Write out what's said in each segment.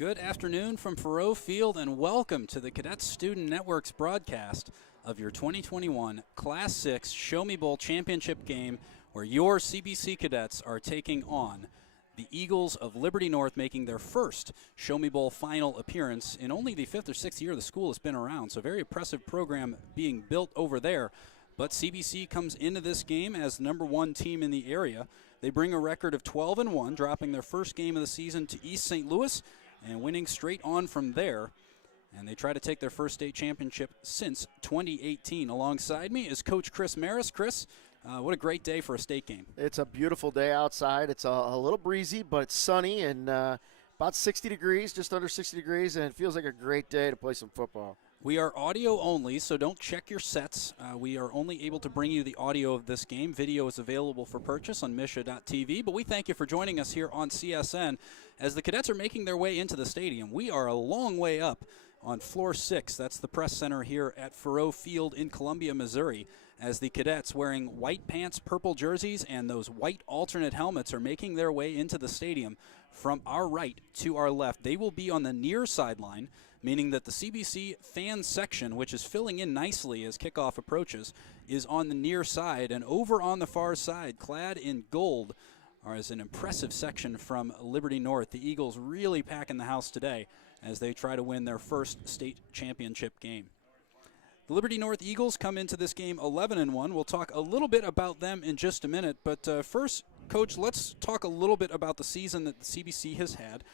Good afternoon from Faroe Field and welcome to the Cadet Student Network's broadcast of your 2021 Class 6 Show Me Bowl Championship game where your CBC cadets are taking on the Eagles of Liberty North, making their first Show Me Bowl final appearance in only the 5th or 6th year the school has been around. So very impressive program being built over there. But CBC comes into this game as the #1 team in the area. They bring a record of 12-1, dropping their first game of the season to East St. Louis and winning straight on from there. And they try to take their first state championship since 2018. Alongside me is Coach Chris Maris. Chris, what a great day for a state game. It's a beautiful day outside. It's a little breezy, but it's sunny and about 60 degrees, just under 60 degrees, and it feels like a great day to play some football. We are audio only, so don't check your sets. We are only able to bring you the audio of this game. Video is available for purchase on misha.tv, but we thank you for joining us here on CSN. As the cadets are making their way into the stadium, we are a long way up on floor 6. That's the press center here at Faroe Field in Columbia, Missouri, as the cadets wearing white pants, purple jerseys, and those white alternate helmets are making their way into the stadium from our right to our left. They will be on the near sideline, meaning that the CBC fan section, which is filling in nicely as kickoff approaches, is on the near side. And over on the far side, clad in gold, is an impressive section from Liberty North. The Eagles really packing the house today as they try to win their first state championship game. The Liberty North Eagles come into this game 11-1. We'll talk a little bit about them in just a minute. But first, Coach, let's talk a little bit about the season that the CBC has had.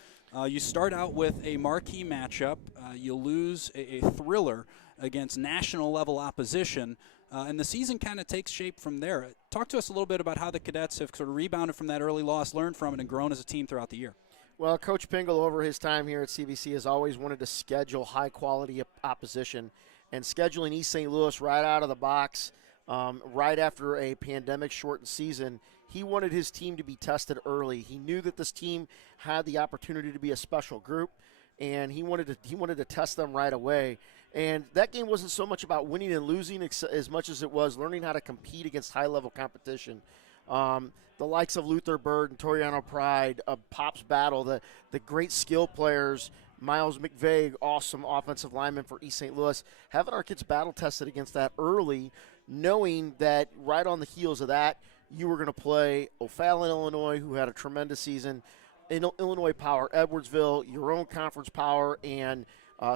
You start out with a marquee matchup. You lose a thriller against national-level opposition, and the season kind of takes shape from there. Talk to us a little bit about how the cadets have sort of rebounded from that early loss, learned from it, and grown as a team throughout the year. Well, Coach Pingle, over his time here at CBC, has always wanted to schedule high-quality opposition, and scheduling East St. Louis right out of the box, right after a pandemic-shortened season, he wanted his team to be tested early. He knew that this team had the opportunity to be a special group, and he wanted to test them right away. And that game wasn't so much about winning and losing as much as it was learning how to compete against high-level competition. The likes of Luther Bird and Toriano Pride, Pop's Battle, the great skill players, Miles McVeigh, awesome offensive lineman for East St. Louis, having our kids battle-tested against that early, knowing that right on the heels of that, you were going to play O'Fallon, Illinois, who had a tremendous season, Illinois Power, Edwardsville, your own conference Power, and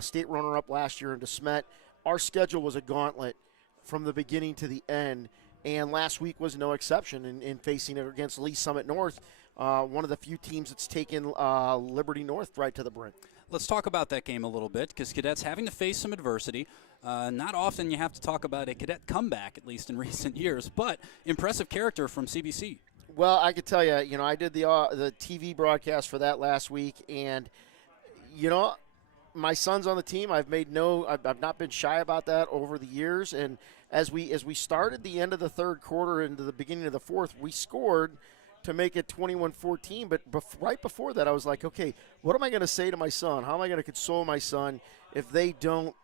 state runner-up last year in DeSmet. Our schedule was a gauntlet from the beginning to the end, and last week was no exception in facing it against Lee Summit North, one of the few teams that's taken Liberty North right to the brink. Let's talk about that game a little bit, because cadets having to face some adversity. Not often you have to talk about a cadet comeback, at least in recent years, but impressive character from CBC. Well, I could tell you, I did the TV broadcast for that last week, and, my son's on the team. I've not been shy about that over the years, and as we started the end of the third quarter into the beginning of the fourth, we scored to make it 21-14, but right before that I was like, okay, what am I going to say to my son? How am I going to console my son if they don't,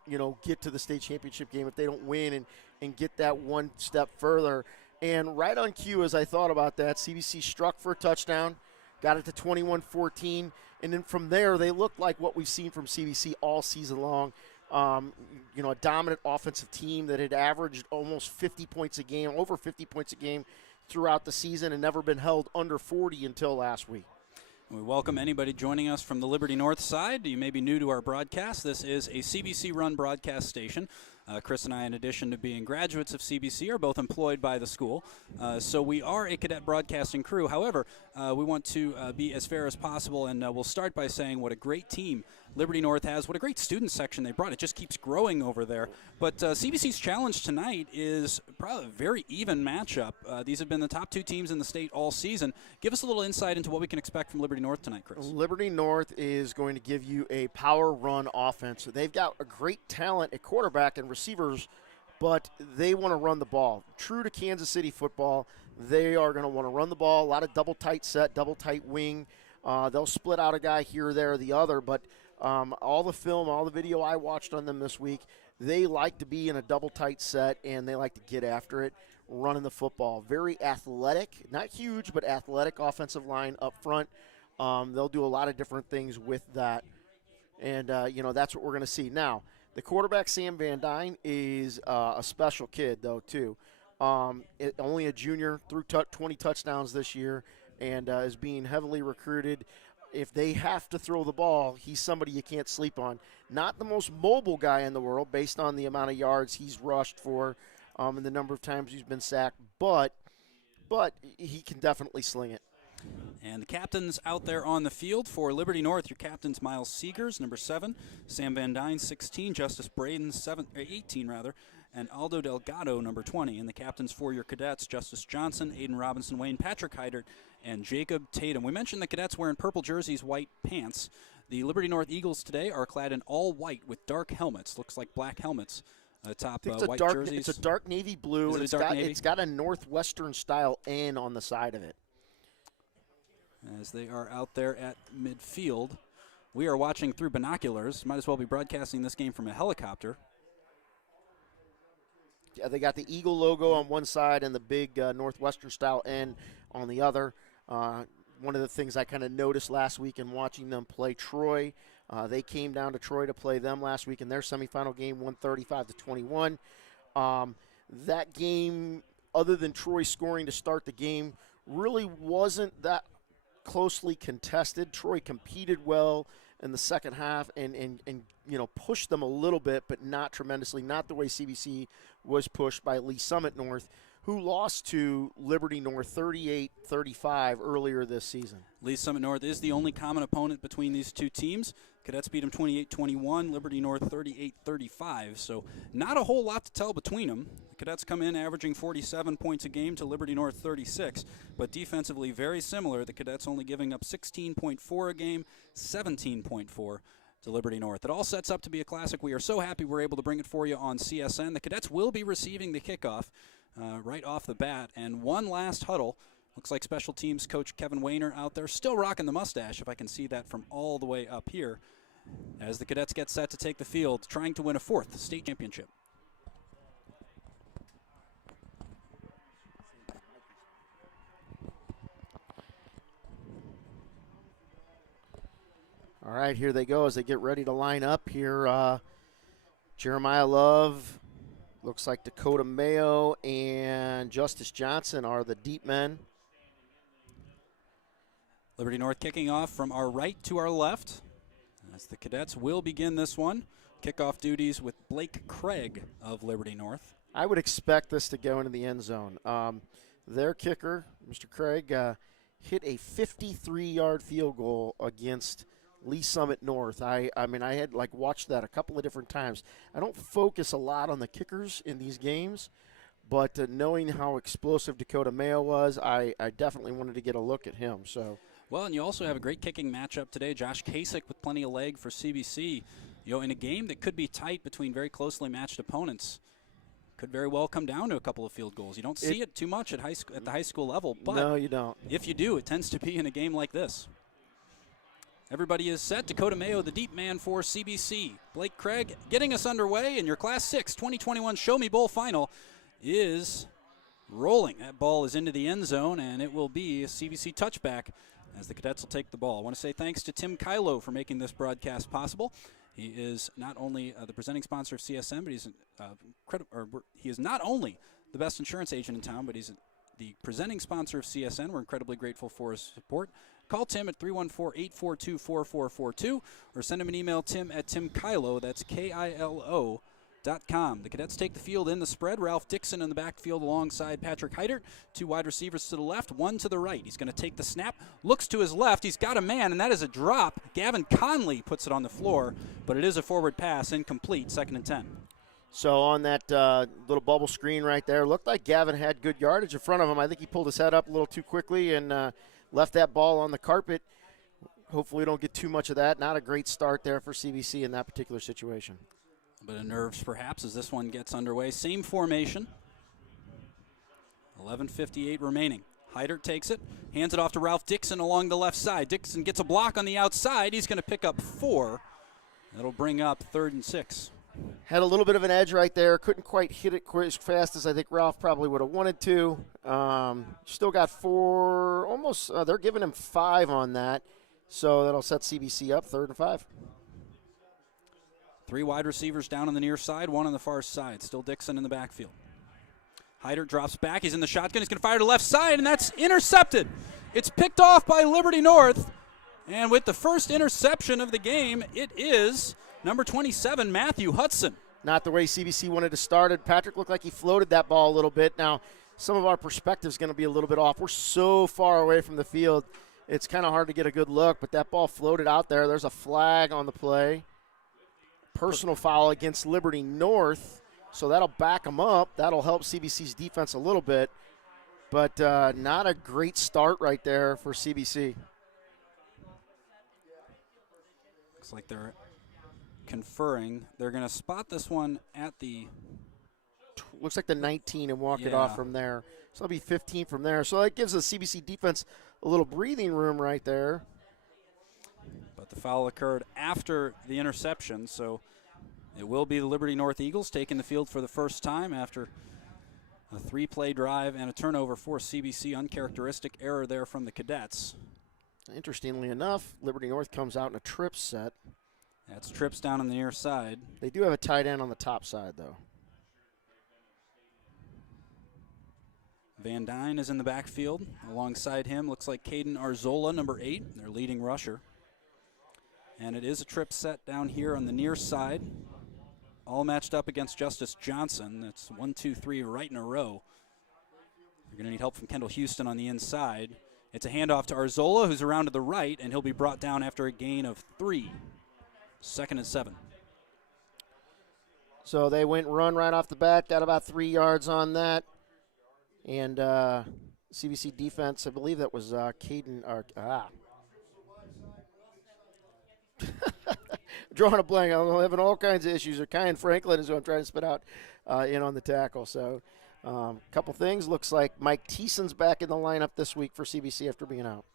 get to the state championship game, if they don't win and get that one step further? And right on cue, as I thought about that, CBC struck for a touchdown, got it to 21-14, and then from there they looked like what we've seen from CBC all season long. A dominant offensive team that had averaged almost 50 points a game, over 50 points a game throughout the season, and never been held under 40 until last week. We welcome anybody joining us from the Liberty North side. You may be new to our broadcast. This is a CBC-run broadcast station. Chris and I, in addition to being graduates of CBC, are both employed by the school. So we are a cadet broadcasting crew. However, we want to be as fair as possible, and we'll start by saying what a great team Liberty North has, what a great student section they brought. It just keeps growing over there. But CBC's challenge tonight is probably a very even matchup. These have been the top two teams in the state all season. Give us a little insight into what we can expect from Liberty North tonight, Chris. Liberty North is going to give you a power run offense. They've got a great talent at quarterback and receivers, but they want to run the ball. True to Kansas City football, they are going to want to run the ball, a lot of double tight set, double tight wing. They'll split out a guy here, there, or the other, but all the film, all the video I watched on them this week, they like to be in a double tight set, and they like to get after it, running the football. Very athletic, not huge, but athletic offensive line up front. They'll do a lot of different things with that. And, that's what we're going to see. Now, the quarterback, Sam Van Dyne, is a special kid, though, too. Only a junior, threw 20 touchdowns this year, and is being heavily recruited. If they have to throw the ball, he's somebody you can't sleep on. Not the most mobile guy in the world based on the amount of yards he's rushed for and the number of times he's been sacked, but he can definitely sling it. And the captains out there on the field for Liberty North, your captains Miles Seegers, number 7, Sam Van Dyne, 16, Justice Braden, 18, and Aldo Delgado, number 20. And the captains for your cadets, Justice Johnson, Aiden Robinson, Wayne, Patrick Heidert, and Jacob Tatum. We mentioned the cadets wearing purple jerseys, white pants. The Liberty North Eagles today are clad in all white with dark helmets. Looks like black helmets. Top white jerseys. It's a dark navy blue, and it's got a Northwestern style N on the side of it. As they are out there at midfield, we are watching through binoculars. Might as well be broadcasting this game from a helicopter. Yeah, they got the Eagle logo on one side and the big Northwestern style N on the other. One of the things I kind of noticed last week in watching them play Troy, they came down to Troy to play them last week in their semifinal game, 135-21. That game, other than Troy scoring to start the game, really wasn't that closely contested. Troy competed well in the second half and pushed them a little bit, but not tremendously, not the way CBC was pushed by Lee Summit North, who lost to Liberty North 38-35 earlier this season. Lee Summit North is the only common opponent between these two teams. Cadets beat them 28-21, Liberty North 38-35, so not a whole lot to tell between them. The Cadets come in averaging 47 points a game to Liberty North 36, but defensively very similar. The Cadets only giving up 16.4 a game, 17.4 to Liberty North. It all sets up to be a classic. We are so happy we're able to bring it for you on CSN. The Cadets will be receiving the kickoff right off the bat, and one last huddle. Looks like special teams coach Kevin Wayner out there, still rocking the mustache, if I can see that from all the way up here, as the Cadets get set to take the field, trying to win a 4th state championship. All right, here they go as they get ready to line up here. Jeremiah Love, looks like Dakota Mayo and Justice Johnson are the deep men. Liberty North kicking off from our right to our left, as the Cadets will begin this one. Kickoff duties with Blake Craig of Liberty North. I would expect this to go into the end zone. Their kicker, Mr. Craig, hit a 53-yard field goal against Lee Summit North. I had watched that a couple of different times. I don't focus a lot on the kickers in these games, but knowing how explosive Dakota Mayo was, I definitely wanted to get a look at him. So. Well, and you also have a great kicking matchup today. Josh Kasich with plenty of leg for CBC. In a game that could be tight between very closely matched opponents, could very well come down to a couple of field goals. You don't see it too much at the high school level, but no, you don't. If you do, it tends to be in a game like this. Everybody is set. Dakota Mayo, the deep man for CBC. Blake Craig getting us underway, and your Class 6 2021 Show Me Bowl final is rolling. That ball is into the end zone, and it will be a CBC touchback as the Cadets will take the ball. I want to say thanks to Tim Kylo for making this broadcast possible. He is not only the presenting sponsor of CSN, but he is not only the best insurance agent in town, but he's the presenting sponsor of CSN. We're incredibly grateful for his support. Call Tim at 314-842-4442 or send him an email, tim@timkylo, that's KILO.com. The Cadets take the field in the spread. Ralph Dixon in the backfield alongside Patrick Heidert. 2 wide receivers to the left, 1 to the right. He's going to take the snap, looks to his left. He's got a man, and that is a drop. Gavin Conley puts it on the floor, but it is a forward pass, incomplete, 2nd and 10. So on that little bubble screen right there, looked like Gavin had good yardage in front of him. I think he pulled his head up a little too quickly and left that ball on the carpet. Hopefully we don't get too much of that. Not a great start there for CBC in that particular situation. A bit of nerves perhaps as this one gets underway. Same formation. 11:58 remaining. Heidert takes it, hands it off to Ralph Dixon along the left side. Dixon gets a block on the outside. He's going to pick up 4. That'll bring up 3rd and 6. Had a little bit of an edge right there. Couldn't quite hit it quite as fast as I think Ralph probably would have wanted to. Still got 4, almost, they're giving him 5 on that. So that'll set CBC up 3rd and 5. Three wide receivers down on the near side, one on the far side. Still Dixon in the backfield. Hyder drops back. He's in the shotgun. He's going to fire to left side, and that's intercepted. It's picked off by Liberty North. And with the first interception of the game, it is number 27, Matthew Hudson. Not the way CBC wanted to start it. Patrick looked like he floated that ball a little bit. Now, some of our perspective is going to be a little bit off. We're so far away from the field, it's kind of hard to get a good look, but that ball floated out there. There's a flag on the play. Personal foul against Liberty North, so that'll back them up. That'll help CBC's defense a little bit, but not a great start right there for CBC. Looks like they're conferring. They're going to spot this one at the... Looks like the 19 and walk it off from there. So it'll be 15 from there. So that gives the CBC defense a little breathing room right there. But the foul occurred after the interception, so it will be the Liberty North Eagles taking the field for the first time after a three-play drive and a turnover for CBC. Uncharacteristic error there from the Cadets. Interestingly enough, Liberty North comes out in a trips set. That's trips down on the near side. They do have a tight end on the top side, though. Van Dyne is in the backfield. Alongside him looks like Caden Arzola, number 8, their leading rusher. And it is a trip set down here on the near side. All matched up against Justice Johnson. That's 1, 2, 3 right in a row. You're going to need help from Kendall Houston on the inside. It's a handoff to Arzola, who's around to the right, and he'll be brought down after a gain of 3. 2nd and 7. So they went run right off the bat, got about 3 yards on that. And CBC defense, I believe that was Caden. Drawing a blank. I'm having all kinds of issues. Kyan Franklin is who I'm trying to spit out in on the tackle. So a couple things. Looks like Mike Teeson's back in the lineup this week for CBC after being out.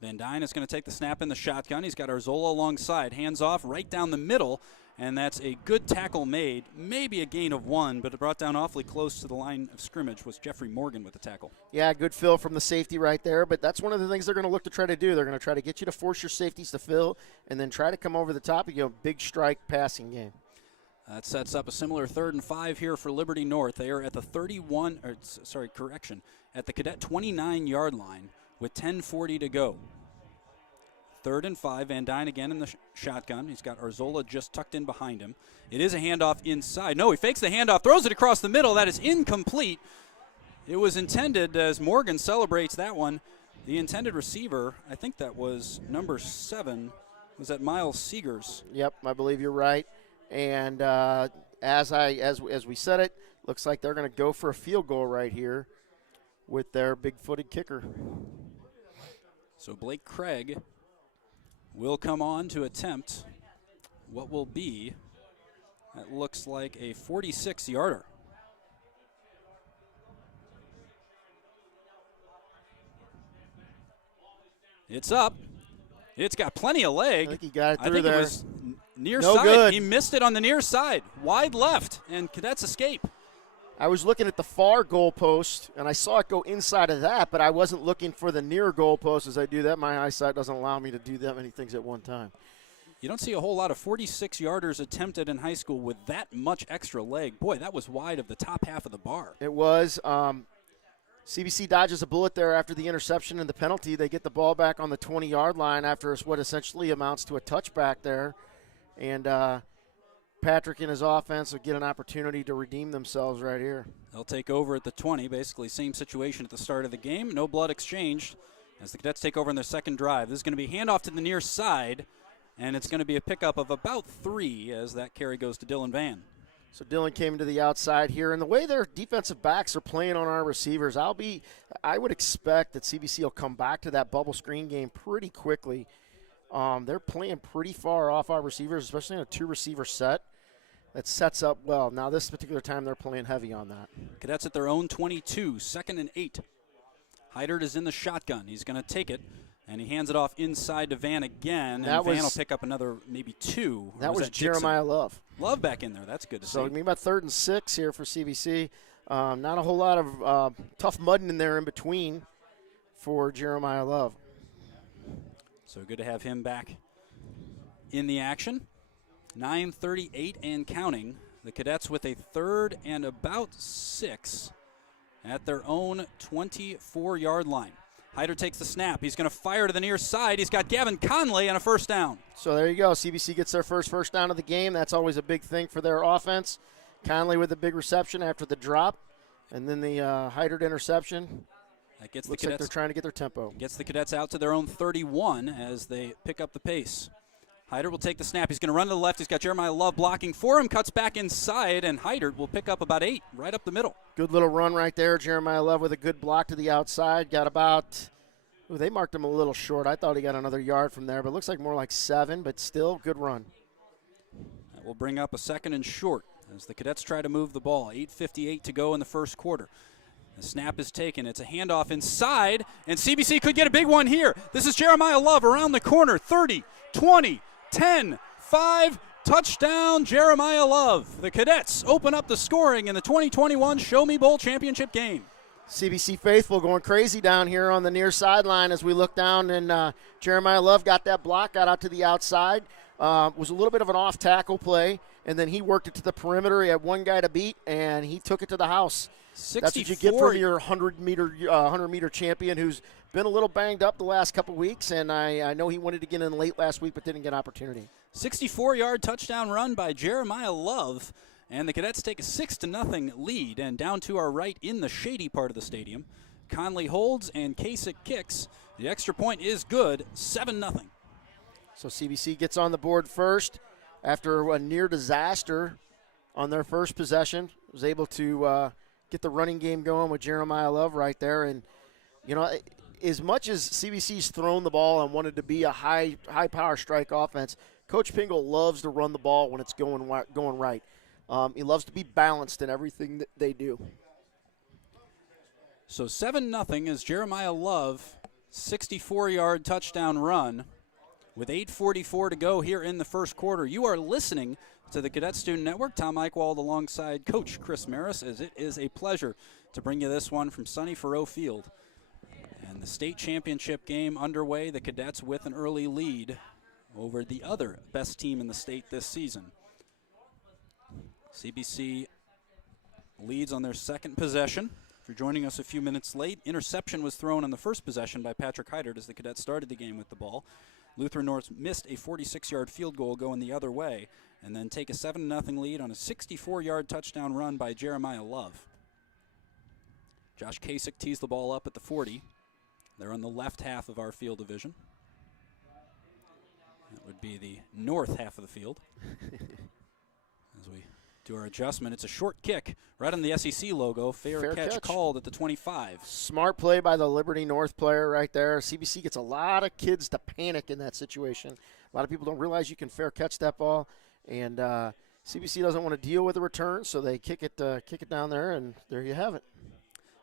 Van Dyne is going to take the snap in the shotgun. He's got Arzola alongside. Hands off right down the middle. And that's a good tackle made. Maybe a gain of 1, but it brought down awfully close to the line of scrimmage was Jeffrey Morgan with the tackle. Yeah, good fill from the safety right there, but that's one of the things they're going to look to try to do. They're going to try to get you to force your safeties to fill and then try to come over the top of you. Big strike passing game. That sets up a similar 3rd and 5 here for Liberty North. They are at the at the Cadet 29-yard line with 10:40 to go. 3rd and 5, Van Dyne again in the shotgun. He's got Arzola just tucked in behind him. It is a handoff inside. No, he fakes the handoff, throws it across the middle. That is incomplete. It was intended, as Morgan celebrates that one, the intended receiver, I think that was number 7, was that Miles Seegers. Yep, I believe you're right. And as we said it, looks like they're going to go for a field goal right here with their big-footed kicker. So Blake Craig will come on to attempt what will be, that looks like a 46-yarder. It's up. It's got plenty of leg. I think he got it through there. there. It was near no side. Good. He missed it on the near side. Wide left, and Cadets escape. I was looking at the far goal post, and I saw it go inside of that, but I wasn't looking for the near goal post. As I do that, my eyesight doesn't allow me to do that many things at one time. You don't see a whole lot of 46-yarders attempted in high school with that much extra leg. Boy, that was wide of the top half of the bar. It was. CBC dodges a bullet there after the interception and the penalty. They get the ball back on the 20-yard line after what essentially amounts to a touchback there. And Patrick and his offense will get an opportunity to redeem themselves right here. They'll take over at the 20, basically same situation at the start of the game. No blood exchanged as the Cadets take over in their second drive. This is going to be handoff to the near side, and it's going to be a pickup of about 3 as that carry goes to Dylan Van. So Dylan came to the outside here, and the way their defensive backs are playing on our receivers, I would expect that CBC will come back to that bubble screen game pretty quickly. They're playing pretty far off our receivers, especially in a 2-receiver set. That sets up well. Now this particular time they're playing heavy on that. Cadets at their own 22, 2nd and 8. Heidert is in the shotgun. He's going to take it, and he hands it off inside to Van again, and Van will pick up another maybe 2. That was Jeremiah Love. Love back in there. That's good to see. So, about 3rd and 6 here for CBC. Not a whole lot of tough mudding in there in between for Jeremiah Love. So good to have him back in the action. 9:38 and counting. The Cadets with a 3rd and about 6 at their own 24-yard line. Hyder takes the snap. He's going to fire to the near side. He's got Gavin Conley on a first down. So there you go. CBC gets their first down of the game. That's always a big thing for their offense. Conley with a big reception after the drop. And then the Hyder interception. That gets Looks the Cadets, like they're trying to get their tempo. Gets the Cadets out to their own 31 as they pick up the pace. Hyder will take the snap. He's going to run to the left. He's got Jeremiah Love blocking for him. Cuts back inside, and Hyder will pick up about 8 right up the middle. Good little run right there. Jeremiah Love with a good block to the outside. Got about, they marked him a little short. I thought he got another yard from there, but it looks like more like 7, but still good run. That will bring up a 2nd and short as the Cadets try to move the ball. 8:58 to go in the first quarter. The snap is taken. It's a handoff inside, and CBC could get a big one here. This is Jeremiah Love around the corner. 30, 20, 10, 5, touchdown, Jeremiah Love. The Cadets open up the scoring in the 2021 Show Me Bowl championship game. CBC faithful going crazy down here on the near sideline as we look down, and Jeremiah Love got that block, got out to the outside. Was a little bit of an off-tackle play, and then he worked it to the perimeter. He had one guy to beat, and he took it to the house. 64. That's what you get from your 100-meter champion who's been a little banged up the last couple weeks, and I know he wanted to get in late last week but didn't get an opportunity. 64-yard touchdown run by Jeremiah Love, and the Cadets take a 6-0 lead. And down to our right in the shady part of the stadium, Conley holds and Kasich kicks. The extra point is good, 7-0. So CBC gets on the board first after a near disaster on their first possession. Was able to get the running game going with Jeremiah Love right there. And, you know, as much as CBC's thrown the ball and wanted to be a high-power strike offense, Coach Pingle loves to run the ball when it's going right. He loves to be balanced in everything that they do. So 7-0 is Jeremiah Love, 64-yard touchdown run with 8:44 to go here in the first quarter. You are listening to the Cadet Student Network. Tom Eichwald alongside Coach Chris Maris, as it is a pleasure to bring you this one from sunny Faroe Field. And the state championship game underway, the Cadets with an early lead over the other best team in the state this season. CBC leads on their second possession. If you're joining us a few minutes late, interception was thrown on the first possession by Patrick Heidert as the Cadets started the game with the ball. Lutheran North missed a 46-yard field goal going the other way, and then take a 7-0 lead on a 64-yard touchdown run by Jeremiah Love. Josh Kasich tees the ball up at the 40. They're on the left half of our field division. That would be the north half of the field. As we do our adjustment, it's a short kick right on the SEC logo. Fair catch called at the 25. Smart play by the Liberty North player right there. CBC gets a lot of kids to panic in that situation. A lot of people don't realize you can fair catch that ball, and CBC doesn't want to deal with the return, so they kick it down there, and there you have it.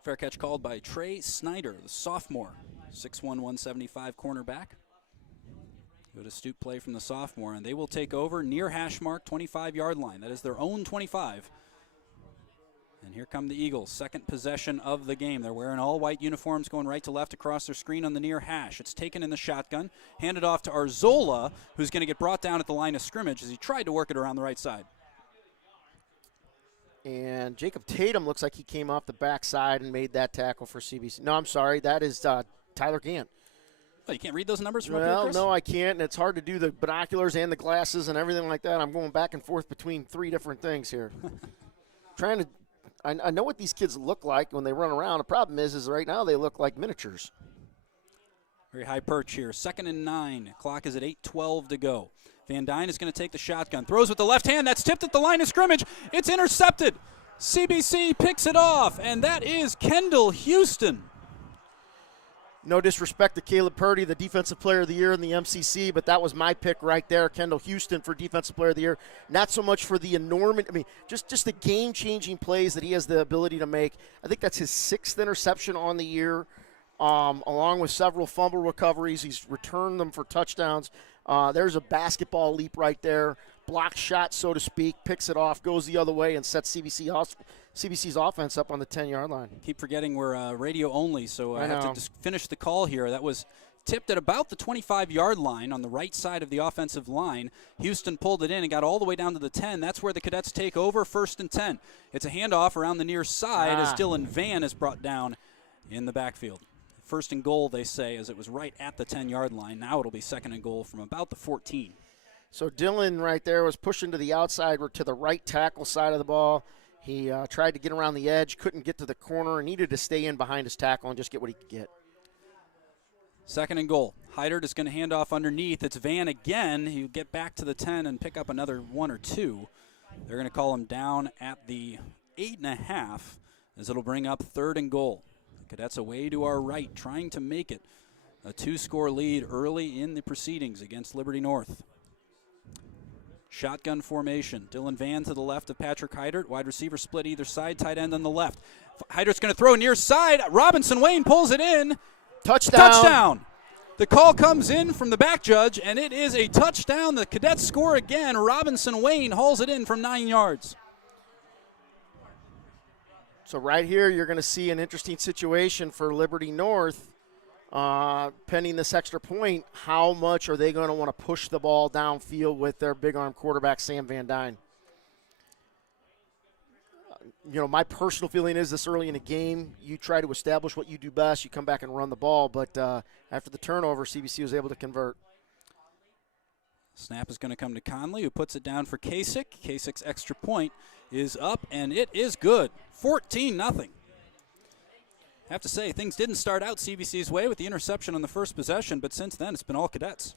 Fair catch called by Trey Snyder, the sophomore, 6'1", 175 cornerback. Good astute play from the sophomore, and they will take over near hash mark 25-yard line. That is their own 25. And here come the Eagles, second possession of the game. They're wearing all white uniforms, going right to left across their screen on the near hash. It's taken in the shotgun, handed off to Arzola, who's going to get brought down at the line of scrimmage as he tried to work it around the right side. And Jacob Tatum looks like he came off the backside and made that tackle for CBC. No, I'm sorry, that is Tyler Gant. Oh, you can't read those numbers from up Well, here, Chris? no, I can't, and it's hard to do the binoculars and the glasses and everything like that. I'm going back and forth between 3 different things here. I know what these kids look like when they run around. The problem is right now they look like miniatures. Very high perch here. 2nd and 9. Clock is at 8:12 to go. Van Dyne is going to take the shotgun. Throws with the left hand. That's tipped at the line of scrimmage. It's intercepted. CBC picks it off, and that is Kendall Houston. No disrespect to Caleb Purdy, the Defensive Player of the Year in the MCC, but that was my pick right there, Kendall Houston for Defensive Player of the Year. Not so much for the enormous, just the game-changing plays that he has the ability to make. I think that's his 6th interception on the year, along with several fumble recoveries. He's returned them for touchdowns. There's a basketball leap right there. Block shot, so to speak, picks it off, goes the other way, and sets CBC's offense up on the 10-yard line. Keep forgetting we're radio only, so I have to just finish the call here. That was tipped at about the 25-yard line on the right side of the offensive line. Houston pulled it in and got all the way down to the 10. That's where the Cadets take over, 1st and 10. It's a handoff around the near side as Dylan Van is brought down in the backfield. 1st and goal, they say, as it was right at the 10-yard line. Now it'll be 2nd and goal from about the 14. So Dylan right there was pushing to the outside or to the right tackle side of the ball. He tried to get around the edge, couldn't get to the corner, and needed to stay in behind his tackle and just get what he could get. 2nd and goal. Heidert is going to hand off underneath. It's Van again. He'll get back to the 10 and pick up another 1 or 2. They're going to call him down at the 8.5 as it'll bring up 3rd and goal. The Cadets away to our right, trying to make it a 2-score lead early in the proceedings against Liberty North. Shotgun formation. Dylan Van to the left of Patrick Heidert. Wide receiver split either side. Tight end on the left. Heidert's going to throw near side. Robinson Wayne pulls it in. Touchdown. The call comes in from the back judge, and it is a touchdown. The Cadets score again. Robinson Wayne hauls it in from 9 yards. So right here, you're going to see an interesting situation for Liberty North. Pending this extra point, how much are they going to want to push the ball downfield with their big-arm quarterback, Sam Van Dyne? My personal feeling is this early in the game, you try to establish what you do best. You come back and run the ball. But after the turnover, CBC was able to convert. Snap is going to come to Conley, who puts it down for Kasich. Kasich's extra point is up, and it is good. 14-0. I have to say, things didn't start out CBC's way with the interception on the first possession, but since then it's been all Cadets.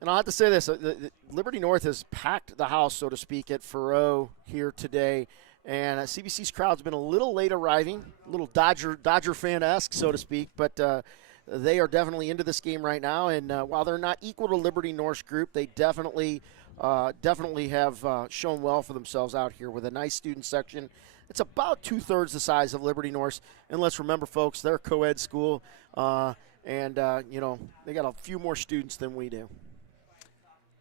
And I'll have to say this, Liberty North has packed the house, so to speak, at Faurot here today. And CBC's crowd's been a little late arriving, a little Dodger fan-esque, so to speak, but they are definitely into this game right now. And while they're not equal to Liberty North's group, they definitely have shown well for themselves out here with a nice student section. It's about 2/3 the size of Liberty North. And let's remember, folks, they're a co-ed school, and they got a few more students than we do.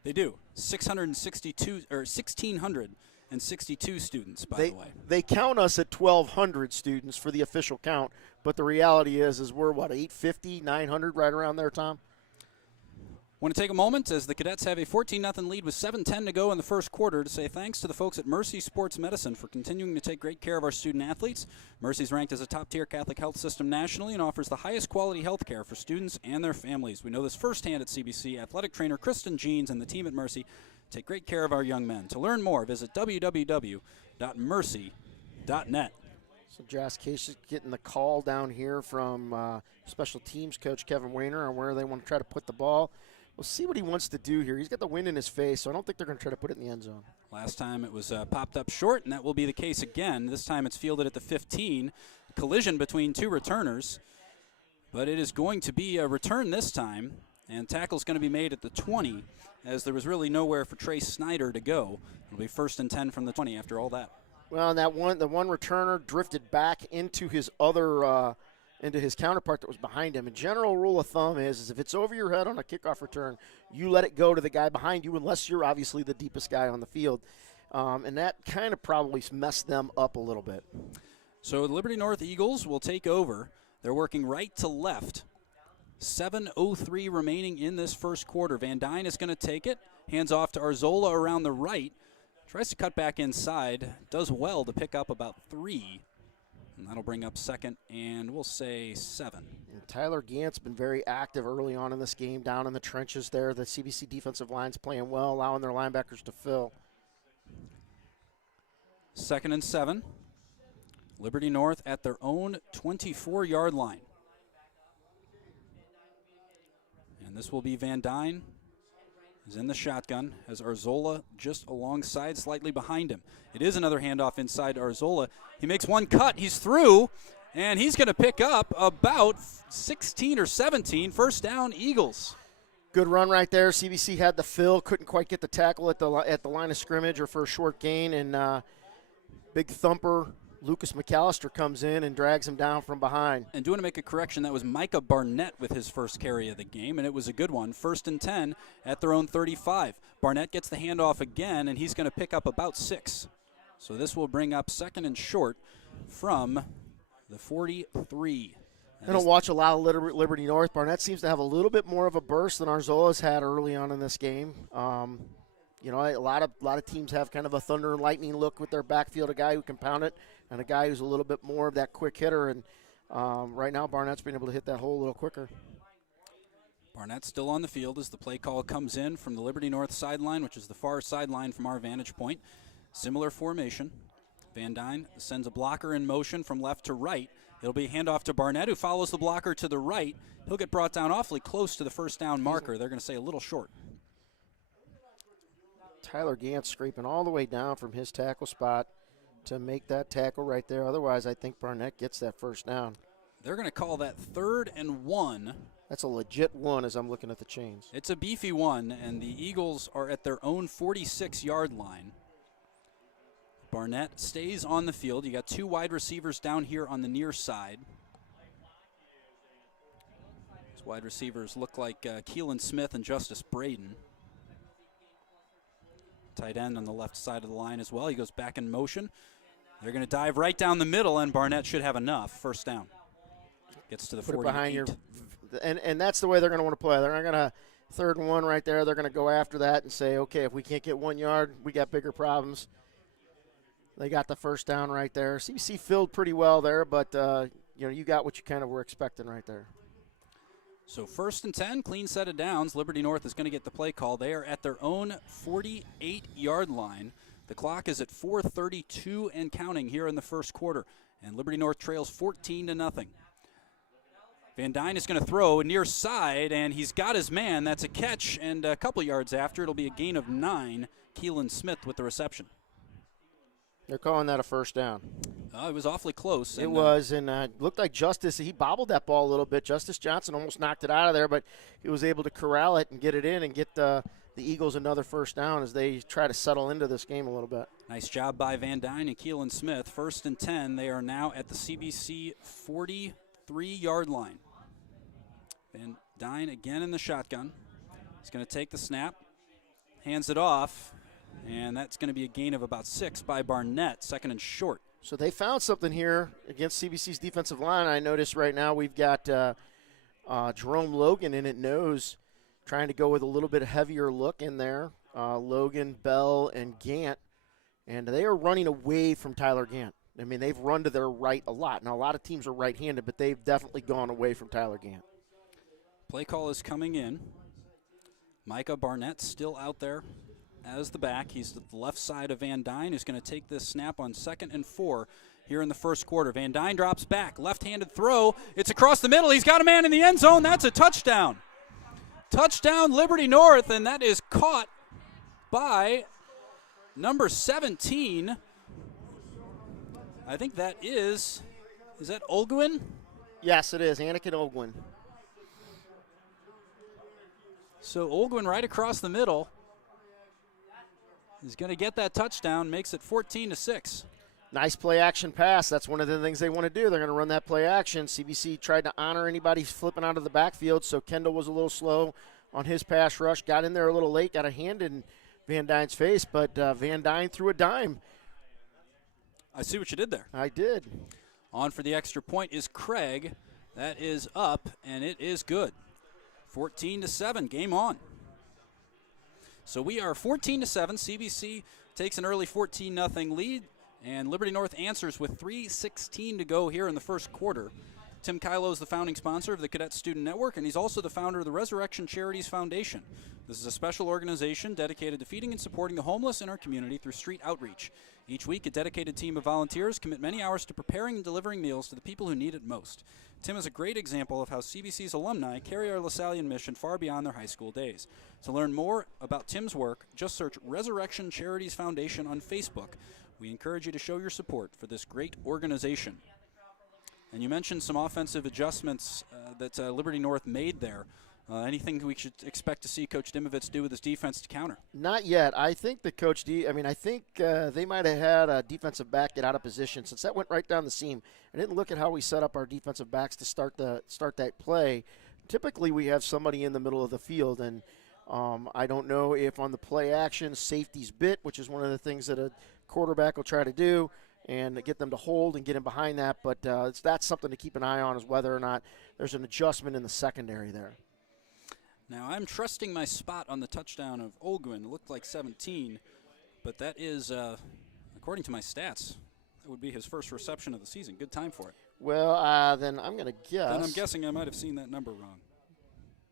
They do. 1,662 students, by the way. They count us at 1,200 students for the official count, but the reality is we're, 850, 900, right around there, Tom? Want to take a moment as the Cadets have a 14-0 lead with 7:10 to go in the first quarter to say thanks to the folks at Mercy Sports Medicine for continuing to take great care of our student athletes. Mercy's ranked as a top-tier Catholic health system nationally and offers the highest quality health care for students and their families. We know this firsthand at CBC. Athletic trainer Kristen Jeans and the team at Mercy take great care of our young men. To learn more, visit www.mercy.net. So Josh Kasich getting the call down here from special teams coach Kevin Wayner on where they want to try to put the ball. We'll see what he wants to do here. He's got the wind in his face, so I don't think they're going to try to put it in the end zone. Last time it was popped up short, and that will be the case again. This time it's fielded at the 15. Collision between two returners. But it is going to be a return this time, and tackle's going to be made at the 20, as there was really nowhere for Trey Snyder to go. It'll be 1st and 10 from the 20 after all that. Well, and the one returner drifted back into his into his counterpart that was behind him. A general rule of thumb is if it's over your head on a kickoff return, you let it go to the guy behind you unless you're obviously the deepest guy on the field. And that kind of probably messed them up a little bit. So the Liberty North Eagles will take over. They're working right to left. 7:03 remaining in this first quarter. Van Dyne is going to take it. Hands off to Arzola around the right. Tries to cut back inside. Does well to pick up about 3. And that'll bring up 2nd and we'll say 7. And Tyler Gant's been very active early on in this game down in the trenches there. The CBC defensive line's playing well, allowing their linebackers to fill. 2nd and 7. Liberty North at their own 24-yard line. And this will be Van Dyne. He's in the shotgun, has Arzola just alongside, slightly behind him. It is another handoff inside Arzola. He makes one cut, he's through, and he's going to pick up about 16 or 17. First down, Eagles. Good run right there. CBC had the fill, couldn't quite get the tackle at the line of scrimmage or for a short gain, and big thumper Lucas McAllister comes in and drags him down from behind. And do want to make a correction. That was Micah Barnett with his first carry of the game, and it was a good one. 1st and 10 at their own 35. Barnett gets the handoff again, and he's going to pick up about 6. So this will bring up 2nd and short from the 43. I don't watch a lot of Liberty North. Barnett seems to have a little bit more of a burst than Arzolas had early on in this game. You know, a lot of teams have kind of a thunder and lightning look with their backfield, a guy who can pound it, and a guy who's a little bit more of that quick hitter. And right now, Barnett's been able to hit that hole a little quicker. Barnett still on the field as the play call comes in from the Liberty North sideline, which is the far sideline from our vantage point. Similar formation. Van Dyne sends a blocker in motion from left to right. It'll be a handoff to Barnett, who follows the blocker to the right. He'll get brought down awfully close to the first down marker. They're going to say a little short. Tyler Gant scraping all the way down from his tackle spot to make that tackle right there. Otherwise, I think Barnett gets that first down. They're going to call that 3rd and 1. That's a legit one as I'm looking at the chains. It's a beefy one, and the Eagles are at their own 46-yard line. Barnett stays on the field. You got 2 wide receivers down here on the near side. These wide receivers look like Keelan Smith and Justice Braden. Tight end on the left side of the line as well. He goes back in motion. They're going to dive right down the middle, and Barnett should have enough. First down. Gets to the 48. Put it behind your, and that's the way they're going to want to play. They're not going to 3rd and 1 right there. They're going to go after that and say, okay, if we can't get 1 yard, we got bigger problems. They got the first down right there. CBC filled pretty well there, but you know, you got what you kind of were expecting right there. So 1st and 10, clean set of downs. Liberty North is going to get the play call. They are at their own 48-yard line. The clock is at 4:32 and counting here in the first quarter, and Liberty North trails 14-0. Van Dyne is going to throw near side, and he's got his man. That's a catch, and a couple yards after, it'll be a gain of 9. Keelan Smith with the reception. They're calling that a first down. It was awfully close. It was, and looked like Justice, he bobbled that ball a little bit. Justice Johnson almost knocked it out of there, but he was able to corral it and get it in and get the Eagles another first down as they try to settle into this game a little bit. Nice job by Van Dyne and Keelan Smith. 1st and 10, they are now at the CBC 43-yard line. Van Dyne again in the shotgun. He's going to take the snap, hands it off, and that's going to be a gain of about 6 by Barnett, 2nd and short. So they found something here against CBC's defensive line. I notice right now we've got Jerome Logan in at nose, trying to go with a little bit heavier look in there. Logan, Bell, and Gant. And they are running away from Tyler Gant. I mean, they've run to their right a lot. Now, a lot of teams are right-handed, but they've definitely gone away from Tyler Gant. Play call is coming in. Micah Barnett still out there as the back. He's the left side of Van Dyne, who's going to take this snap on 2nd and 4 here in the first quarter. Van Dyne drops back, left-handed throw. It's across the middle. He's got a man in the end zone. That's a touchdown. Touchdown, Liberty North, and that is caught by number 17. I think that is that Olguin? Yes, it is, Anakin Olguin. So Olguin right across the middle. He's going to get that touchdown, makes it 14-6. Nice play action pass. That's one of the things they want to do. They're going to run that play action. CBC tried to honor anybody flipping out of the backfield, so Kendall was a little slow on his pass rush. Got in there a little late, got a hand in Van Dyne's face, but Van Dyne threw a dime. I see what you did there. I did. On for the extra point is Craig. That is up, and it is good. 14-7, game on. So we are 14-7. CBC takes an early 14-0 lead, and Liberty North answers with 3:16 to go here in the first quarter. Tim Kylo is the founding sponsor of the Cadet Student Network, and he's also the founder of the Resurrection Charities Foundation. This is a special organization dedicated to feeding and supporting the homeless in our community through street outreach. Each week, a dedicated team of volunteers commit many hours to preparing and delivering meals to the people who need it most. Tim is a great example of how CBC's alumni carry our LaSallian mission far beyond their high school days. To learn more about Tim's work, just search Resurrection Charities Foundation on Facebook. We encourage you to show your support for this great organization. And you mentioned some offensive adjustments that Liberty North made there. Anything we should expect to see Coach Dimovitz do with his defense to counter? Not yet. I think that Coach I think they might have had a defensive back get out of position since that went right down the seam. I didn't look at how we set up our defensive backs to start that play. Typically, we have somebody in the middle of the field, and I don't know if on the play action, safety's bit, which is one of the things that a quarterback will try to do. and get them to hold and get in behind that. But that's something to keep an eye on, is whether or not there's an adjustment in the secondary there. Now I'm trusting my spot on the touchdown of Olguin. It looked like 17, but that is, according to my stats, that would be his first reception of the season. Good time for it. Well, then I'm going to guess. Then I'm guessing I might have seen that number wrong.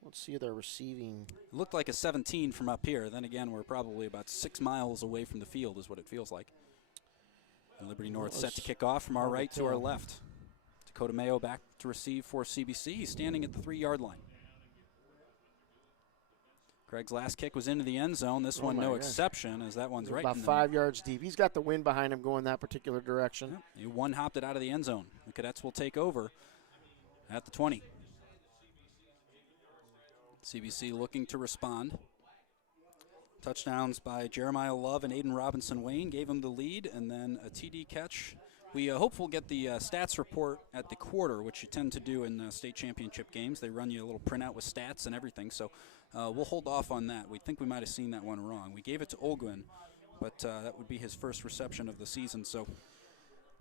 Let's see their receiving. It looked like a 17 from up here. Then again, we're probably about 6 miles away from the field is what it feels like. And Liberty North set to kick off from our right to our left. Dakota Mayo back to receive for CBC. He's standing at the 3-yard line. Craig's last kick was into the end zone. This one, no exception, as that one's right about in the 5 yards deep. He's got the wind behind him going that particular direction. Yep. He one-hopped it out of the end zone. The Cadets will take over at the 20. CBC looking to respond. Touchdowns by Jeremiah Love and Aiden Robinson-Wayne gave him the lead, and then a TD catch. We hope we'll get the stats report at the quarter, which you tend to do in state championship games. They run you a little printout with stats and everything, so we'll hold off on that. We think we might have seen that one wrong. We gave it to Olguin, but that would be his first reception of the season, so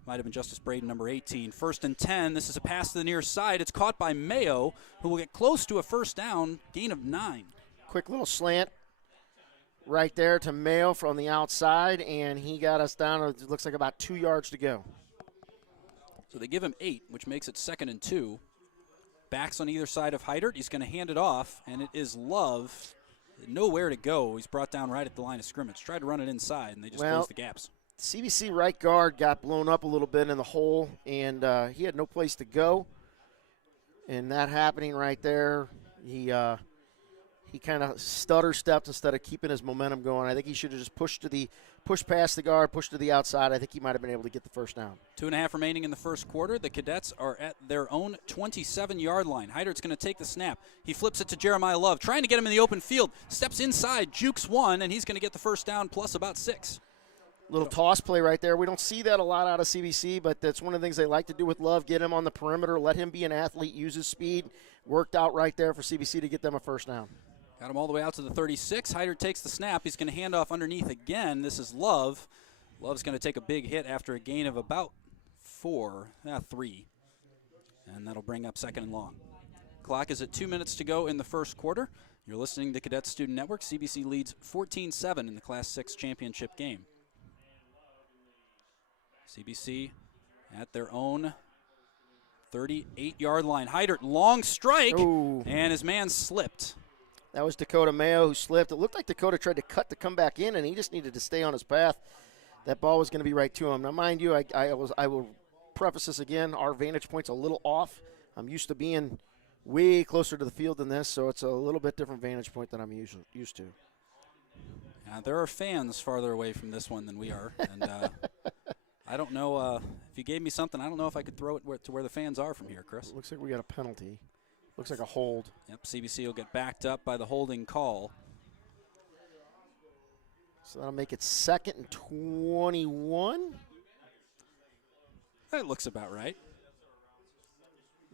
might have been Justice Braden, number 18. 1st and 10. This is a pass to the near side. It's caught by Mayo, who will get close to a first down, gain of 9. Quick little slant right there to Mayo from the outside, and he got us down. It looks like about 2 yards to go. So they give him 8, which makes it 2nd and 2. Backs on either side of Heidert. He's going to hand it off, and it is Love. Nowhere to go. He's brought down right at the line of scrimmage. Tried to run it inside, and they just closed the gaps. CBC right guard got blown up a little bit in the hole, and he had no place to go. And that happening right there, he kind of stutter-stepped instead of keeping his momentum going. I think he should have just pushed past the guard, pushed to the outside. I think he might have been able to get the first down. 2.5 remaining in the first quarter. The Cadets are at their own 27-yard line. Heidert's going to take the snap. He flips it to Jeremiah Love, trying to get him in the open field. Steps inside, jukes one, and he's going to get the first down plus about 6. Little toss play right there. We don't see that a lot out of CBC, but that's one of the things they like to do with Love, get him on the perimeter, let him be an athlete, use his speed. Worked out right there for CBC to get them a first down. Got him all the way out to the 36. Heidert takes the snap. He's going to hand off underneath again. This is Love. Love's going to take a big hit after a gain of about 3. And that'll bring up 2nd and long. Clock is at 2 minutes to go in the first quarter. You're listening to Cadet Student Network. CBC leads 14-7 in the Class 6 championship game. CBC at their own 38-yard line. Heidert, long strike, and his man slipped. That was Dakota Mayo who slipped. It looked like Dakota tried to cut to come back in, and he just needed to stay on his path. That ball was going to be right to him. Now, mind you, I will preface this again. Our vantage point's a little off. I'm used to being way closer to the field than this, so it's a little bit different vantage point than I'm used to. There are fans farther away from this one than we are, and I don't know if you gave me something. I don't know if I could throw it to where the fans are from here, Chris. Looks like we got a penalty. Looks like a hold. Yep, CBC will get backed up by the holding call. So that'll make it 2nd and 21. That looks about right.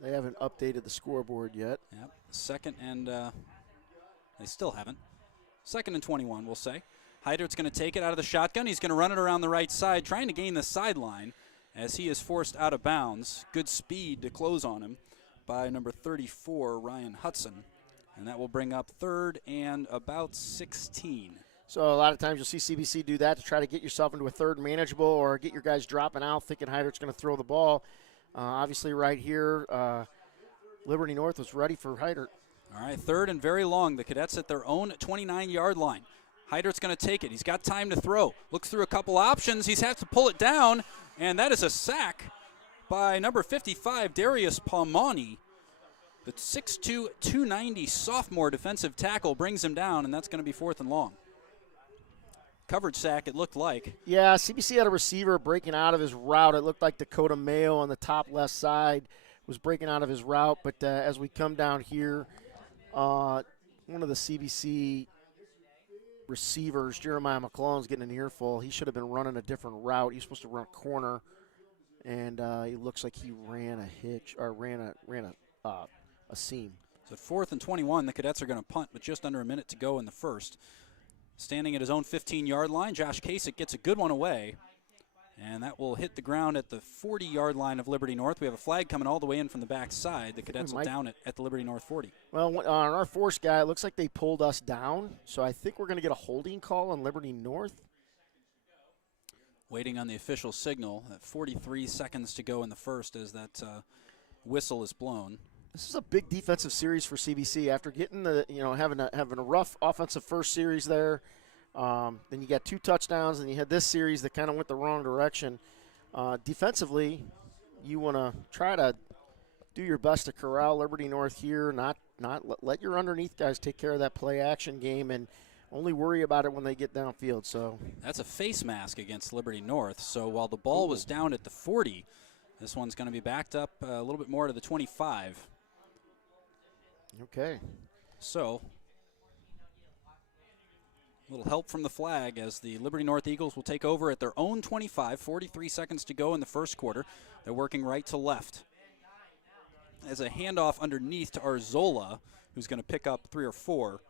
They haven't updated the scoreboard yet. Yep, 2nd and they still haven't. 2nd and 21, we'll say. Heidert's going to take it out of the shotgun. He's going to run it around the right side, trying to gain the sideline as he is forced out of bounds. Good speed to close on him by number 34, Ryan Hudson. And that will bring up 3rd and about 16. So a lot of times you'll see CBC do that to try to get yourself into a 3rd manageable or get your guys dropping out thinking Heidert's going to throw the ball. Obviously right here, Liberty North was ready for Heidert. All right, 3rd and very long. The Cadets at their own 29-yard line. Heidert's going to take it. He's got time to throw. Looks through a couple options. He's had to pull it down, and that is a sack by number 55, Darius Palmani. The 6'2", 290 sophomore defensive tackle brings him down, and that's going to be 4th and long. Coverage sack, it looked like. Yeah, CBC had a receiver breaking out of his route. It looked like Dakota Mayo on the top left side was breaking out of his route, but as we come down here, one of the CBC receivers, Jeremiah McClellan's getting an earful. He should have been running a different route. He's supposed to run a corner, and it looks like he ran a hitch or ran a seam. So 4th and 21, the Cadets are going to punt with just under a minute to go in the first. Standing at his own 15-yard line, Josh Kasich gets a good one away. And that will hit the ground at the 40-yard line of Liberty North. We have a flag coming all the way in from the back side. The Cadets will down it at the Liberty North 40. Well, on our force guy, it looks like they pulled us down. So I think we're going to get a holding call on Liberty North. Waiting on the official signal at 43 seconds to go in the first as that whistle is blown. This is a big defensive series for CBC after getting the, having a rough offensive first series there. Then you got 2 touchdowns, and you had this series that kind of went the wrong direction. Defensively, you want to try to do your best to corral Liberty North here, not let your underneath guys take care of that play action game, and only worry about it when they get downfield. So that's a face mask against Liberty North. So while the ball was down at the 40, this one's going to be backed up a little bit more to the 25. Okay. So a little help from the flag as the Liberty North Eagles will take over at their own 25, 43 seconds to go in the first quarter. They're working right to left. As a handoff underneath to Arzola, who's going to pick up 3 or 4,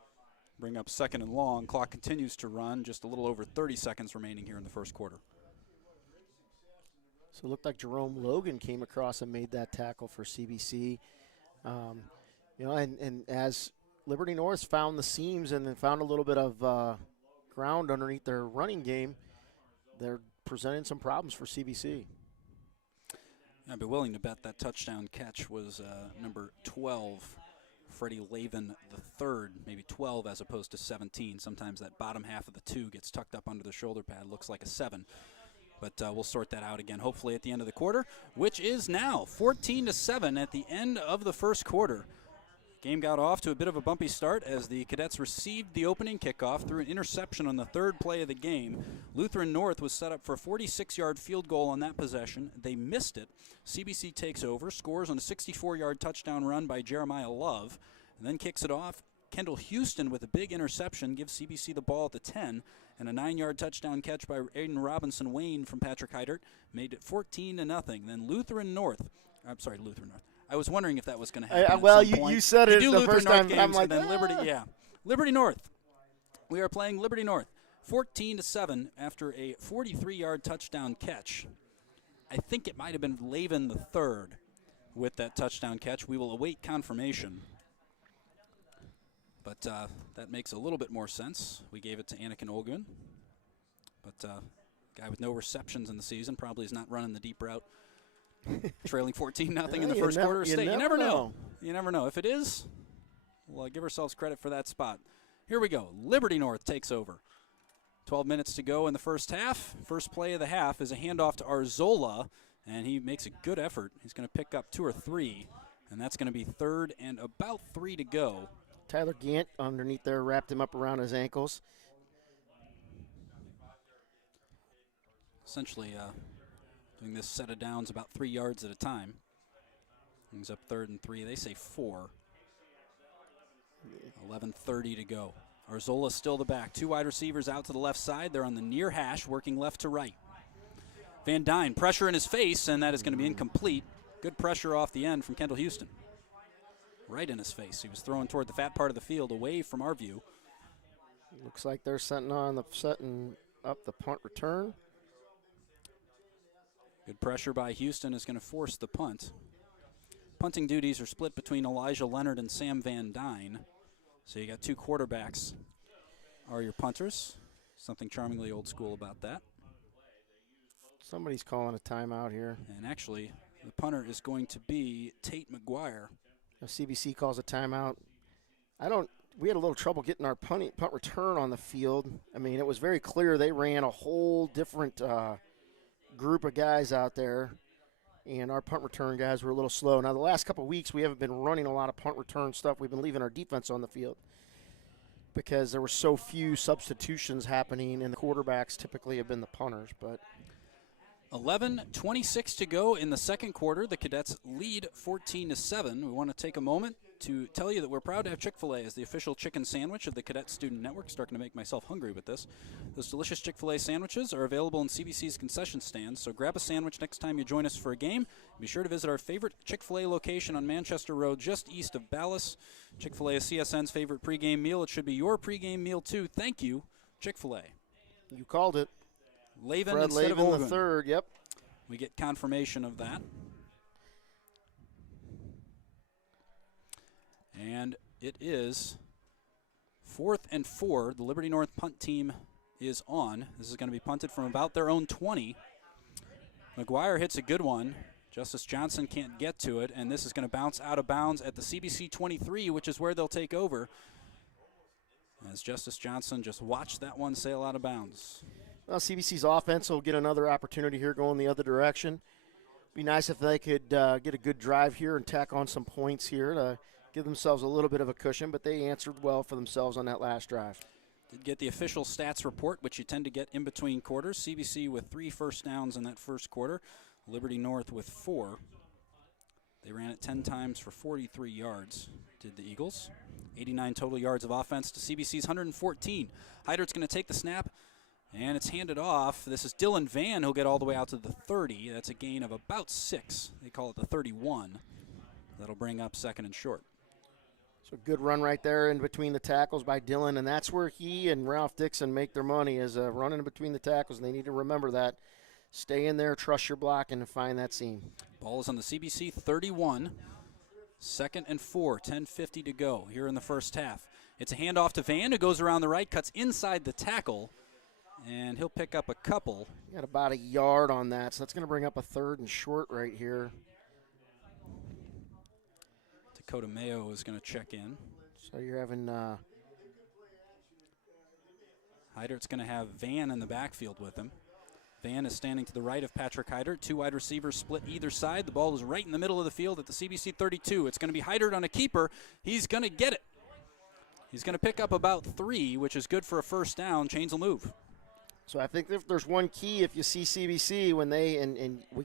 bring up second and long. Clock continues to run, just a little over 30 seconds remaining here in the first quarter. So it looked like Jerome Logan came across and made that tackle for CBC. And as Liberty North found the seams and then found a little bit of ground underneath their running game, they're presenting some problems for CBC. I'd be willing to bet that touchdown catch was number 12, Freddie Lavin III, maybe 12 as opposed to 17. Sometimes that bottom half of the 2 gets tucked up under the shoulder pad, looks like a 7. But we'll sort that out again, hopefully at the end of the quarter, which is now 14-7 at the end of the first quarter. Game got off to a bit of a bumpy start as the Cadets received the opening kickoff through an interception on the 3rd play of the game. Lutheran North was set up for a 46-yard field goal on that possession. They missed it. CBC takes over, scores on a 64-yard touchdown run by Jeremiah Love, and then kicks it off. Kendall Houston with a big interception gives CBC the ball at the 10, and a 9-yard touchdown catch by Aiden Robinson-Wayne from Patrick Heidert made it 14-0. Then Lutheran North. I was wondering if that was going to happen. Well, you said it the first time. I'm like, then Liberty, Liberty North. We are playing Liberty North, 14-7 after a 43-yard touchdown catch. I think it might have been Lavin III with that touchdown catch. We will await confirmation. But that makes a little bit more sense. We gave it to Anakin Olgun. But guy with no receptions in the season probably is not running the deep route. Trailing 14-0 in the first quarter of state. You never know. You never know. If it is, we'll give ourselves credit for that spot. Here we go. Liberty North takes over. 12 minutes to go in the first half. First play of the half is a handoff to Arzola, and he makes a good effort. He's going to pick up 2 or 3, and that's going to be 3rd and about 3 to go. Tyler Gant underneath there wrapped him up around his ankles. Essentially doing this set of downs about 3 yards at a time. Brings up 3rd and 3. They say 4. 11:30 to go. Arzola still the back. 2 wide receivers out to the left side. They're on the near hash, working left to right. Van Dyne, pressure in his face, and that is going to be incomplete. Good pressure off the end from Kendall Houston. Right in his face. He was throwing toward the fat part of the field, away from our view. Looks like they're setting up the punt return. Good pressure by Houston is going to force the punt. Punting duties are split between Elijah Leonard and Sam Van Dyne. So you got 2 quarterbacks are your punters. Something charmingly old school about that. Somebody's calling a timeout here. And actually, the punter is going to be Tate McGuire. CBC calls a timeout. We had a little trouble getting our punt return on the field. I mean, it was very clear they ran a whole different group of guys out there, and our punt return guys were a little slow. Now, the last couple of weeks, we haven't been running a lot of punt return stuff. We've been leaving our defense on the field because there were so few substitutions happening, and the quarterbacks typically have been the punters. But 11:26 to go in the second quarter. The Cadets lead 14-7. We want to take a moment to tell you that we're proud to have Chick-fil-A as the official chicken sandwich of the Cadet Student Network. Starting to make myself hungry with this. Those delicious Chick-fil-A sandwiches are available in CBC's concession stands, so grab a sandwich next time you join us for a game. Be sure to visit our favorite Chick-fil-A location on Manchester Road, just east of Ballas. Chick-fil-A is CSN's favorite pregame meal. It should be your pregame meal, too. Thank you, Chick-fil-A. You called it. Lavin Fred instead of Lavin Olgun. the third, yep. We get confirmation of that. And it is 4th and 4. The Liberty North punt team is on. This is going to be punted from about their own 20. McGuire hits a good one. Justice Johnson can't get to it, and this is going to bounce out of bounds at the CBC 23, which is where they'll take over. As Justice Johnson just watched that one sail out of bounds. Well, CBC's offense will get another opportunity here going the other direction. Be nice if they could get a good drive here and tack on some points here to give themselves a little bit of a cushion, but they answered well for themselves on that last drive. Did get the official stats report, which you tend to get in between quarters. CBC with 3 first downs in that first quarter. Liberty North with 4. They ran it 10 times for 43 yards, did the Eagles. 89 total yards of offense to CBC's 114. Heidert's going to take the snap, and it's handed off. This is Dylan Van, who'll get all the way out to the 30. That's a gain of about 6. They call it the 31. That'll bring up 2nd and short. So good run right there in between the tackles by Dylan, and that's where he and Ralph Dixon make their money, is running in between the tackles, and they need to remember that. Stay in there, trust your block, and find that seam. Ball is on the CBC 31. 2nd and 4, 10:50 to go here in the first half. It's a handoff to Van, who goes around the right, cuts inside the tackle, and he'll pick up a couple. Got about a yard on that, so that's going to bring up a 3rd and short right here. Dakota Mayo is going to check in. So you're having Heidert's going to have Van in the backfield with him. Van is standing to the right of Patrick Heidert. 2 wide receivers split either side. The ball is right in the middle of the field at the CBC 32. It's going to be Heidert on a keeper. He's going to get it. He's going to pick up about 3, which is good for a first down. Chains will move. So I think if there's one key, if you see CBC when they,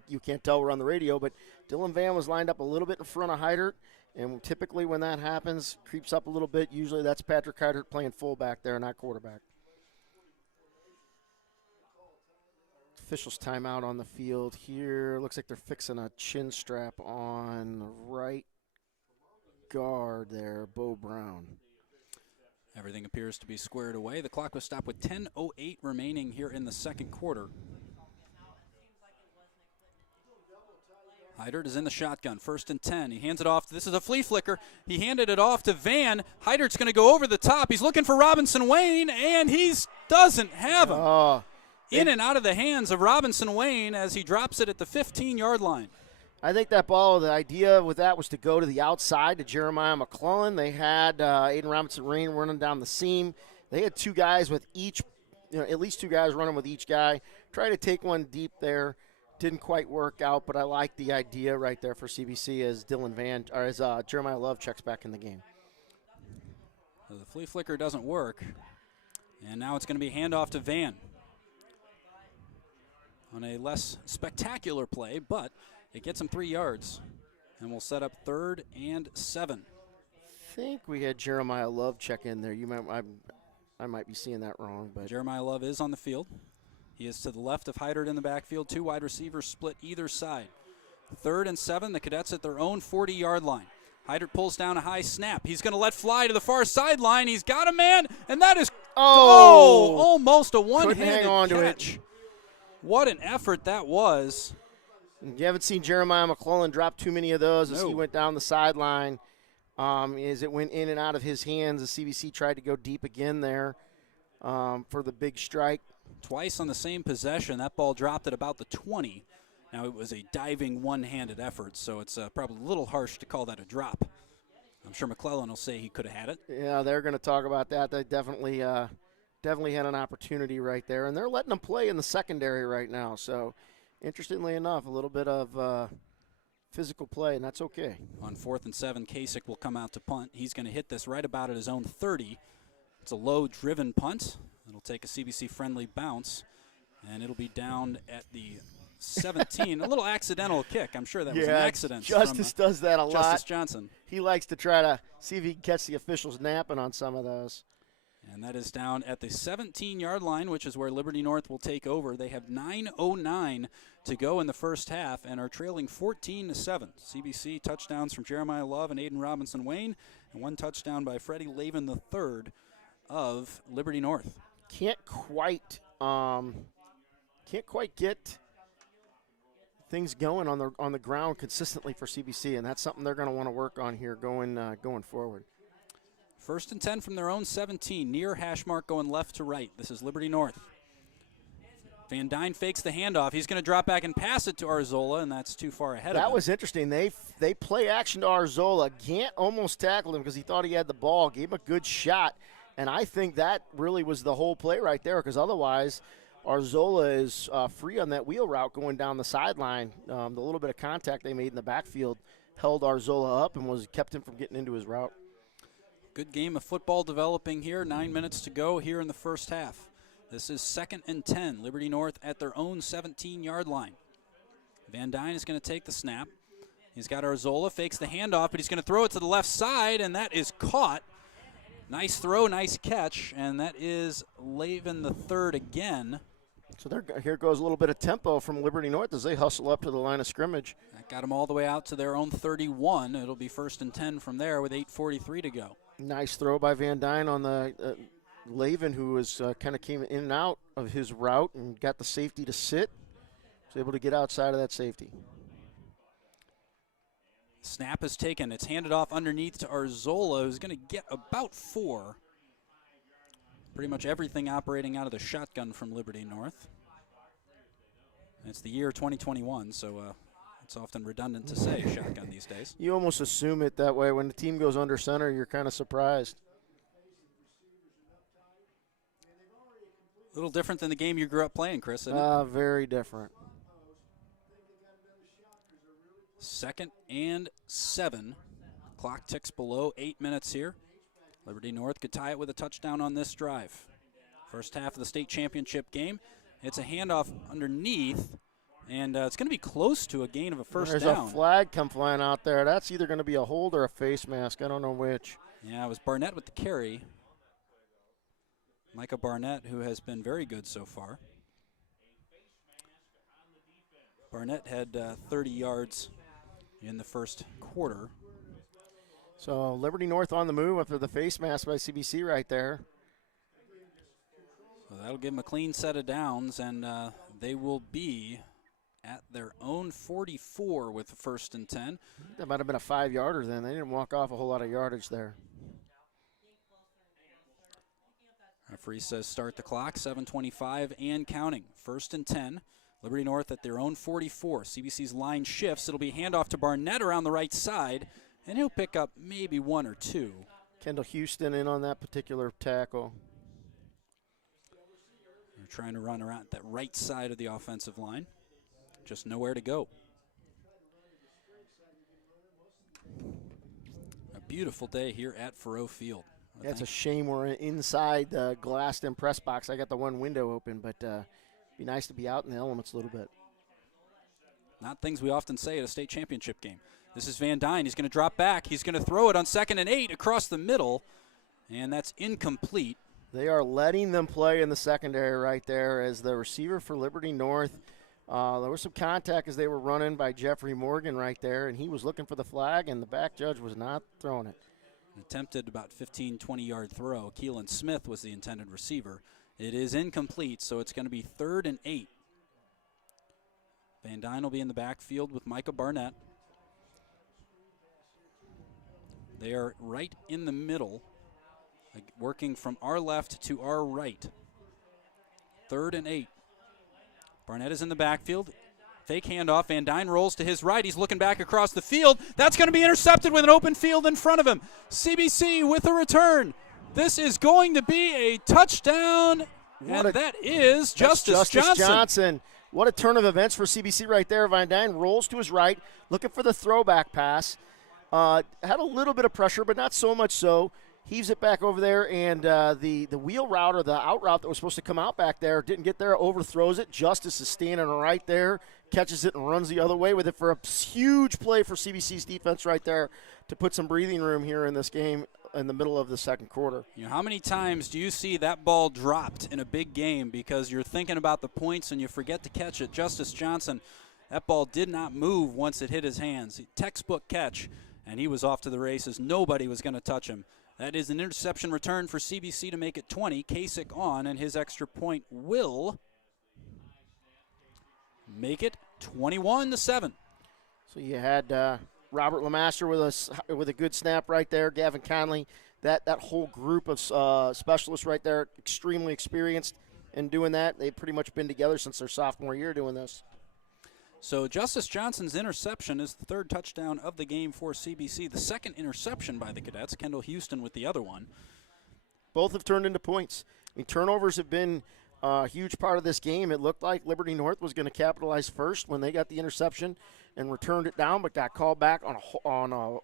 you can't tell we're on the radio, but Dylan Van was lined up a little bit in front of Heidert, and typically when that happens, creeps up a little bit. Usually that's Patrick Heidert playing fullback there, not quarterback. Officials timeout on the field here. Looks like they're fixing a chin strap on the right guard there, Bo Brown. Everything appears to be squared away. The clock was stopped with 10:08 remaining here in the second quarter. Heidert is in the shotgun, 1st and 10. He hands it off. This is a flea flicker. He handed it off to Van. Heidert's going to go over the top. He's looking for Robinson Wayne, and he doesn't have him. In and out of the hands of Robinson Wayne as he drops it at the 15-yard line. I think that ball, the idea with that was to go to the outside to Jeremiah McClellan. They had Aiden Robinson Wayne running down the seam. They had 2 guys with each, at least 2 guys running with each guy. Try to take one deep there. Didn't quite work out, but I like the idea right there for CBC as Jeremiah Love checks back in the game. So the flea flicker doesn't work, and now it's going to be handoff to Van on a less spectacular play, but it gets him 3 yards, and we'll set up 3rd and 7. I think we had Jeremiah Love check in there. I might be seeing that wrong, but Jeremiah Love is on the field. He is to the left of Heidert in the backfield. 2 wide receivers split either side. 3rd and 7, the Cadets at their own 40-yard line. Heidert pulls down a high snap. He's going to let fly to the far sideline. He's got a man, and that is almost a one-handed catch. What an effort that was. You haven't seen Jeremiah McClellan drop too many of those as he went down the sideline. As it went in and out of his hands, the CBC tried to go deep again there for the big strike. Twice on the same possession. That ball dropped at about the 20. Now, it was a diving one-handed effort, so it's probably a little harsh to call that a drop. I'm sure McClellan will say he could have had it. Yeah, they're going to talk about that. They definitely had an opportunity right there, and they're letting them play in the secondary right now. So, interestingly enough, a little bit of physical play, and that's okay. On 4th and 7, Kasich will come out to punt. He's going to hit this right about at his own 30. It's a low-driven punt. It'll take a CBC-friendly bounce, and it'll be down at the 17. A little accidental kick. I'm sure that was an accident. Justice does that a lot. Justice Johnson. He likes to try to see if he can catch the officials napping on some of those. And that is down at the 17-yard line, which is where Liberty North will take over. They have 9:09 to go in the first half and are trailing 14-7. CBC touchdowns from Jeremiah Love and Aiden Robinson Wayne, and 1 touchdown by Freddie Lavin III of Liberty North. Can't quite can't quite get things going on the ground consistently for CBC, and that's something they're going to want to work on here going forward. 1st and 10 from their own 17, near hash mark going left to right. This is Liberty North. Van Dyne fakes the handoff. He's going to drop back and pass it to Arzola, and that's too far ahead of him. That was interesting. They play action to Arzola. Gant almost tackled him because he thought he had the ball, gave him a good shot, and I think that really was the whole play right there, because otherwise Arzola is free on that wheel route going down the sideline. The little bit of contact they made in the backfield held Arzola up and kept him from getting into his route. Good game of football developing here. 9 minutes to go here in the first half. This is 2nd and 10. Liberty North at their own 17-yard line. Van Dyne is going to take the snap. He's got Arzola, fakes the handoff, but he's going to throw it to the left side, and that is caught. Nice throw, nice catch, and that is Lavin the third again. So here goes a little bit of tempo from Liberty North as they hustle up to the line of scrimmage. That got them all the way out to their own 31. It'll be 1st and 10 from there with 8:43 to go. Nice throw by Van Dyne on the Lavin, who was kind of came in and out of his route and got the safety to sit. Was able to get outside of that safety. Snap is taken. It's handed off underneath to Arzola, who's going to get about 4. Pretty much everything operating out of the shotgun from Liberty North. It's the year 2021, so it's often redundant to say shotgun these days. You almost assume it that way. When the team goes under center, you're kind of surprised. A little different than the game you grew up playing, Chris, isn't it? Very different. 2nd and 7. Clock ticks below 8 minutes here. Liberty North could tie it with a touchdown on this drive. First half of the state championship game. It's a handoff underneath, and it's going to be close to a gain of a first down. There's a flag come flying out there. That's either going to be a hold or a face mask. I don't know which. Yeah, it was Barnett with the carry. Micah Barnett, who has been very good so far. Barnett had 30 yards in the first quarter. So Liberty North on the move after the face mask by CBC right there. So that'll give them a clean set of downs, and they will be at their own 44 with the 1st and 10. That might have been a 5-yarder then. They didn't walk off a whole lot of yardage there. Referee says start the clock, 7:25 and counting. 1st and 10. Liberty North at their own 44. CBC's line shifts. It'll be handoff to Barnett around the right side, and he'll pick up maybe 1 or 2. Kendall Houston in on that particular tackle. They're trying to run around that right side of the offensive line. Just nowhere to go. A beautiful day here at Faroe Field. Yeah, it's a shame we're inside the glassed-in press box. I got the one window open, but be nice to be out in the elements a little bit. Not things we often say at a state championship game. This is Van Dyne. He's going to drop back. He's going to throw it on 2nd and 8 across the middle, and that's incomplete. They are letting them play in the secondary right there as the receiver for Liberty North. There was some contact as they were running by Jeffrey Morgan right there, and he was looking for the flag, and the back judge was not throwing it. Attempted about 15, 20-yard throw. Keelan Smith was the intended receiver. It is incomplete, so it's going to be 3rd and 8. Van Dyne will be in the backfield with Micah Barnett. They are right in the middle, working from our left to our right. 3rd and 8. Barnett is in the backfield. Fake handoff. Van Dyne rolls to his right. He's looking back across the field. That's going to be intercepted with an open field in front of him. CBC with a return. This is going to be a touchdown, that is Justice Johnson. What a turn of events for CBC right there. Van Dyne rolls to his right, looking for the throwback pass. Had a little bit of pressure, but not so much so. Heaves it back over there, and the wheel route or the out route that was supposed to come out back there didn't get there, overthrows it. Justice is standing right there, catches it and runs the other way with it for a huge play for CBC's defense right there to put some breathing room here in this game in the middle of the second quarter. You know, how many times do you see that ball dropped in a big game because you're thinking about the points and you forget to catch it? Justice Johnson, that ball did not move once it hit his hands. Textbook catch, and he was off to the races. Nobody was going to touch him. That is an interception return for CBC to make it 20. Kasich on, and his extra point will make it 21-7. So you had Robert Lemaster with a good snap right there. Gavin Conley, that whole group of specialists right there, extremely experienced in doing that. They've pretty much been together since their sophomore year doing this. So Justice Johnson's interception is the third touchdown of the game for CBC. The second interception by the Cadets. Kendall Houston with the other one. Both have turned into points. I mean, turnovers have been a huge part of this game. It looked like Liberty North was going to capitalize first when they got the interception and returned it down, but got called back on a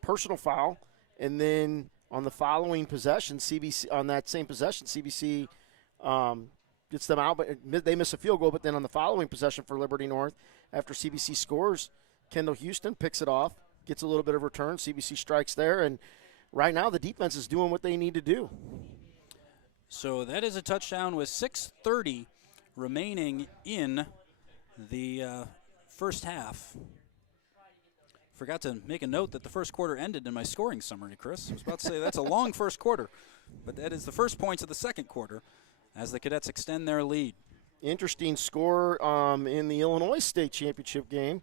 personal foul. And then on the following possession, CBC gets them out, but they miss a field goal. But then on the following possession for Liberty North, after CBC scores, Kendall Houston picks it off, gets a little bit of return. CBC strikes there, and right now the defense is doing what they need to do. So that is a touchdown with 6:30 remaining in the first half. Forgot to make a note that the first quarter ended in my scoring summary, Chris. I was about to say that's a long first quarter, but that is the first points of the second quarter as the Cadets extend their lead. Interesting score in the Illinois State Championship game.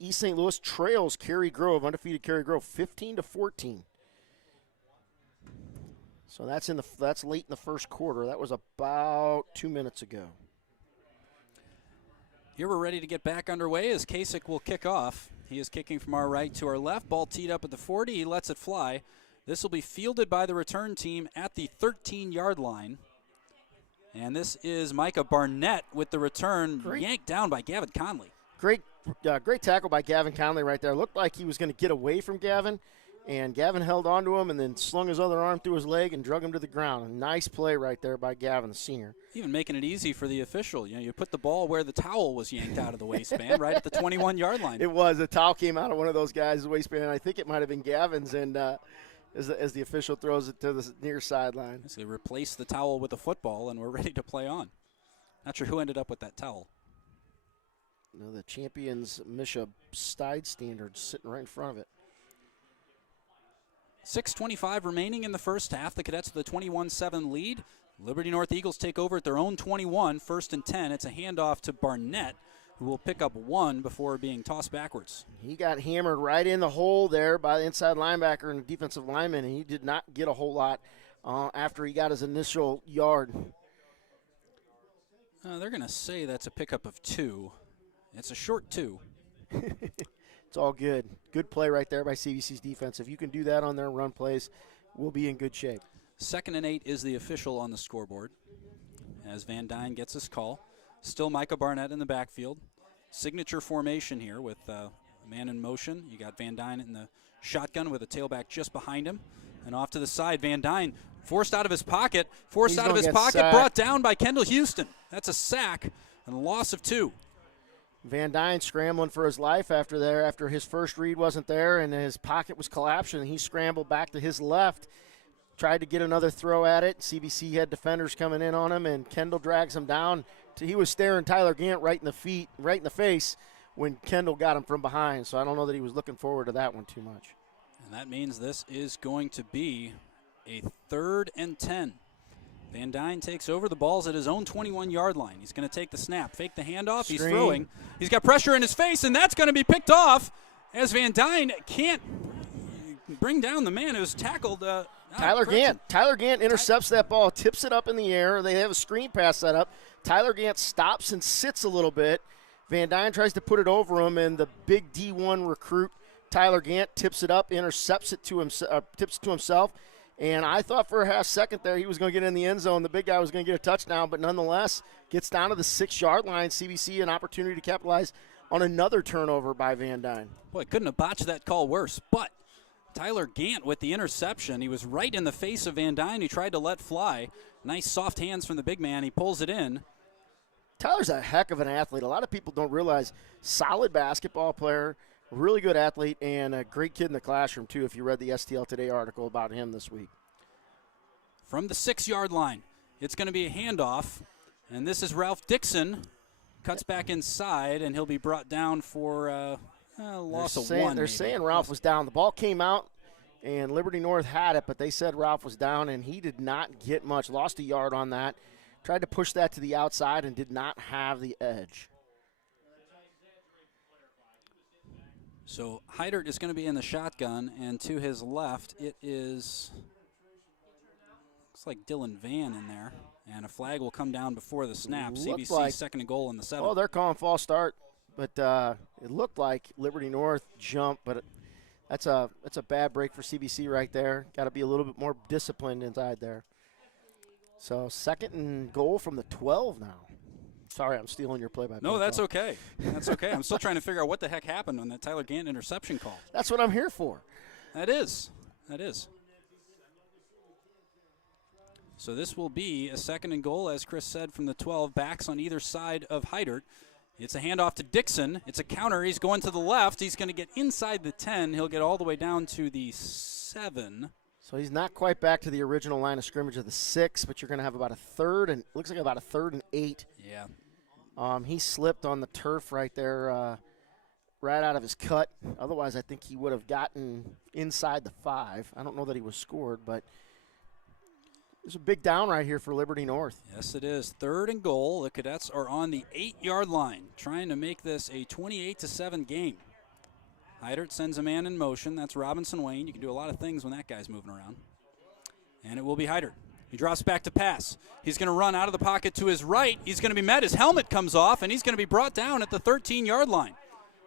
East St. Louis trails Cary Grove, undefeated Cary Grove, 15-14. So that's late in the first quarter. That was about 2 minutes ago. Here we're ready to get back underway as Kasich will kick off. He is kicking from our right to our left. Ball teed up at the 40. He lets it fly. This will be fielded by the return team at the 13-yard line. And this is Micah Barnett with the return, yanked down by Gavin Conley. Great tackle by Gavin Conley right there. Looked like he was going to get away from Gavin, and Gavin held on to him and then slung his other arm through his leg and drug him to the ground. A nice play right there by Gavin, the senior. Even making it easy for the official. You put the ball where the towel was yanked out of the waistband, right at the 21-yard line. It was. The towel came out of one of those guys' waistband. I think it might have been Gavin's, and as the official throws it to the near sideline. So they replaced the towel with a football, and we're ready to play on. Not sure who ended up with that towel. No, the champions, Misha Stide Standard, sitting right in front of it. 6:25 remaining in the first half. The Cadets with a 21-7 lead. Liberty North Eagles take over at their own 21, 1st and 10. It's a handoff to Barnett, who will pick up one before being tossed backwards. He got hammered right in the hole there by the inside linebacker and the defensive lineman, and he did not get a whole lot after he got his initial yard. They're going to say that's a pickup of 2. It's a short 2. It's all good. Good play right there by CBC's defense. If you can do that on their run plays, we'll be in good shape. 2nd and 8 is the official on the scoreboard as Van Dyne gets his call. Still Micah Barnett in the backfield. Signature formation here with a man in motion. You got Van Dyne in the shotgun with a tailback just behind him. And off to the side, Van Dyne forced out of his pocket. Brought down by Kendall Houston. That's a sack and a loss of 2. Van Dyne scrambling for his life after his first read wasn't there and his pocket was collapsing. He scrambled back to his left, tried to get another throw at it. CBC had defenders coming in on him, and Kendall drags him down. He was staring Tyler Gant right in the face when Kendall got him from behind. So I don't know that he was looking forward to that one too much. And that means this is going to be a 3rd and 10. Van Dyne takes over. The ball's at his own 21-yard line. He's going to take the snap, fake the handoff. He's throwing. He's got pressure in his face, and that's going to be picked off as Van Dyne can't bring down the man who's tackled. Tyler Gant. Tyler Gant intercepts that ball, tips it up in the air. They have a screen pass set up. Tyler Gant stops and sits a little bit. Van Dyne tries to put it over him, and the big D1 recruit, Tyler Gant, tips it up, intercepts it to himself. And I thought for a half second there he was going to get in the end zone. The big guy was going to get a touchdown, but nonetheless gets down to the 6-yard line. CBC an opportunity to capitalize on another turnover by Van Dyne. Boy, couldn't have botched that call worse. But Tyler Gant with the interception. He was right in the face of Van Dyne, who tried to let fly. Nice soft hands from the big man. He pulls it in. Tyler's a heck of an athlete. A lot of people don't realize solid basketball player, really good athlete, and a great kid in the classroom, too, if you read the STL Today article about him this week. From the 6-yard line, it's going to be a handoff, and this is Ralph Dixon. Cuts back inside, and he'll be brought down for a loss of 1. They're saying Ralph was down. The ball came out, and Liberty North had it, but they said Ralph was down, and he did not get much. Lost a yard on that. Tried to push that to the outside and did not have the edge. So Heidert is going to be in the shotgun, and to his left, it is, looks like Dylan Van in there. And a flag will come down before the snap. CBC like, second and goal in the 7. Oh, they're calling false start, but it looked like Liberty North jumped, but that's a bad break for CBC right there. Got to be a little bit more disciplined inside there. So second and goal from the 12 now. Sorry, I'm stealing your play-by-play. No, that's okay. That's okay. I'm still trying to figure out what the heck happened on that Tyler Gant interception call. That's what I'm here for. That is. That is. So this will be a second and goal, as Chris said, from the 12. Backs on either side of Heidert. It's a handoff to Dixon. It's a counter. He's going to the left. He's going to get inside the 10. He'll get all the way down to the 7. So he's not quite back to the original line of scrimmage of the 6, but you're going to have about a third, and looks like about a 3rd and 8. Yeah. He slipped on the turf right there, right out of his cut. Otherwise, I think he would have gotten inside the 5. I don't know that he was scored, but there's a big down right here for Liberty North. Yes, it is. 3rd and goal. The Cadets are on the 8-yard line, trying to make this a 28-7 game. Heidert sends a man in motion. That's Robinson Wayne. You can do a lot of things when that guy's moving around. And it will be Heidert. He drops back to pass. He's going to run out of the pocket to his right. He's going to be met. His helmet comes off, and he's going to be brought down at the 13-yard line.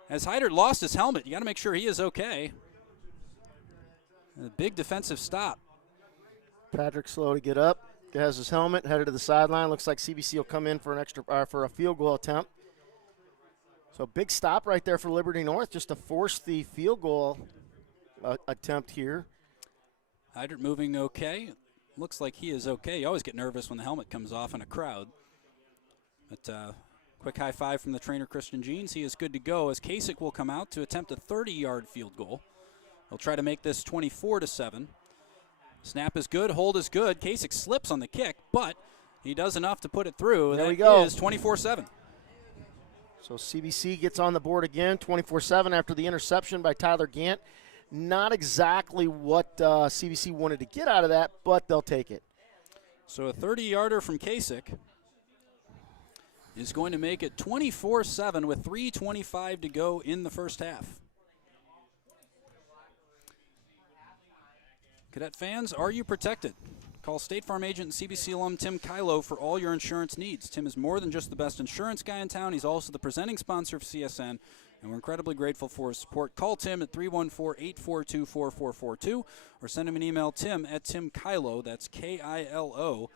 As Heidert lost his helmet, you got to make sure he is okay. A big defensive stop. Patrick slow to get up. Has his helmet, headed to the sideline. Looks like CBC will come in for for a field goal attempt. So big stop right there for Liberty North, just to force the field goal attempt here. Heidert moving okay. Looks like he is okay. You always get nervous when the helmet comes off in a crowd. But quick high five from the trainer, Christian Jeans. He is good to go as Kasich will come out to attempt a 30-yard field goal. He'll try to make this 24-7. Snap is good, hold is good. Kasich slips on the kick, but he does enough to put it through. There we go. That is 24-7. So CBC gets on the board again, 24-7 after the interception by Tyler Gant. Not exactly what CBC wanted to get out of that, but they'll take it. So a 30-yarder from Kasich is going to make it 24-7 with 3:25 to go in the first half. Cadet fans, are you protected? Call State Farm agent and CBC alum Tim Kylo for all your insurance needs. Tim is more than just the best insurance guy in town. He's also the presenting sponsor of CSN, and we're incredibly grateful for his support. Call Tim at 314-842-4442 or send him an email, tim@timkylo, that's KILO.com.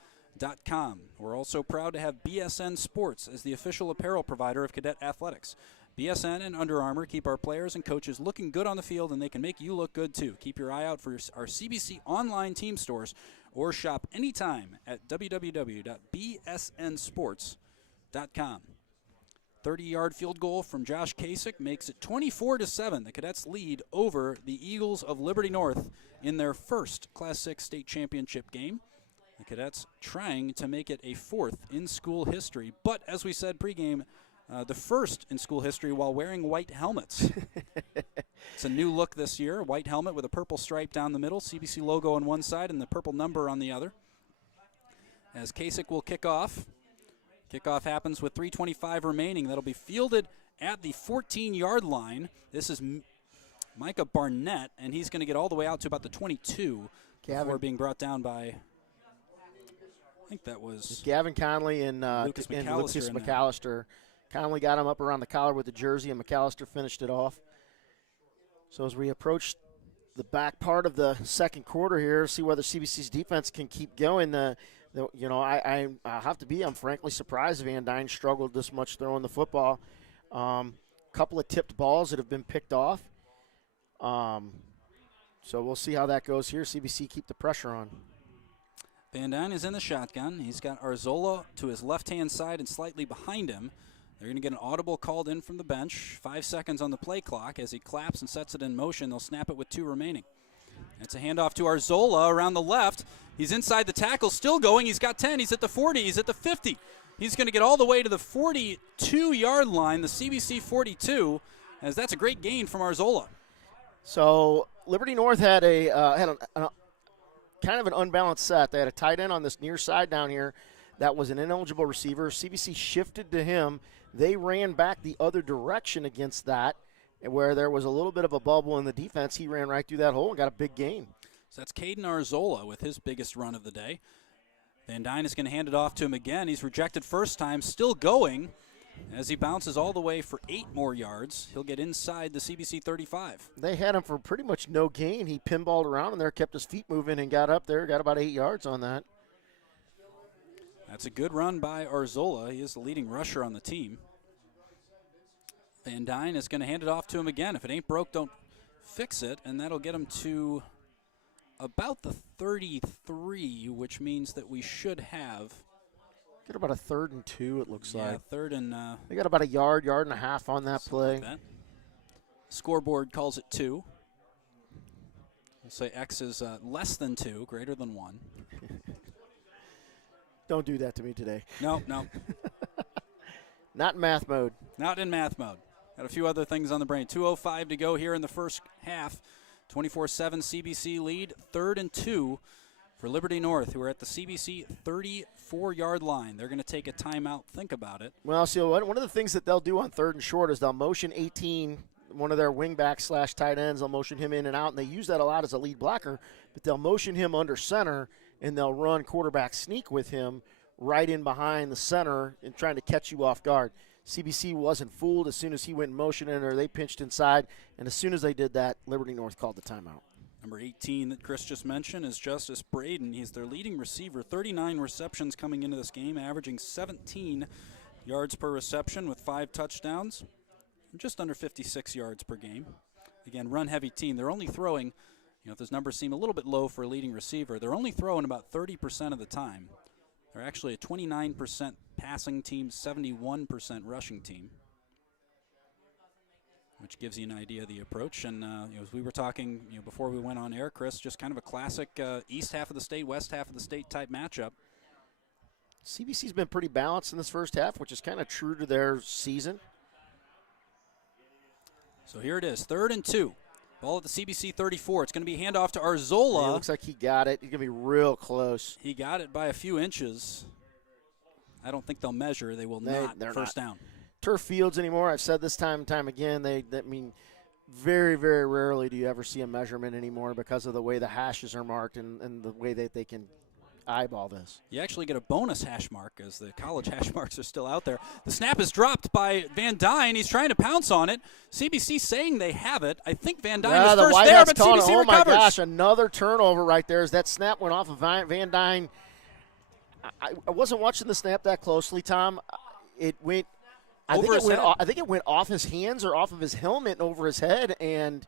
We're also proud to have BSN Sports as the official apparel provider of Cadet Athletics. BSN and Under Armour keep our players and coaches looking good on the field, and they can make you look good too. Keep your eye out for our CBC online team stores or shop anytime at www.bsnsports.com. 30-yard field goal from Josh Kasich makes it 24-7. The Cadets lead over the Eagles of Liberty North in their first Class 6 state championship game. The Cadets trying to make it a 4th in school history, but as we said pregame, the first in school history while wearing white helmets. It's a new look this year, white helmet with a purple stripe down the middle, CBC logo on one side and the purple number on the other. As Kasich will kick off. Kickoff happens with 3:25 remaining. That'll be fielded at the 14-yard line. This is Micah Barnett, and he's going to get all the way out to about the 22 before being brought down by, I think that was Gavin Conley and Lucas McAllister. Conley got him up around the collar with the jersey, and McAllister finished it off. So as we approach the back part of the second quarter here, see whether CBC's defense can keep going. I have to be, I'm frankly surprised Van Dyne struggled this much throwing the football. Couple of tipped balls that have been picked off. So we'll see how that goes here. CBC keep the pressure on. Van Dyne is in the shotgun. He's got Arzola to his left-hand side and slightly behind him. They're going to get an audible called in from the bench. 5 seconds on the play clock. As he claps and sets it in motion, they'll snap it with 2 remaining. It's a handoff to Arzola around the left. He's inside the tackle, still going. He's got 10. He's at the 40. He's at the 50. He's going to get all the way to the 42-yard line, the CBC 42, as that's a great gain from Arzola. So Liberty North had a kind of an unbalanced set. They had a tight end on this near side down here that was an ineligible receiver. CBC shifted to him. They ran back the other direction against that, where there was a little bit of a bubble in the defense, he ran right through that hole and got a big gain. So that's Caden Arzola with his biggest run of the day. Van Dyne is going to hand it off to him again. He's rejected first time, still going as he bounces all the way for 8 more yards. He'll get inside the CBC 35. They had him for pretty much no gain. He pinballed around in there, kept his feet moving, and got up there, got about 8 yards on that. That's a good run by Arzola. He is the leading rusher on the team. Van Dyne is going to hand it off to him again. If it ain't broke, don't fix it, and that'll get him to about the 33, which means that we should have. Get about a 3rd and 2, it looks like. Yeah, 3rd and. They got about a yard and a half on that play. Like that. Scoreboard calls it 2. We'll say X is less than 2, greater than 1. Don't do that to me today. No. Not in math mode. Not in math mode. Got a few other things on the brain. 2:05 to go here in the first half. 24-7 CBC lead. 3rd and 2 for Liberty North, who are at the CBC 34-yard line. They're going to take a timeout. Think about it. Well, so one of the things that they'll do on 3rd and short is they'll motion 18, one of their wingbacks / tight ends. They'll motion him in and out, and they use that a lot as a lead blocker. But they'll motion him under center, and they'll run quarterback sneak with him right in behind the center and trying to catch you off guard. CBC wasn't fooled as soon as he went in motion in, or they pinched inside, and as soon as they did that, Liberty North called the timeout. Number 18 that Chris just mentioned is Justice Braden. He's their leading receiver, 39 receptions coming into this game, averaging 17 yards per reception with 5 touchdowns, and just under 56 yards per game. Again, run-heavy team. They're only throwing, if those numbers seem a little bit low for a leading receiver, they're only throwing about 30% of the time. They're actually a 29% passing team, 71% rushing team, which gives you an idea of the approach. And as we were talking before we went on air, Chris, just kind of a classic east half of the state, west half of the state type matchup. CBC's been pretty balanced in this first half, which is kind of true to their season. So here it is, 3rd and 2. Ball at the CBC 34. It's going to be handoff to Arzola. Yeah, looks like he got it. He's going to be real close. He got it by a few inches. I don't think they'll measure. They will not. First down. Turf fields anymore. I've said this time and time again. Very, very rarely do you ever see a measurement anymore because of the way the hashes are marked and the way that they can eyeball this. You actually get a bonus hash mark as the college hash marks are still out there. The snap is dropped by Van Dyne. He's trying to pounce on it. CBC saying they have it. I think Van Dyne is first there, but CBC recovers. Oh, my gosh, another turnover right there as that snap went off of Van Dyne. I wasn't watching the snap that closely, Tom. It went – I think it went off his hands or off of his helmet and over his head, and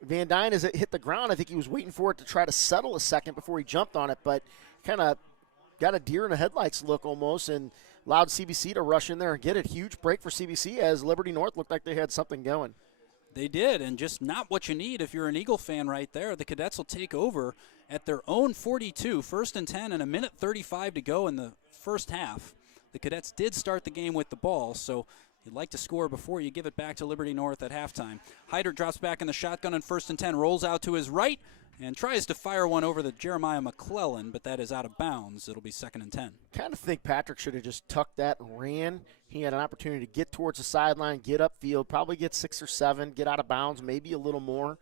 Van Dyne, as it hit the ground, I think he was waiting for it to try to settle a second before he jumped on it, but kind of got a deer in the headlights look almost and allowed CBC to rush in there and get it. Huge break for CBC as Liberty North looked like they had something going. They did, and just not what you need if you're an Eagle fan right there. The Cadets will take over at their own 42, 1st and 10, and 1:35 to go in the first half. The Cadets did start the game with the ball, so you'd like to score before you give it back to Liberty North at halftime. Hyder drops back in the shotgun on 1st and 10, rolls out to his right, and tries to fire one over to Jeremiah McClellan, but that is out of bounds. It'll be 2nd and 10. Kind of think Patrick should have just tucked that and ran. He had an opportunity to get towards the sideline, get upfield, probably get 6 or 7, get out of bounds, maybe a little more.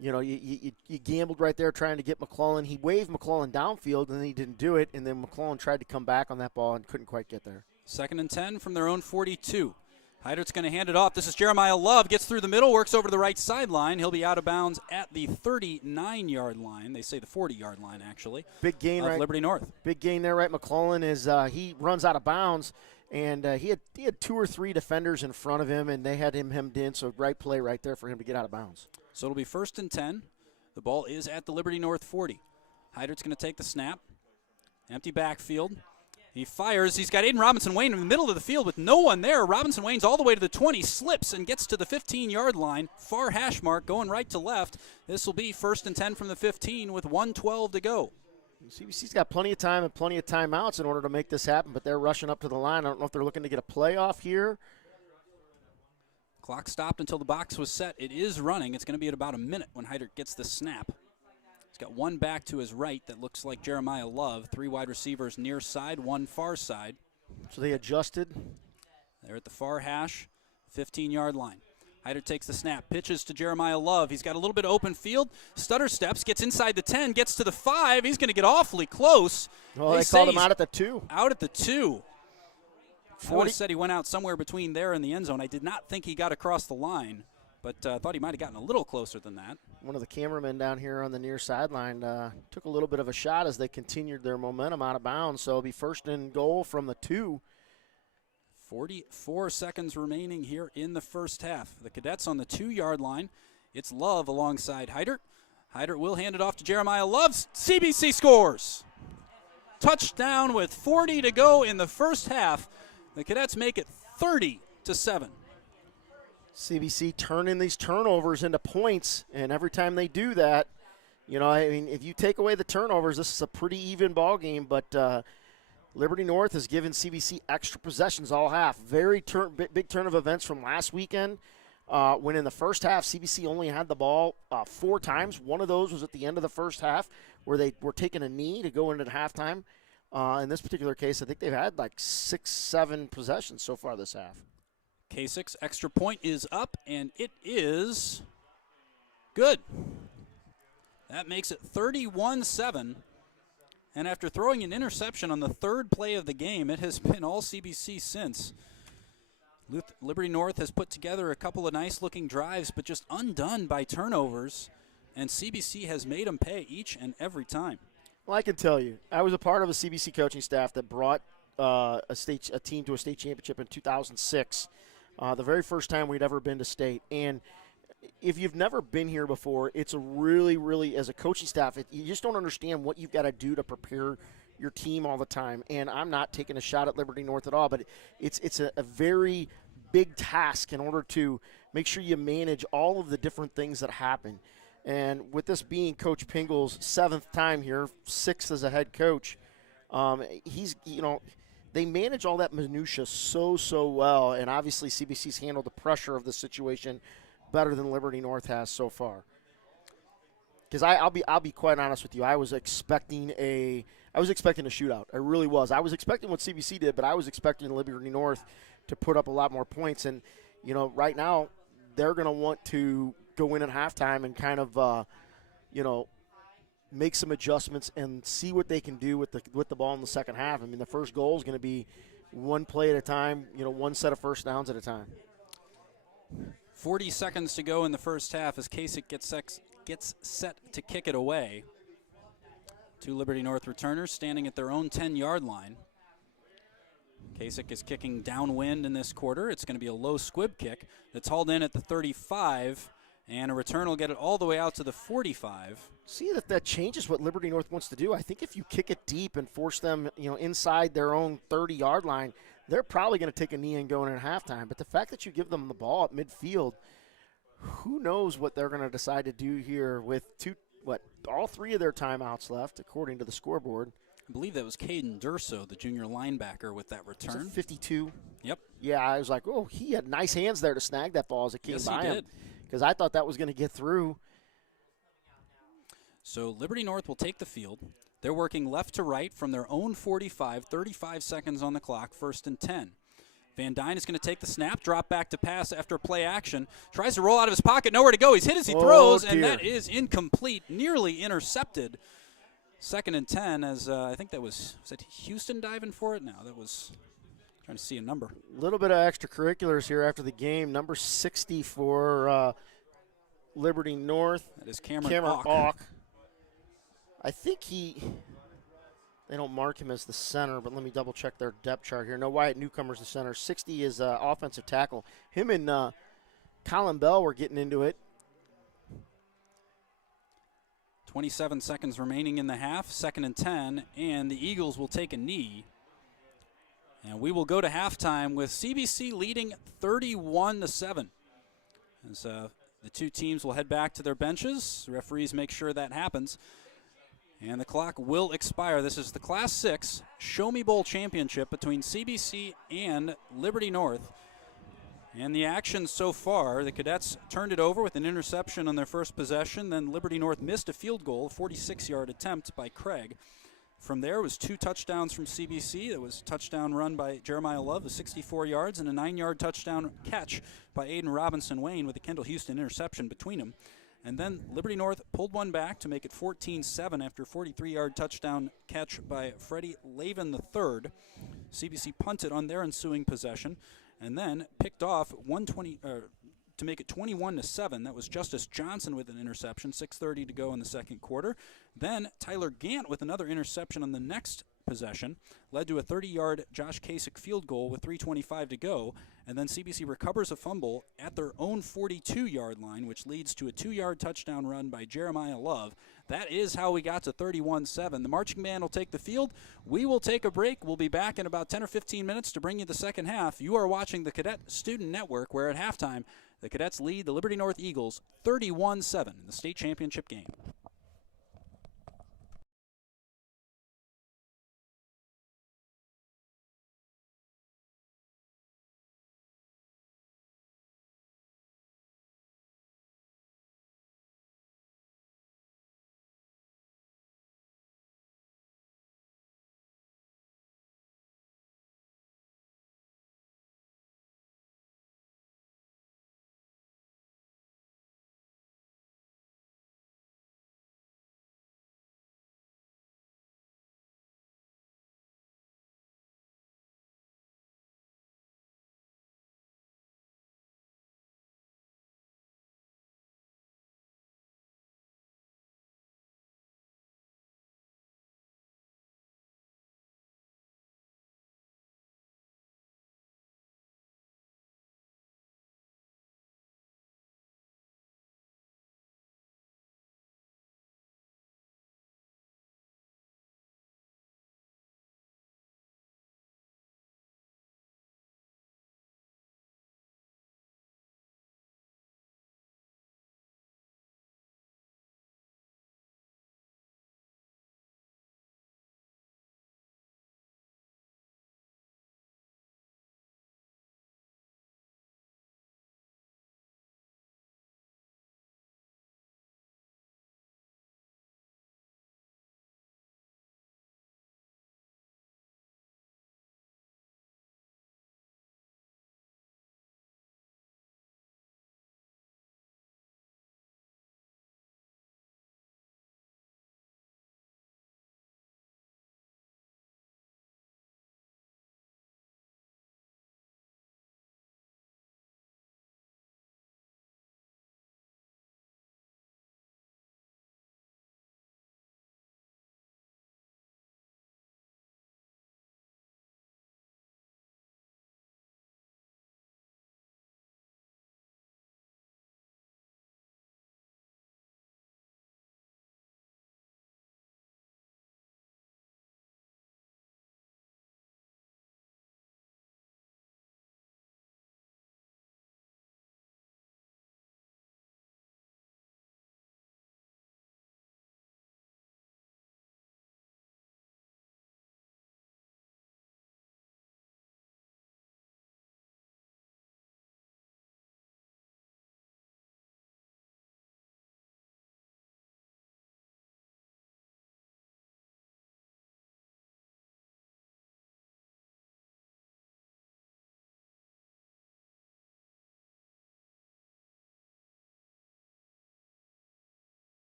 You gambled right there trying to get McClellan. He waved McClellan downfield, and then he didn't do it, and then McClellan tried to come back on that ball and couldn't quite get there. 2nd and 10 from their own 42. Hydert's going to hand it off. This is Jeremiah Love. Gets through the middle, works over to the right sideline. He'll be out of bounds at the 39-yard line. They say the 40-yard line, actually. Big gain, right? Liberty North. Big gain there, right? McClellan is he runs out of bounds, and he had 2 or 3 defenders in front of him, and they had him hemmed in. So right play right there for him to get out of bounds. So it'll be 1st and 10. The ball is at the Liberty North 40. Hydert's going to take the snap. Empty backfield. He fires. He's got Aiden Robinson-Wayne in the middle of the field with no one there. Robinson-Wayne's all the way to the 20, slips and gets to the 15-yard line. Far hash mark going right to left. This will be 1st and 10 from the 15 with 1:12 to go. CBC's got plenty of time and plenty of timeouts in order to make this happen, but they're rushing up to the line. I don't know if they're looking to get a playoff here. Clock stopped until the box was set. It is running. It's going to be at about a minute when Hyder gets the snap. He's got one back to his right that looks like Jeremiah Love. 3 wide receivers near side, 1 far side. So they adjusted? They're at the far hash, 15-yard line. Hyder takes the snap, pitches to Jeremiah Love. He's got a little bit of open field, stutter steps, gets inside the 10, gets to the 5. He's going to get awfully close. Well, they called him out at the 2. Out at the 2. I would have said he went out somewhere between there and the end zone. I did not think he got across the line, but thought he might have gotten a little closer than that. One of the cameramen down here on the near sideline took a little bit of a shot as they continued their momentum out of bounds. So it'll be first and goal from the 2. 44 seconds remaining here in the first half. The Cadets on the 2-yard line. It's Love alongside Hyder. Hyder will hand it off to Jeremiah Love. CBC scores. Touchdown with 40 to go in the first half. The Cadets make it 30-7. CBC turning these turnovers into points, and every time they do that, you know, I mean, if you take away the turnovers, this is a pretty even ball game, but Liberty North has given CBC extra possessions all half. Very big turn of events from last weekend when in the first half, CBC only had the ball 4 times. One of those was at the end of the first half where they were taking a knee to go into halftime. In this particular case, I think they've had like 6-7 possessions so far this half. K6 extra point is up, and it is good. That makes it 31-7. And after throwing an interception on the 3rd play of the game, it has been all CBC since. Liberty North has put together a couple of nice-looking drives, but just undone by turnovers, and CBC has made them pay each and every time. Well, I can tell you, I was a part of a CBC coaching staff that brought a team to a state championship in 2006, the very first time we'd ever been to state. And if you've never been here before, it's a really, as a coaching staff, you just don't understand what you've got to do to prepare your team all the time. And I'm not taking a shot at Liberty North at all, but it's a very big task in order to make sure you manage all of the different things that happen. And with this being Coach Pingle's 7th time here, 6th as a head coach, they manage all that minutia so well. And obviously CBC's handled the pressure of the situation better than Liberty North has so far. Because I'll be quite honest with you, I was expecting a shootout. I really was. I was expecting what CBC did, but I was expecting Liberty North to put up a lot more points. And right now they're going to want to go in at halftime and kind of make some adjustments and see what they can do with the ball in the second half. I mean, the first goal is going to be one play at a time, one set of first downs at a time. 40 seconds to go in the first half as Kasich gets set to kick it away. 2 Liberty North returners standing at their own 10-yard line. Kasich is kicking downwind in this quarter. It's going to be a low squib kick that's hauled in at the 35, and a return will get it all the way out to the 45. See that changes what Liberty North wants to do. I think if you kick it deep and force them, inside their own 30-yard line, they're probably going to take a knee and go in at halftime. But the fact that you give them the ball at midfield, who knows what they're going to decide to do here with all 3 of their timeouts left, according to the scoreboard. I believe that was Caden Durso, the junior linebacker, with that return. 52. Yep. Yeah, I was like, oh, he had nice hands there to snag that ball as it came by him. Because I thought that was going to get through. So Liberty North will take the field. They're working left to right from their own 45, 35 seconds on the clock, 1st and 10. Van Dyne is going to take the snap, drop back to pass after play action, tries to roll out of his pocket, nowhere to go. He's hit as he throws, and that is incomplete, nearly intercepted. 2nd and 10 as I think was it Houston diving for it? No, that was trying to see a number. A little bit of extracurriculars here after the game. Number 60 for Liberty North. That is Cameron Auk. I think they don't mark him as the center, but let me double check their depth chart here. No, Wyatt Newcomer's the center. 60 is offensive tackle. Him and Colin Bell were getting into it. 27 seconds remaining in the half, 2nd and 10, and the Eagles will take a knee. And we will go to halftime with CBC leading 31-7. As the 2 teams will head back to their benches. The referees make sure that happens. And the clock will expire. This is the Class 6 Show Me Bowl Championship between CBC and Liberty North. And the action so far, the Cadets turned it over with an interception on their first possession. Then Liberty North missed a field goal, a 46-yard attempt by Craig. From there was 2 touchdowns from CBC. There was a touchdown run by Jeremiah Love of 64 yards and a 9-yard touchdown catch by Aiden Robinson-Wayne with a Kendall Houston interception between them. And then Liberty North pulled one back to make it 14-7 after a 43-yard touchdown catch by Freddie Lavin III. CBC punted on their ensuing possession and then picked off 120 to make it 21-7. That was Justice Johnson with an interception, 6:30 to go in the second quarter. Then Tyler Gant with another interception on the next possession led to a 30-yard Josh Kasich field goal with 3:25 to go. And then CBC recovers a fumble at their own 42-yard line, which leads to a 2-yard touchdown run by Jeremiah Love. That is how we got to 31-7. The marching band will take the field. We will take a break. We'll be back in about 10 or 15 minutes to bring you the second half. You are watching the Cadet Student Network, where at halftime, the Cadets lead the Liberty North Eagles 31-7 in the state championship game.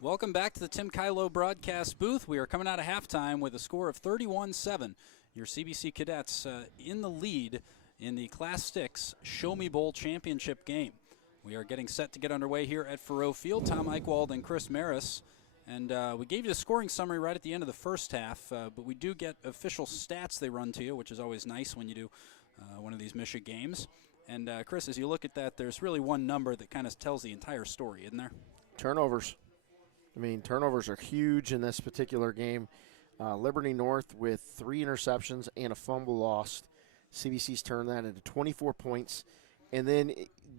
Welcome back to the Tim Kylo broadcast booth. We are coming out of halftime with a score of 31-7. Your CBC Cadets in the lead in the Class 6 Show Me Bowl championship game. We are getting set to get underway here at Faroe Field. Tom Eichwald and Chris Maris. And we gave you the scoring summary right at the end of the first half, but we do get official stats they run to you, which is always nice when you do one of these Michigan games. And Chris, as you look at that, there's really one number that kind of tells the entire story, isn't there? Turnovers. I mean, turnovers are huge in this particular game. Liberty North with 3 interceptions and a fumble lost. CBC's turned that into 24 points. And then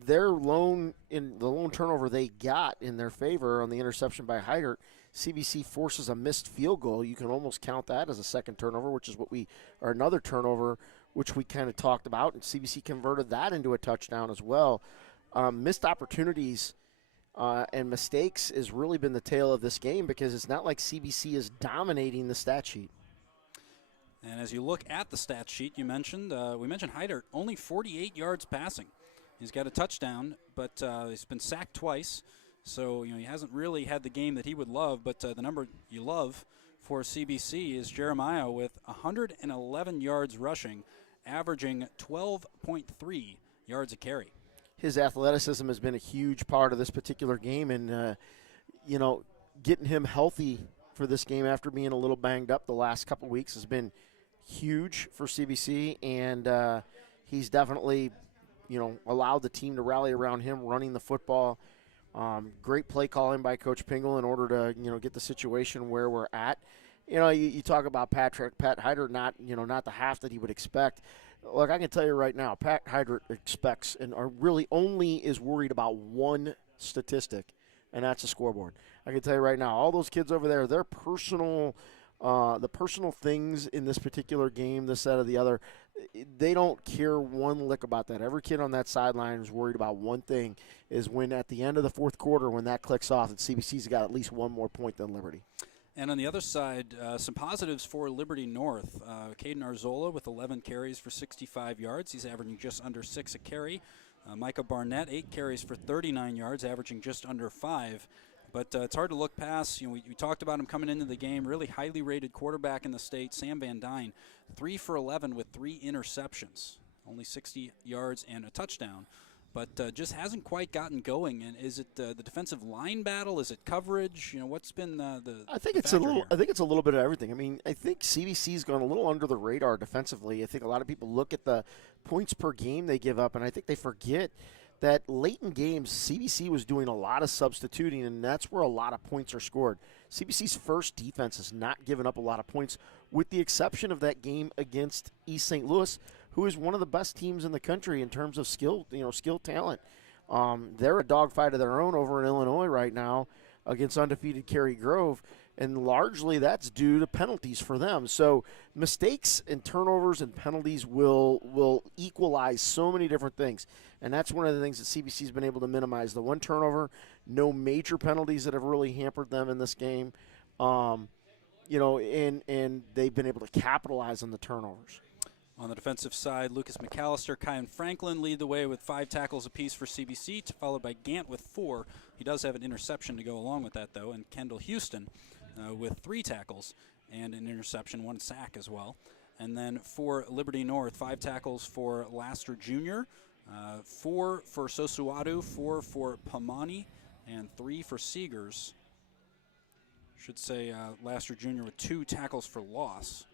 the lone turnover they got in their favor on the interception by Heidert, CBC forces a missed field goal. You can almost count that as a second turnover, another turnover, which we kind of talked about, and CBC converted that into a touchdown as well. Missed opportunities and mistakes has really been the tale of this game because it's not like CBC is dominating the stat sheet. And as you look at the stat sheet, we mentioned Heidert, only 48 yards passing. He's got a touchdown, but he's been sacked twice. So, he hasn't really had the game that he would love, but the number you love for CBC is Jeremiah with 111 yards rushing, averaging 12.3 yards a carry. His athleticism has been a huge part of this particular game, and, getting him healthy for this game after being a little banged up the last couple of weeks has been huge for CBC, and he's definitely, allowed the team to rally around him running the football. Great play calling by Coach Pingle in order to, get the situation where we're at. You talk about Pat Heidert, not the half that he would expect. Look, I can tell you right now, Pat Heidert expects and really only is worried about one statistic, and that's the scoreboard. I can tell you right now, all those kids over there, their personal things in this particular game, this, that, or the other, they don't care one lick about that. Every kid on that sideline is worried about one thing, is when at the end of the fourth quarter, when that clicks off, that CBC's got at least one more point than Liberty. And on the other side, some positives for Liberty North. Caden Arzola with 11 carries for 65 yards. He's averaging just under 6 a carry. Micah Barnett, 8 carries for 39 yards, averaging just under 5. But it's hard to look past. We talked about him coming into the game, really highly rated quarterback in the state, Sam Van Dyne, 3 for 11 with 3 interceptions, only 60 yards and a touchdown. But just hasn't quite gotten going. And is it the defensive line battle? Is it coverage? What's been the? I think it's a little. Here? I think it's a little bit of everything. I mean, I think CBC's gone a little under the radar defensively. I think a lot of people look at the points per game they give up, and I think they forget that late in games, CBC was doing a lot of substituting, and that's where a lot of points are scored. CBC's first defense has not given up a lot of points, with the exception of that game against East St. Louis, who is one of the best teams in the country in terms of skill talent. They're a dogfight of their own over in Illinois right now against undefeated Cary Grove, and largely that's due to penalties for them. So mistakes and turnovers and penalties will equalize so many different things, and that's one of the things that CBC's been able to minimize. The one turnover, no major penalties that have really hampered them in this game, and they've been able to capitalize on the turnovers. On the defensive side, Lucas McAllister, Kyan Franklin lead the way with 5 tackles apiece for CBC, followed by Gant with 4. He does have an interception to go along with that, though, and Kendall Houston with 3 tackles and an interception, 1 sack as well. And then for Liberty North, 5 tackles for Laster Jr., 4 for Sosuadu, 4 for Pamani, and 3 for Seegers. Should say Laster Jr. with 2 tackles for loss.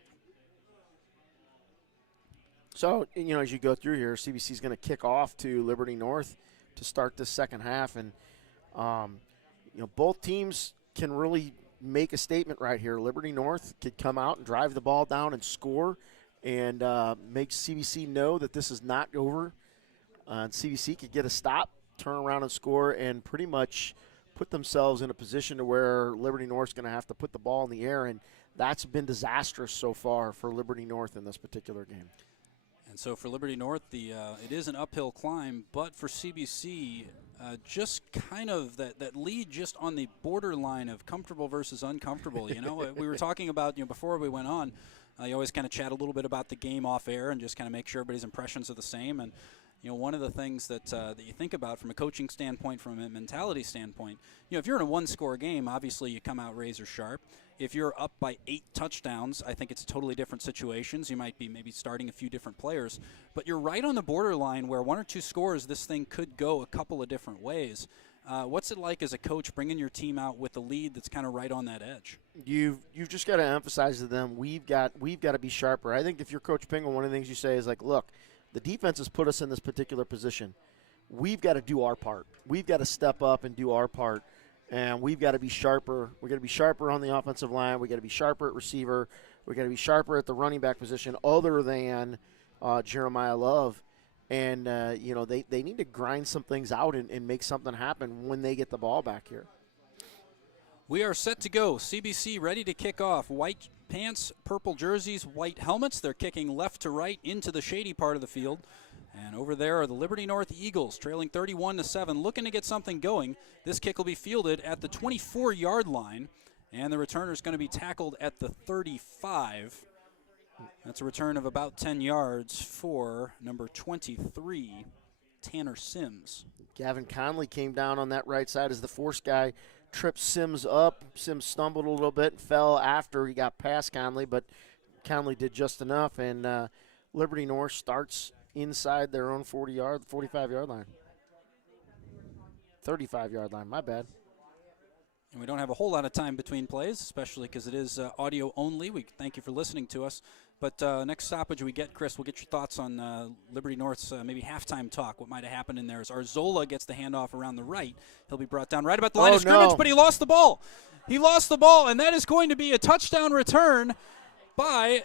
So, as you go through here, CBC is going to kick off to Liberty North to start this second half. And, both teams can really make a statement right here. Liberty North could come out and drive the ball down and score and make CBC know that this is not over. And CBC could get a stop, turn around and score, and pretty much put themselves in a position to where Liberty North's going to have to put the ball in the air. And that's been disastrous so far for Liberty North in this particular game. And so for Liberty North, it is an uphill climb, but for CBC, just kind of that lead just on the borderline of comfortable versus uncomfortable. We were talking about, before we went on, you always kind of chat a little bit about the game off air and just kind of make sure everybody's impressions are the same. And, one of the things that you think about from a coaching standpoint, from a mentality standpoint, if you're in a one-score game, obviously you come out razor sharp. If you're up by 8 touchdowns, I think it's totally different situations. You might be maybe starting a few different players, but you're right on the borderline where 1 or 2 scores, this thing could go a couple of different ways. What's it like as a coach bringing your team out with a lead that's kind of right on that edge? You've just got to emphasize to them, we've got to be sharper. I think if you're Coach Pingle, one of the things you say is like, look, the defense has put us in this particular position. We've got to do our part. We've got to step up and do our part, and we've got to be sharper. We've got to be sharper on the offensive line. We've got to be sharper at receiver. We've got to be sharper at the running back position other than Jeremiah Love. And, they need to grind some things out and make something happen when they get the ball back here. We are set to go. CBC ready to kick off. White pants, purple jerseys, white helmets. They're kicking left to right into the shady part of the field. And over there are the Liberty North Eagles, trailing 31-7, looking to get something going. This kick will be fielded at the 24-yard line, and the returner is going to be tackled at the 35. That's a return of about 10 yards for number 23, Tanner Sims. Gavin Conley came down on that right side as the force guy tripped Sims up. Sims stumbled a little bit and fell after he got past Conley, but Conley did just enough, and Liberty North starts inside their own 45-yard line. 35-yard line, my bad. And we don't have a whole lot of time between plays, especially because it is audio only. We thank you for listening to us. But next stoppage we get, Chris, we'll get your thoughts on Liberty North's maybe halftime talk. What might have happened in there is Arzola gets the handoff around the right. He'll be brought down right about the line of scrimmage, but he lost the ball. He lost the ball, and that is going to be a touchdown return by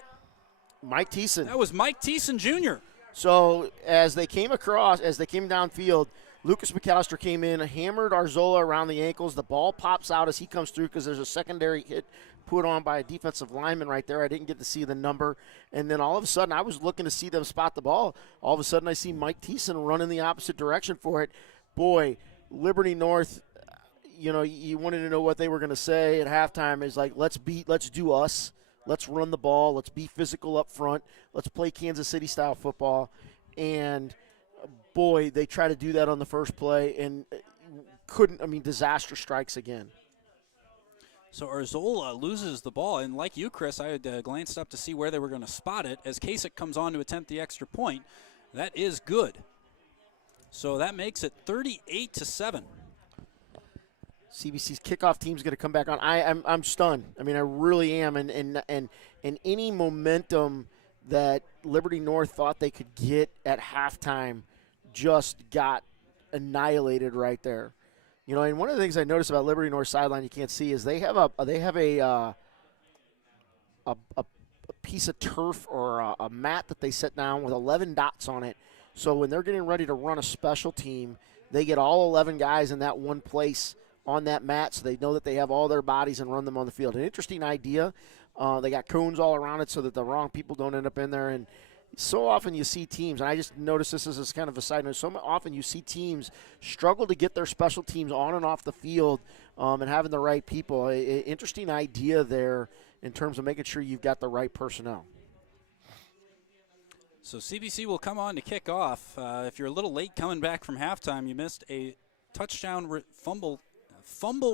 Mike Thiessen. That was Mike Thiessen Jr. So as they came downfield, Lucas McAllister came in, hammered Arzola around the ankles. The ball pops out as he comes through because there's a secondary hit put on by a defensive lineman right there. I didn't get to see the number. And then all of a sudden, I was looking to see them spot the ball. All of a sudden, I see Mike Thiessen run in the opposite direction for it. Boy, Liberty North, you wanted to know what they were going to say at halftime is like, let's do us. Let's run the ball. Let's be physical up front. Let's play Kansas City-style football. And, boy, they try to do that on the first play and disaster strikes again. So Arzola loses the ball, and like you, Chris, I had glanced up to see where they were going to spot it. As Kasich comes on to attempt the extra point, that is good. So that makes it 38-7. CBC's kickoff team's going to come back on. I'm stunned. I mean, I really am. And any momentum that Liberty North thought they could get at halftime just got annihilated right there. And one of the things I noticed about Liberty North sideline you can't see is they have a piece of turf or a mat that they set down with 11 dots on it. So when they're getting ready to run a special team, they get all 11 guys in that one place on that mat so they know that they have all their bodies and run them on the field. An interesting idea. They got cones all around it so that the wrong people don't end up in there. And so often you see teams, and I just noticed this as kind of a side note, so often you see teams struggle to get their special teams on and off the field and having the right people. Interesting idea there in terms of making sure you've got the right personnel. So CBC will come on to kick off. If you're a little late coming back from halftime, you missed a touchdown fumble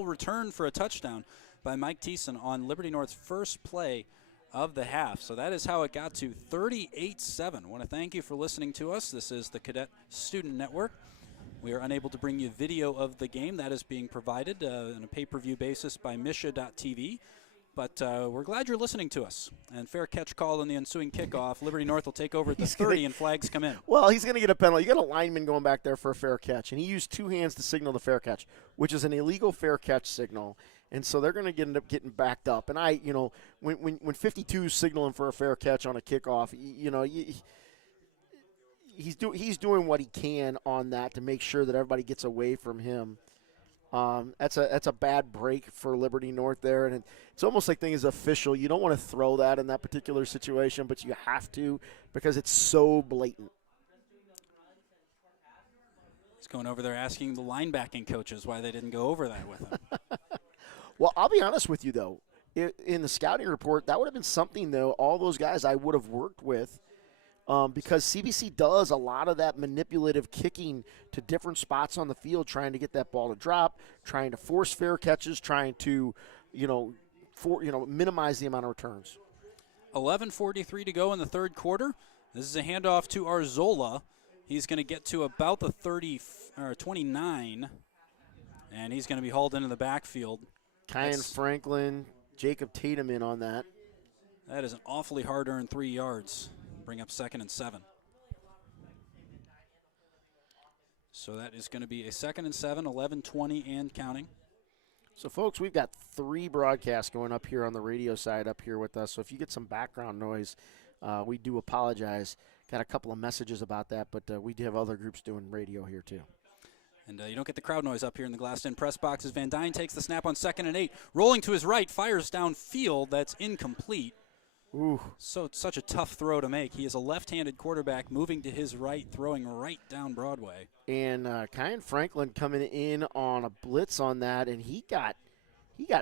return for a touchdown by Mike Thiessen on Liberty North's first play of the half. So that is how it got to 38-7. I want to thank you for listening to us. This is the Cadet Student Network. We are unable to bring you video of the game. That is being provided on a pay-per-view basis by Misha.tv. But we're glad you're listening to us. And fair catch call in the ensuing kickoff. Liberty North will take over at the 30 and flags come in. Well, he's going to get a penalty. You got a lineman going back there for a fair catch, and he used two hands to signal the fair catch, which is an illegal fair catch signal. And so they're going to end up getting backed up. And when 52 is signaling for a fair catch on a kickoff, he's doing what he can on that to make sure that everybody gets away from him. That's a bad break for Liberty North there, and it's almost like things official. You don't want to throw that in that particular situation, but you have to because it's so blatant. He's going over there asking the linebacking coaches why they didn't go over that with him. Well, I'll be honest with you, though. In the scouting report, that would have been something, though, all those guys I would have worked with because CBC does a lot of that manipulative kicking to different spots on the field, trying to get that ball to drop, trying to force fair catches, trying to, minimize the amount of returns. 11:43 to go in the third quarter. This is a handoff to Arzola. He's going to get to about the 29, and he's going to be hauled into the backfield. Kyan Franklin, Jacob Tatum in on that. That is an awfully hard-earned 3 yards. Bring up 2nd and 7. So that is going to be a 2nd and 7, 11:20 and counting. So, folks, we've got 3 broadcasts going up here on the radio side up here with us. So if you get some background noise, we do apologize. Got a couple of messages about that, but we do have other groups doing radio here too. And you don't get the crowd noise up here in the glassed-in press boxes. Van Dyne takes the snap on 2nd and 8. Rolling to his right, fires downfield. That's incomplete. Ooh. So such a tough throw to make. He is a left-handed quarterback moving to his right, throwing right down Broadway. And Kyan Franklin coming in on a blitz on that, and he got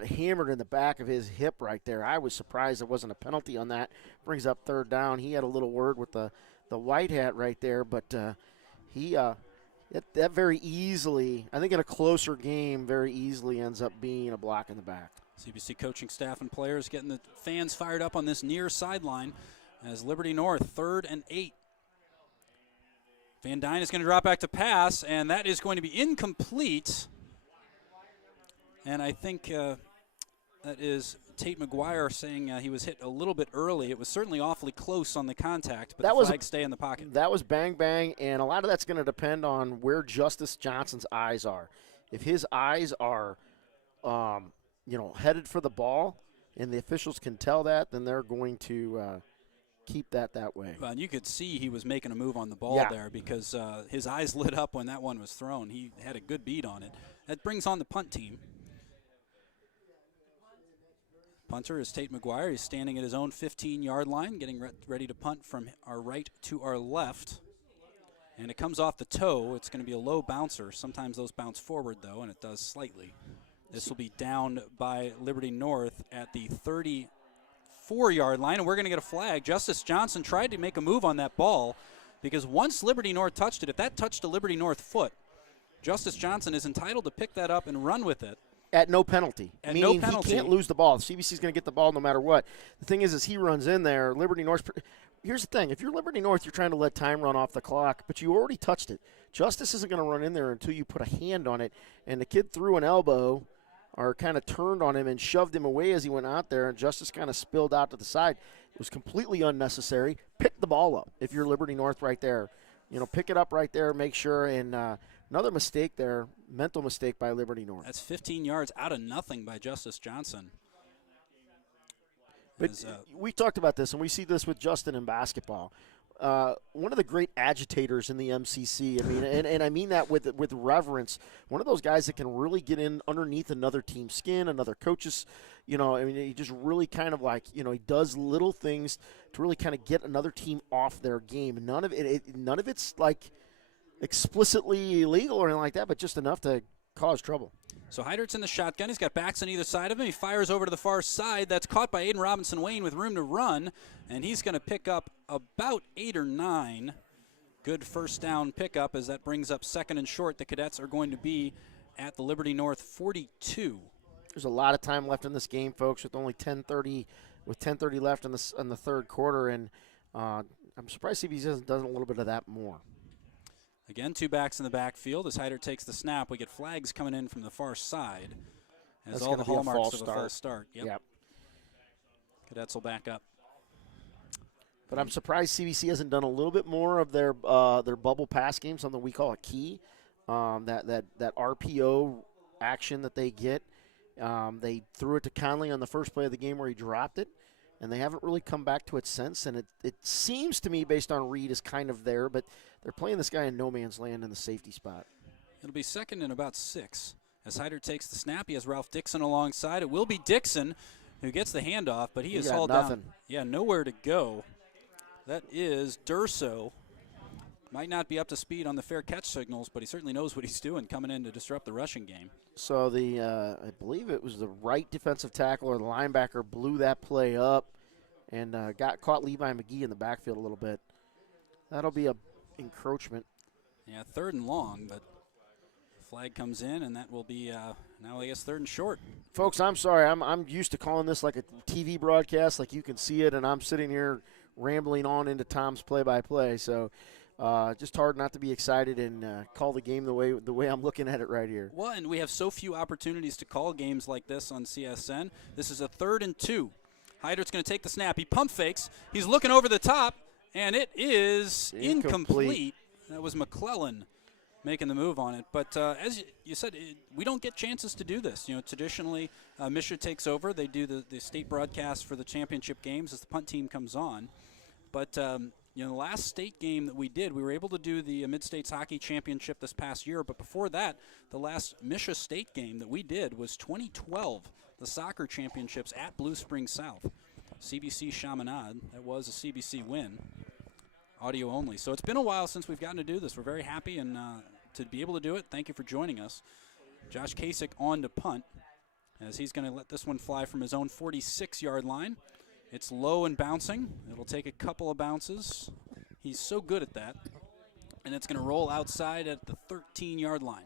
hammered in the back of his hip right there. I was surprised it wasn't a penalty on that. Brings up 3rd down. He had a little word with the white hat right there, but that very easily, I think in a closer game, very easily ends up being a block in the back. CBC coaching staff and players getting the fans fired up on this near sideline as Liberty North, 3rd and 8. Van Dyne is going to drop back to pass, and that is going to be incomplete. And I think that is Tate McGuire saying he was hit a little bit early. It was certainly awfully close on the contact, but the flags stay in the pocket. That was bang, bang, and a lot of that's going to depend on where Justice Johnson's eyes are. If his eyes are headed for the ball, and the officials can tell that, then they're going to keep that way. Well, and you could see he was making a move on the ball there because his eyes lit up when that one was thrown. He had a good beat on it. That brings on the punt team. Punter is Tate McGuire. He's standing at his own 15-yard line, getting ready to punt from our right to our left. And it comes off the toe. It's going to be a low bouncer. Sometimes those bounce forward, though, and it does slightly. This will be down by Liberty North at the 34-yard line, and we're going to get a flag. Justice Johnson tried to make a move on that ball because once Liberty North touched it, if that touched a Liberty North foot, Justice Johnson is entitled to pick that up and run with it. At no penalty. At no penalty. He can't lose the ball. CBC's going to get the ball no matter what. The thing is he runs in there. Liberty North. Here's the thing. If you're Liberty North, you're trying to let time run off the clock, but you already touched it. Justice isn't going to run in there until you put a hand on it, and the kid threw an elbow or kind of turned on him and shoved him away as he went out there, and Justice kind of spilled out to the side. It was completely unnecessary. Pick the ball up if you're Liberty North right there. Pick it up right there, make sure, and another mistake there, mental mistake by Liberty North. That's 15 yards out of nothing by Justice Johnson. But we talked about this, and we see this with Justin in basketball. One of the great agitators in the MCC. I mean, and I mean that with reverence. One of those guys that can really get in underneath another team's skin, another coach's. He just really kind of he does little things to really kind of get another team off their game. None of it's like explicitly illegal or anything like that, but just enough to cause trouble. So Heidert's in the shotgun. He's got backs on either side of him. He fires over to the far side. That's caught by Aiden Robinson-Wayne with room to run, and he's going to pick up about 8 or 9. Good first down pickup as that brings up 2nd and short. The Cadets are going to be at the Liberty North 42. There's a lot of time left in this game, folks, with only 10:30 left in the third quarter, and I'm surprised CBC hasn't done a little bit of that more. Again, 2 backs in the backfield. As Heidert takes the snap, we get flags coming in from the far side. As all the hallmarks of a false start. Yep. Cadets will back up. But I'm surprised CBC hasn't done a little bit more of their bubble pass game, something we call a key. That RPO action that they get. They threw it to Conley on the first play of the game where he dropped it, and they haven't really come back to it since. And it seems to me, based on Reed, is kind of there, but they're playing this guy in no man's land in the safety spot. It'll be 2nd and about 6. As Heidert takes the snap, he has Ralph Dixon alongside. It will be Dixon who gets the handoff, but he is hauled down. Yeah, nowhere to go. That is Durso. Might not be up to speed on the fair catch signals, but he certainly knows what he's doing coming in to disrupt the rushing game. So I believe it was the right defensive tackle or the linebacker blew that play up and caught Levi McGee in the backfield a little bit. That'll be a encroachment. Yeah, 3rd and long, but flag comes in, and that will be now, I guess, 3rd and short. Folks, I'm sorry. I'm used to calling this like a TV broadcast, like you can see it, and I'm sitting here rambling on into Tom's play-by-play. So just hard not to be excited and call the game the way I'm looking at it right here. Well, and we have so few opportunities to call games like this on CSN. This is a 3rd and 2. Heidert's going to take the snap. He pump fakes. He's looking over the top, and it is incomplete. That was McClellan making the move on it. But as you said, we don't get chances to do this. You know, traditionally, Misha takes over. They do the state broadcast for the championship games as the punt team comes on. But you know, the last state game that we did, we were able to do the Mid-States Hockey Championship this past year. But before that, the last Misha State game that we did was 2012, the soccer championships at Blue Springs South. CBC Chaminade. That was a CBC win. Audio only. So it's been a while since we've gotten to do this. We're very happy and to be able to do it. Thank you for joining us. Josh Kasich on to punt as he's going to let this one fly from his own 46-yard line. It's low and bouncing. It'll take a couple of bounces. He's so good at that. And it's going to roll outside at the 13-yard line.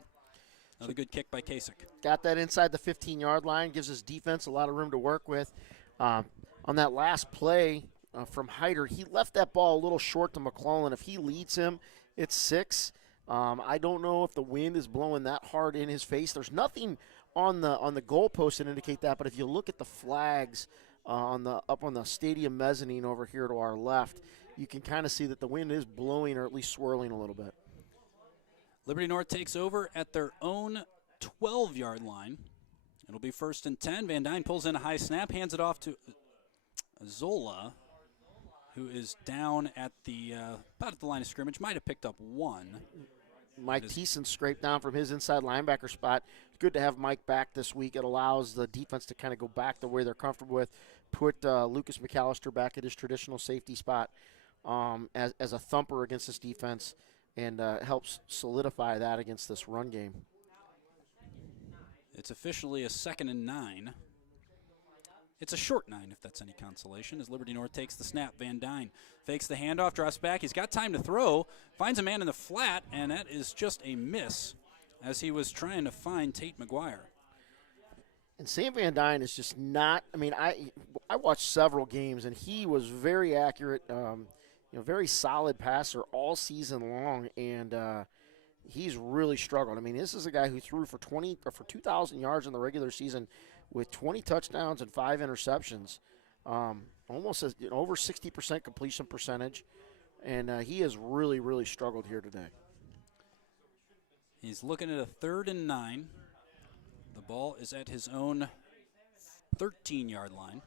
Another good kick by Kasich. Got that inside the 15-yard line. Gives his defense a lot of room to work with. On that last play from Heider, he left that ball a little short to McClellan. If he leads him, it's 6. I don't know if the wind is blowing that hard in his face. There's nothing on the goalpost that indicate that, but if you look at the flags up on the stadium mezzanine over here to our left, you can kind of see that the wind is blowing or at least swirling a little bit. Liberty North takes over at their own 12-yard line. It'll be 1st and 10. Van Dyne pulls in a high snap, hands it off to Zola, who is down at the about at the line of scrimmage. Might have picked up 1. Mike Thiessen scraped down from his inside linebacker spot. It's good to have Mike back this week. It allows the defense to kind of go back the way they're comfortable with. Put Lucas McAllister back at his traditional safety spot as a thumper against this defense, and helps solidify that against this run game. It's officially a 2nd and 9. It's a short 9, if that's any consolation, as Liberty North takes the snap. Van Dyne fakes the handoff, drops back. He's got time to throw, finds a man in the flat, and that is just a miss as he was trying to find Tate McGuire. And Sam Van Dyne is just not – I mean, I watched several games, and he was very accurate, very solid passer all season long, and he's really struggled. I mean, this is a guy who threw for 2,000 yards in the regular season with 20 touchdowns and 5 interceptions, almost over 60% completion percentage, and he has really, really struggled here today. He's looking at a 3rd and 9. The ball is at his own 13-yard line,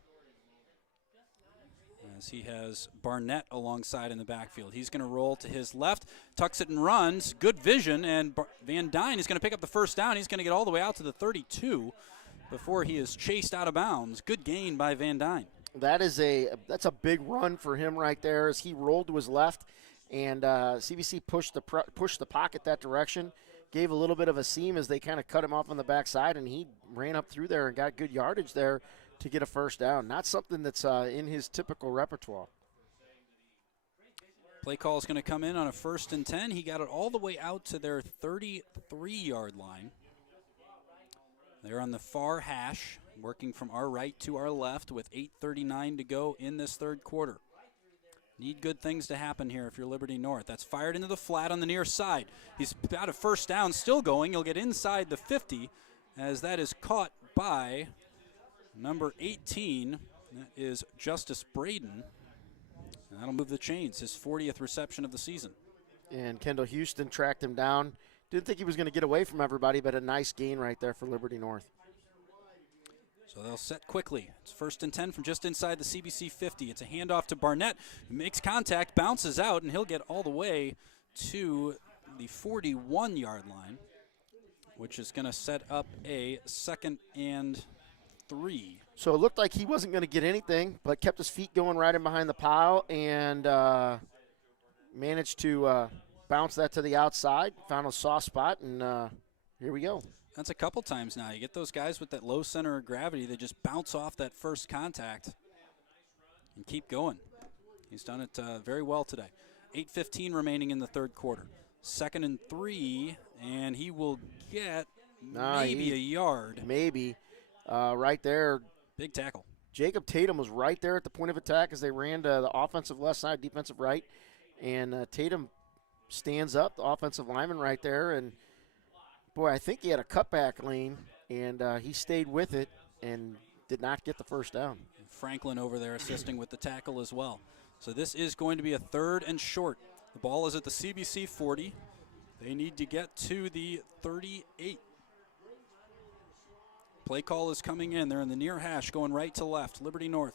as he has Barnett alongside in the backfield. He's going to roll to his left, tucks it and runs. Good vision, and Van Dyne is going to pick up the 1st down. He's going to get all the way out to the 32 before he is chased out of bounds. Good gain by Van Dyne. That's a big run for him right there as he rolled to his left, and CBC pushed the pocket that direction, gave a little bit of a seam as they kind of cut him off on the backside, and he ran up through there and got good yardage there to get a 1st down. Not something that's in his typical repertoire. Play call is going to come in on a 1st and 10. He got it all the way out to their 33-yard line. They're on the far hash, working from our right to our left with 8:39 to go in this 3rd quarter. Need good things to happen here if you're Liberty North. That's fired into the flat on the near side. He's got a 1st down, still going. He'll get inside the 50 as that is caught by number 18. That is Justice Braden. And that'll move the chains, his 40th reception of the season. And Kendall Houston tracked him down. Didn't think he was going to get away from everybody, but a nice gain right there for Liberty North. So they'll set quickly. It's 1st and 10 from just inside the CBC 50. It's a handoff to Barnett, who makes contact, bounces out, and he'll get all the way to the 41-yard line, which is going to set up a 2nd and 3. So it looked like he wasn't going to get anything, but kept his feet going right in behind the pile and managed to bounce that to the outside, found a soft spot, and here we go. That's a couple times now. You get those guys with that low center of gravity, they just bounce off that first contact and keep going. He's done it very well today. 8:15 remaining in the third quarter. 2nd and 3, and he will get maybe a yard. Maybe. Right there. Big tackle. Jacob Tatum was right there at the point of attack as they ran to the offensive left side, defensive right. And Tatum stands up, the offensive lineman right there. And, boy, I think he had a cutback lane, and he stayed with it and did not get the first down. Franklin over there assisting with the tackle as well. So this is going to be a 3rd and short. The ball is at the CBC 40. They need to get to the 38. Play call is coming in. They're in the near hash going right to left. Liberty North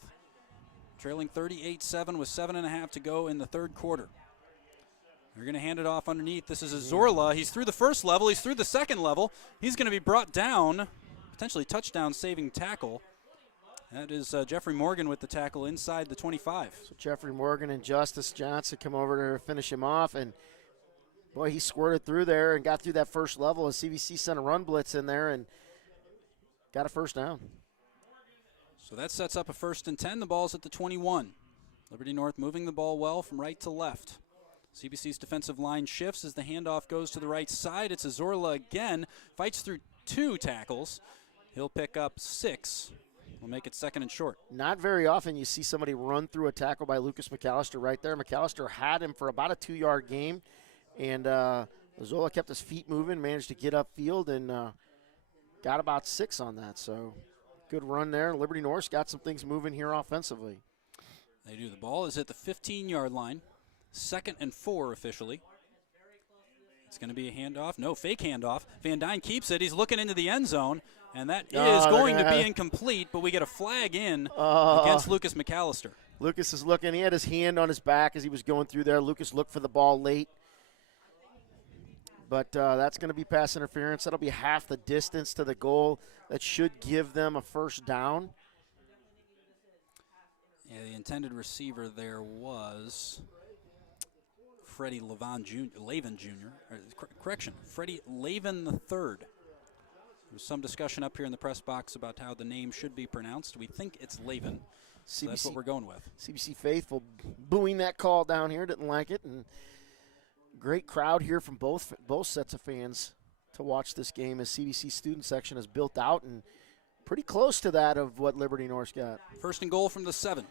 trailing 38-7 with 7.5 to go in the third quarter. They're going to hand it off underneath. This is Azorla. He's through the first level. He's through the second level. He's going to be brought down, potentially touchdown saving tackle. That is Jeffrey Morgan with the tackle inside the 25. So Jeffrey Morgan and Justice Johnson come over to finish him off. And, boy, he squirted through there and got through that first level as CBC sent a run blitz in there and got a first down. So that sets up a 1st and 10. The ball's at the 21. Liberty North moving the ball well from right to left. CBC's defensive line shifts as the handoff goes to the right side. It's Azorla again. Fights through 2 tackles. He'll pick up 6. We'll make it 2nd and short. Not very often you see somebody run through a tackle by Lucas McAllister right there. McAllister had him for about a 2-yard gain. And Azorla kept his feet moving, managed to get upfield, and got about 6 on that. So good run there. Liberty North's got some things moving here offensively. They do. The ball is at the 15-yard line. 2nd and 4 officially. It's going to be a handoff. No, fake handoff. Van Dyne keeps it. He's looking into the end zone, and that is going to be incomplete, but we get a flag in against Lucas McAllister. Lucas is looking. He had his hand on his back as he was going through there. Lucas looked for the ball late. But that's going to be pass interference. That'll be half the distance to the goal. That should give them a first down. Yeah, the intended receiver there was Freddie Lavin Jr. Correction, Freddie Lavin III. There's some discussion up here in the press box about how the name should be pronounced. We think it's Lavin, so that's what we're going with. CBC faithful booing that call down here, didn't like it, and great crowd here from both sets of fans to watch this game as CBC student section is built out and pretty close to that of what Liberty North's got. 1st and goal from the 7.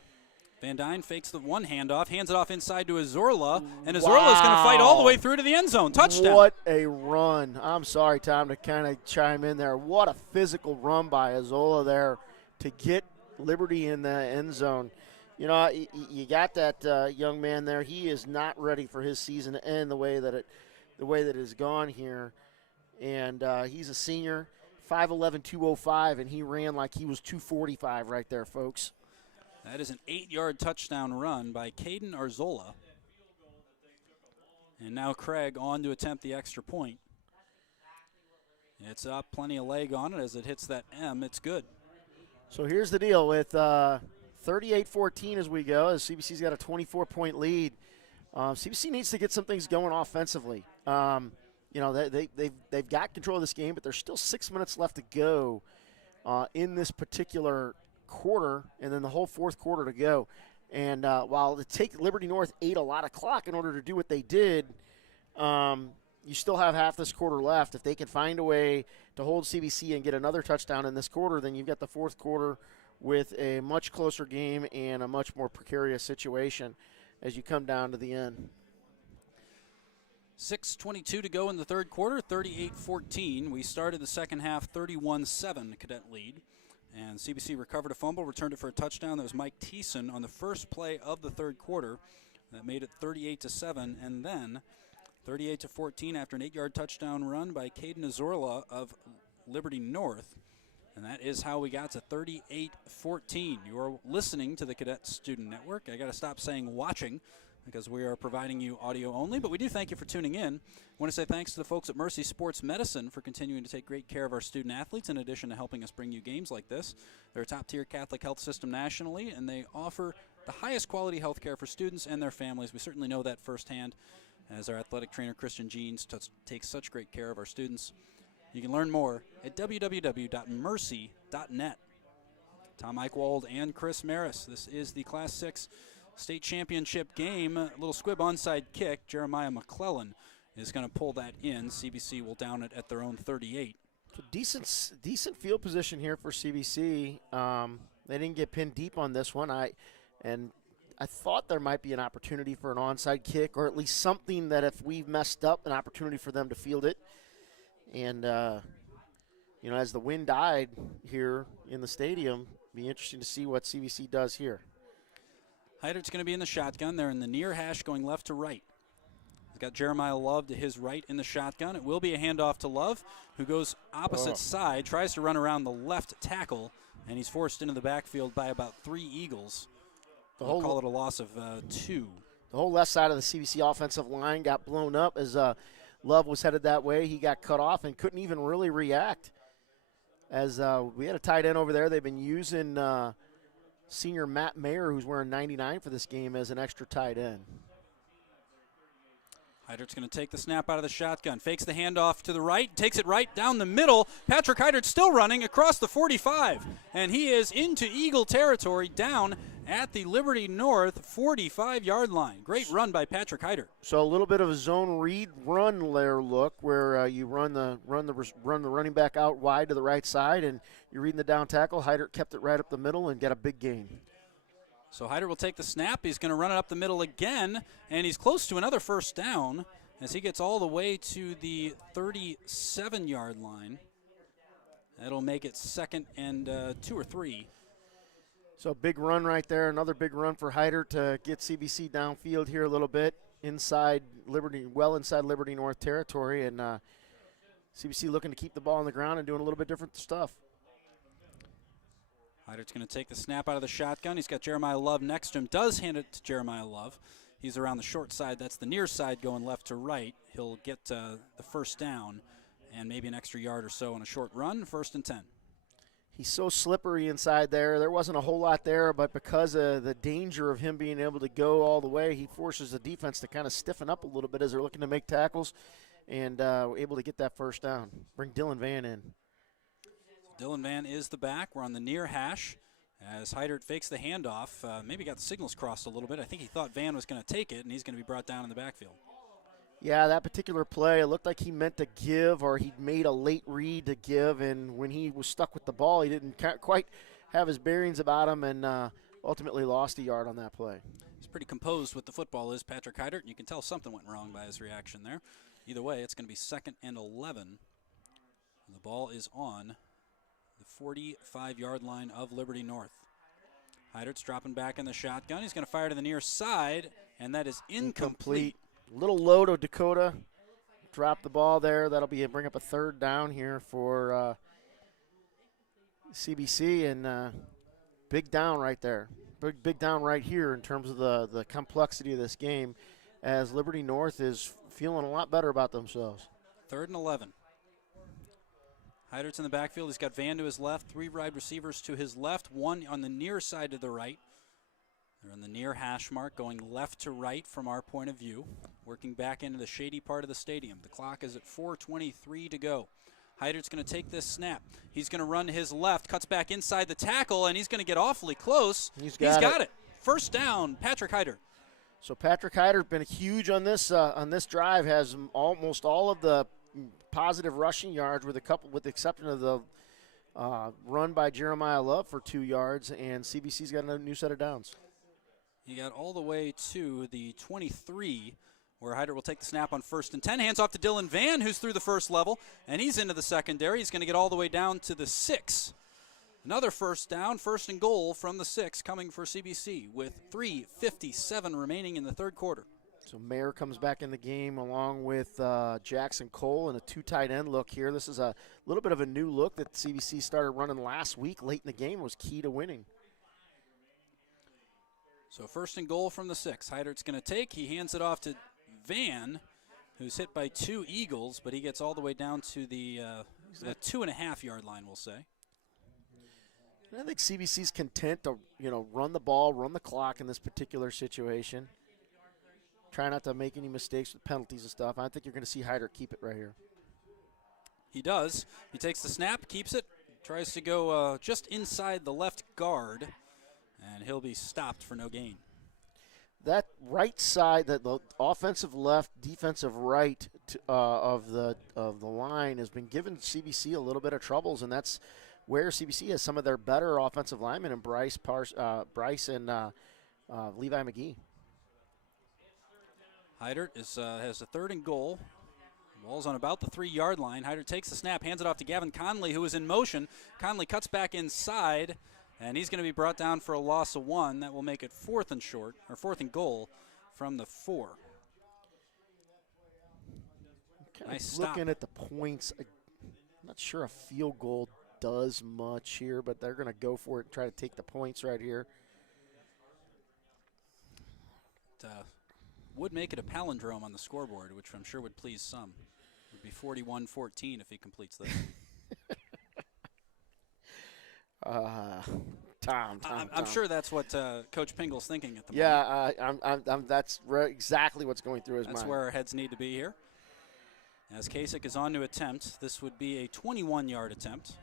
Van Dyne fakes the one handoff, hands it off inside to Azorla, and Azorla is going to fight all the way through to the end zone. Touchdown. What a run. I'm sorry, Tom, to kind of chime in there. What a physical run by Azorla there to get Liberty in the end zone. You know, you got that young man there. He is not ready for his season to end the way that it has gone here. And he's a senior, 5'11", 205, and he ran like he was 245 right there, folks. That is an 8-yard touchdown run by Caden Arzola. And now Craig on to attempt the extra point. It's up, plenty of leg on it as it hits that M. It's good. So here's the deal with 38-14 as we go, as CBC's got a 24-point lead. CBC needs to get some things going offensively. You know, they've got control of this game, but there's still 6 minutes left to go in this particular quarter, and then the whole fourth quarter to go. And while Liberty North ate a lot of clock in order to do what they did, you still have half this quarter left. If they can find a way to hold CBC and get another touchdown in this quarter, then you've got the fourth quarter with a much closer game and a much more precarious situation as you come down to the end. 6:22 to go in the third quarter, 38-14. We started the second half 31-7 Cadet lead. And CBC recovered a fumble, returned it for a touchdown. That was Mike Thiessen on the first play of the third quarter. That made it 38-7. And then 38-14 after an 8-yard touchdown run by Caden Azorla of Liberty North. And that is how we got to 38-14. You are listening to the Cadet Student Network. I got to stop saying watching because we are providing you audio only, but we do thank you for tuning in. I want to say thanks to the folks at Mercy Sports Medicine for continuing to take great care of our student athletes in addition to helping us bring you games like this. They're a top-tier Catholic health system nationally, and they offer the highest quality health care for students and their families. We certainly know that firsthand as our athletic trainer, Christian Jeans, takes such great care of our students. You can learn more at www.mercy.net. Tom Eichwald and Chris Maris. This is the Class 6 state championship game. A little squib onside kick. Jeremiah McClellan is going to pull that in. CBC will down it at their own 38. So decent field position here for CBC. They didn't get pinned deep on this one. I thought there might be an opportunity for an onside kick, or at least something that if we messed up, an opportunity for them to field it. And, as the wind died here in the stadium, be interesting to see what CBC does here. Heidert's going to be in the shotgun. They're in the near hash going left to right. He's got Jeremiah Love to his right in the shotgun. It will be a handoff to Love, who goes opposite side, tries to run around the left tackle, and he's forced into the backfield by about 3 Eagles. I'll call it a loss of 2. The whole left side of the CBC offensive line got blown up as Love was headed that way. He got cut off and couldn't even really react. As we had a tight end over there, they've been using senior Matt Mayer, who's wearing 99 for this game, as an extra tight end. Heidert's going to take the snap out of the shotgun, fakes the handoff to the right, takes it right down the middle. Patrick Heidert still running across the 45, and he is into Eagle territory down at the Liberty North 45-yard line. Great run by Patrick Heidert. So a little bit of a zone read run layer look where you run the running back out wide to the right side, and you're reading the down tackle. Heidert kept it right up the middle and got a big gain. So Heidert will take the snap. He's going to run it up the middle again, and he's close to another first down as he gets all the way to the 37-yard line. That'll make it 2nd and 2 or 3. So big run right there. Another big run for Heidert to get CBC downfield here a little bit inside Liberty, well inside Liberty North territory, and CBC looking to keep the ball on the ground and doing a little bit different stuff. Heidert's going to take the snap out of the shotgun. He's got Jeremiah Love next to him. Does hand it to Jeremiah Love. He's around the short side. That's the near side going left to right. He'll get the first down and maybe an extra yard or so on a short run. 1st and 10. He's so slippery inside there. There wasn't a whole lot there, but because of the danger of him being able to go all the way, he forces the defense to kind of stiffen up a little bit as they're looking to make tackles and able to get that first down. Bring Dylan Van in. Dylan Van is the back. We're on the near hash as Heidert fakes the handoff. Maybe got the signals crossed a little bit. I think he thought Van was going to take it, and he's going to be brought down in the backfield. Yeah, that particular play, it looked like he meant to give, or he made a late read to give, and when he was stuck with the ball, he didn't quite have his bearings about him, and ultimately lost a yard on that play. He's pretty composed with the football, is Patrick Heidert, and you can tell something went wrong by his reaction there. Either way, it's going to be 2nd and 11. The ball is on the 45-yard line of Liberty North. Heidert's dropping back in the shotgun. He's going to fire to the near side, and that is incomplete. Little low to Dakota. Drop the ball there. That'll bring up a 3rd down here for CBC, and big down right there. Big down right here in terms of the complexity of this game, as Liberty North is feeling a lot better about themselves. 3rd and 11. Heidert's in the backfield. He's got Van to his left, 3 wide receivers to his left, 1 on the near side to the right. They're on the near hash mark, going left to right from our point of view, working back into the shady part of the stadium. The clock is at 4:23 to go. Heidert's going to take this snap. He's going to run to his left, cuts back inside the tackle, and he's going to get awfully close. He's got it. First down, Patrick Heidert. So Patrick Heidert been huge on this drive. Has almost all of the positive rushing yards, with the exception of the run by Jeremiah Love for 2 yards, and CBC's got a new set of downs. He got all the way to the 23, where Heidert will take the snap on 1st and 10. Hands off to Dylan Van, who's through the first level, and he's into the secondary. He's going to get all the way down to the 6. Another first down, 1st and goal from the 6 coming for CBC with 3:57 remaining in the 3rd quarter. So Mayer comes back in the game along with Jackson Cole and a 2 tight end look here. This is a little bit of a new look that CBC started running last week late in the game. Was key to winning. So 1st and goal from the 6. Heidert's going to take. He hands it off to Van, who's hit by 2 Eagles, but he gets all the way down to the 2.5-yard line, we'll say. I think CBC's content to run the ball, run the clock in this particular situation. Try not to make any mistakes with penalties and stuff. I think you're going to see Heidert keep it right here. He does. He takes the snap, keeps it, tries to go just inside the left guard, and he'll be stopped for no gain. that right side, that the offensive left, defensive right of the line has been giving CBC a little bit of troubles, and that's where CBC has some of their better offensive linemen in Bryce and Levi McGee. Heidert has a 3rd and goal. Ball's on about the 3-yard line. Heidert takes the snap, hands it off to Gavin Conley, who is in motion. Conley cuts back inside, and he's going to be brought down for a loss of 1. That will make it 4th and goal from the 4. Nice stop. Looking at the points, I'm not sure a field goal does much here, but they're going to go for it and try to take the points right here. Would make it a palindrome on the scoreboard, which I'm sure would please some. It would be 41-14 if he completes this. Tom. I'm sure that's what Coach Pingle's thinking at the moment. Yeah, that's exactly what's going through his mind. That's where our heads need to be here. As Kasich is on to attempt, this would be a 21-yard attempt.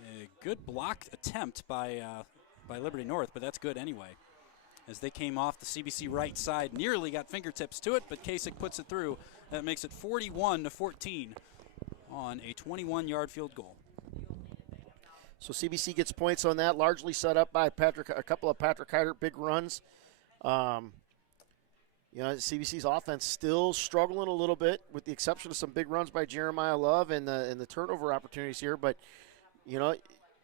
A good blocked attempt by Liberty North, but that's good anyway. As they came off the CBC right side, nearly got fingertips to it, but Kasich puts it through. That makes it 41-14 on a 21-yard field goal. So CBC gets points on that, largely set up by a couple of Patrick Heidert big runs. CBC's offense still struggling a little bit, with the exception of some big runs by Jeremiah Love and the turnover opportunities here. But,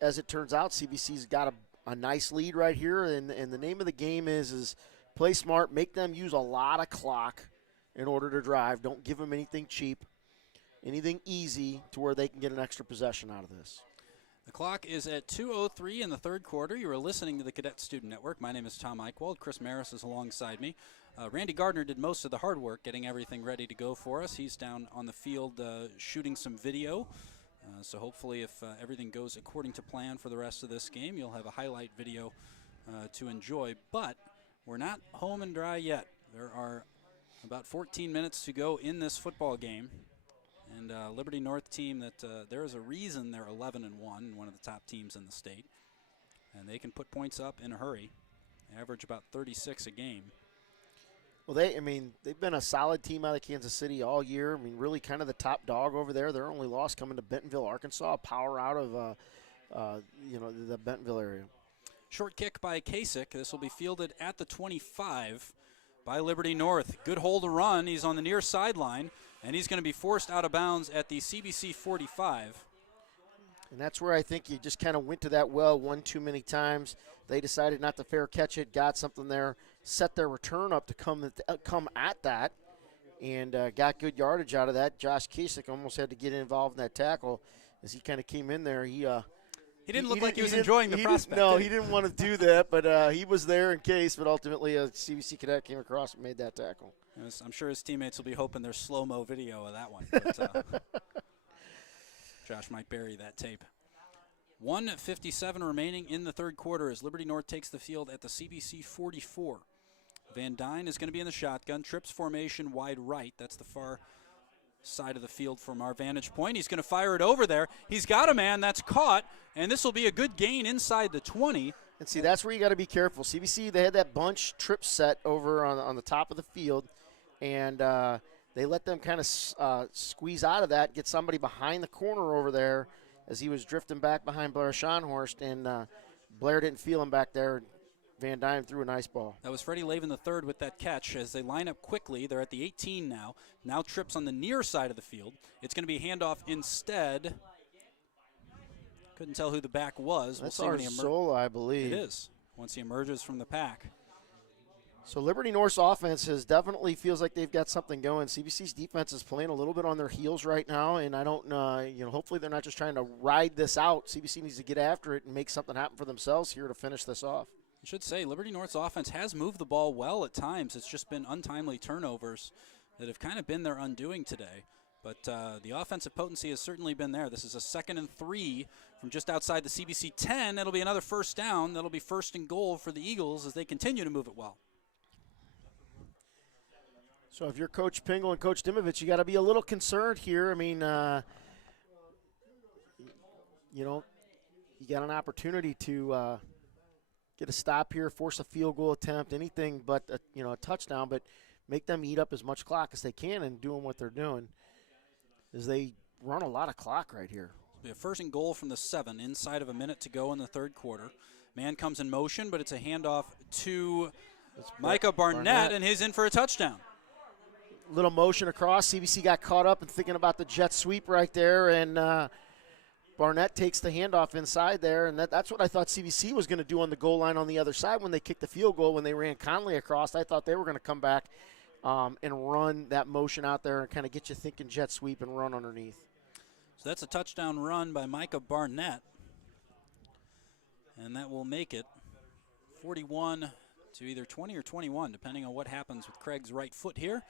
as it turns out, CBC's got a nice lead right here, and the name of the game is play smart, make them use a lot of clock in order to drive. Don't give them anything cheap, anything easy to where they can get an extra possession out of this. The clock is at 2:03 in the 3rd quarter. You are listening to the Cadet Student Network. My name is Tom Eichwald. Chris Maris is alongside me. Randy Gardner did most of the hard work getting everything ready to go for us. He's down on the field shooting some video. So hopefully if everything goes according to plan for the rest of this game, you'll have a highlight video to enjoy. But we're not home and dry yet. There are about 14 minutes to go in this football game. And Liberty North team that there is a reason they're 11-1, one of the top teams in the state. And they can put points up in a hurry. They average about 36 a game. Well, they've been a solid team out of Kansas City all year. Really kind of the top dog over there. Their only loss coming to Bentonville, Arkansas, a power out of, the Bentonville area. Short kick by Kasich. This will be fielded at the 25 by Liberty North. Good hole to run. He's on the near sideline, and he's going to be forced out of bounds at the CBC 45. And that's where I think you just kind of went to that well one too many times. They decided not to fair catch it, got something there, set their return up to come at that, and got good yardage out of that. Josh Kasich almost had to get involved in that tackle as he kind of came in there. He didn't look like he was enjoying the prospect. No, he didn't want to do that, but he was there in case. But ultimately, a CBC cadet came across and made that tackle. Yes, I'm sure his teammates will be hoping there's slow-mo video of that one. But, Josh might bury that tape. 1:57 remaining in the 3rd quarter as Liberty North takes the field at the CBC 44. Van Dyne is going to be in the shotgun. Trips formation wide right. That's the far side of the field from our vantage point. He's going to fire it over there. He's got a man that's caught, and this will be a good gain inside the 20. And see, that's where you got to be careful. CBC, they had that bunch trip set over on the top of the field, and they let them kind of squeeze out of that, get somebody behind the corner over there as he was drifting back behind Blair Schonhorst, and Blair didn't feel him back there. Van Dyne threw a nice ball. That was Freddie Lavin III with that catch as they line up quickly. They're at the 18 now. Now trips on the near side of the field. It's going to be handoff instead. Couldn't tell who the back was. That's Arzola, I believe. It is, once he emerges from the pack. So Liberty North's offense definitely feels like they've got something going. CBC's defense is playing a little bit on their heels right now, and I don't, hopefully they're not just trying to ride this out. CBC needs to get after it and make something happen for themselves here to finish this off. I should say Liberty North's offense has moved the ball well at times. It's just been untimely turnovers that have kind of been their undoing today. But the offensive potency has certainly been there. This is a 2nd and 3 from just outside the CBC 10. It'll be another first down. That'll be 1st and goal for the Eagles as they continue to move it well. So if you're Coach Pingle and Coach Dimovich, you got to be a little concerned here. I mean, you got an opportunity to get a stop here, force a field goal attempt, anything but a touchdown, but make them eat up as much clock as they can and doing what they're doing is they run a lot of clock right here. It'll be a first and goal from the 7, inside of a minute to go in the third quarter. Man comes in motion, but it's a handoff to Micah Barnett, and he's in for a touchdown. Little motion across. CBC got caught up and thinking about the jet sweep right there, and Barnett takes the handoff inside there, and that's what I thought CBC was going to do on the goal line on the other side when they kicked the field goal, when they ran Conley across. I thought they were going to come back and run that motion out there and kind of get you thinking jet sweep and run underneath. So that's a touchdown run by Micah Barnett, and that will make it 41 to either 20 or 21, depending on what happens with Craig's right foot here.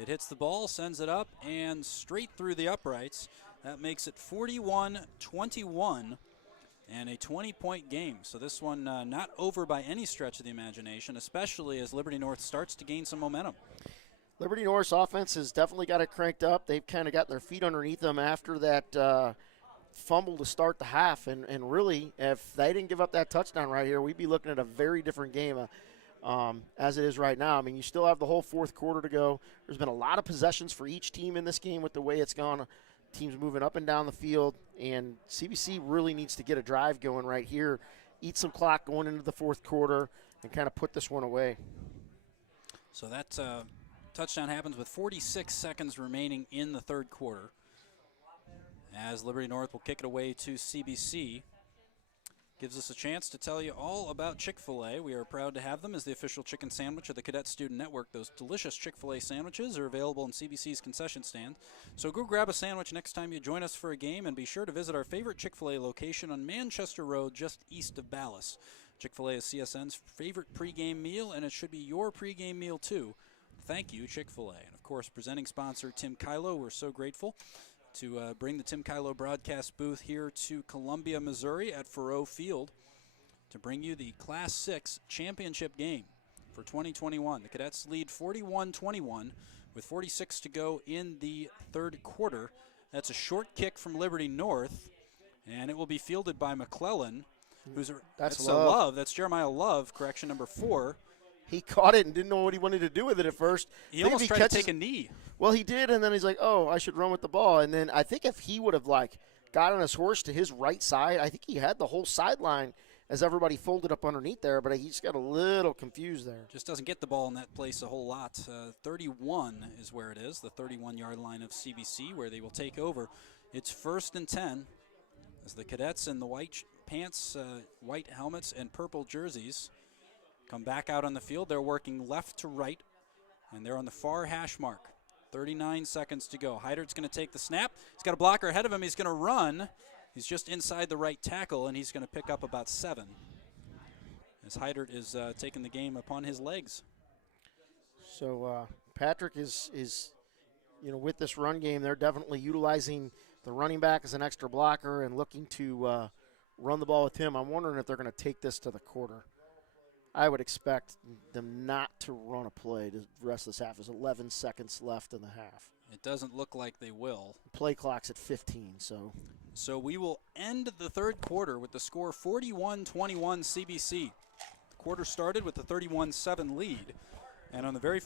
It hits the ball, sends it up, and straight through the uprights. That makes it 41-21 and a 20-point game. So this one not over by any stretch of the imagination, especially as Liberty North starts to gain some momentum. Liberty North's offense has definitely got it cranked up. They've kind of got their feet underneath them after that fumble to start the half. And really, if they didn't give up that touchdown right here, we'd be looking at a very different game as it is right now. I mean, you still have the whole fourth quarter to go. There's been a lot of possessions for each team in this game with the way it's gone. Teams moving up and down the field, and CBC really needs to get a drive going right here, eat some clock going into the fourth quarter, and kind of put this one away. So that touchdown happens with 46 seconds remaining in the third quarter, as Liberty North will kick it away to CBC. Gives us a chance to tell you all about Chick-fil-A. We are proud to have them as the official chicken sandwich of the Cadet Student Network. Those delicious Chick-fil-A sandwiches are available in CBC's concession stand. So go grab a sandwich next time you join us for a game, and be sure to visit our favorite Chick-fil-A location on Manchester Road, just east of Ballas. Chick-fil-A is CSN's favorite pregame meal, and it should be your pregame meal too. Thank you, Chick-fil-A. And of course, presenting sponsor Tim Kylo, we're so grateful to bring the Tim Kylo broadcast booth here to Columbia, Missouri at Faurot Field to bring you the Class 6 championship game for 2021. The Cadets lead 41-21 with 46 to go in the third quarter. That's a short kick from Liberty North, and it will be fielded by McClellan, who's that's Love. That's Jeremiah Love, correction number 4. He caught it and didn't know what he wanted to do with it at first. He almost tried to take a knee. Well, he did, and then he's like, oh, I should run with the ball. And then I think if he would have, got on his horse to his right side, I think he had the whole sideline as everybody folded up underneath there, but he just got a little confused there. Just doesn't get the ball in that place a whole lot. 31 is where it is, the 31-yard line of CBC, where they will take over. It's 1st and 10 as the Cadets in the white pants, white helmets, and purple jerseys come back out on the field. They're working left to right, and they're on the far hash mark. 39 seconds to go. Heidert's going to take the snap. He's got a blocker ahead of him. He's going to run. He's just inside the right tackle, and he's going to pick up about 7. As Heidert is taking the game upon his legs. So Patrick is with this run game, they're definitely utilizing the running back as an extra blocker and looking to run the ball with him. I'm wondering if they're going to take this to the quarter. I would expect them not to run a play the rest of this half. There's 11 seconds left in the half. It doesn't look like they will. Play clock's at 15, so. So we will end the third quarter with the score 41-21 CBC. The quarter started with a 31-7 lead. And on the very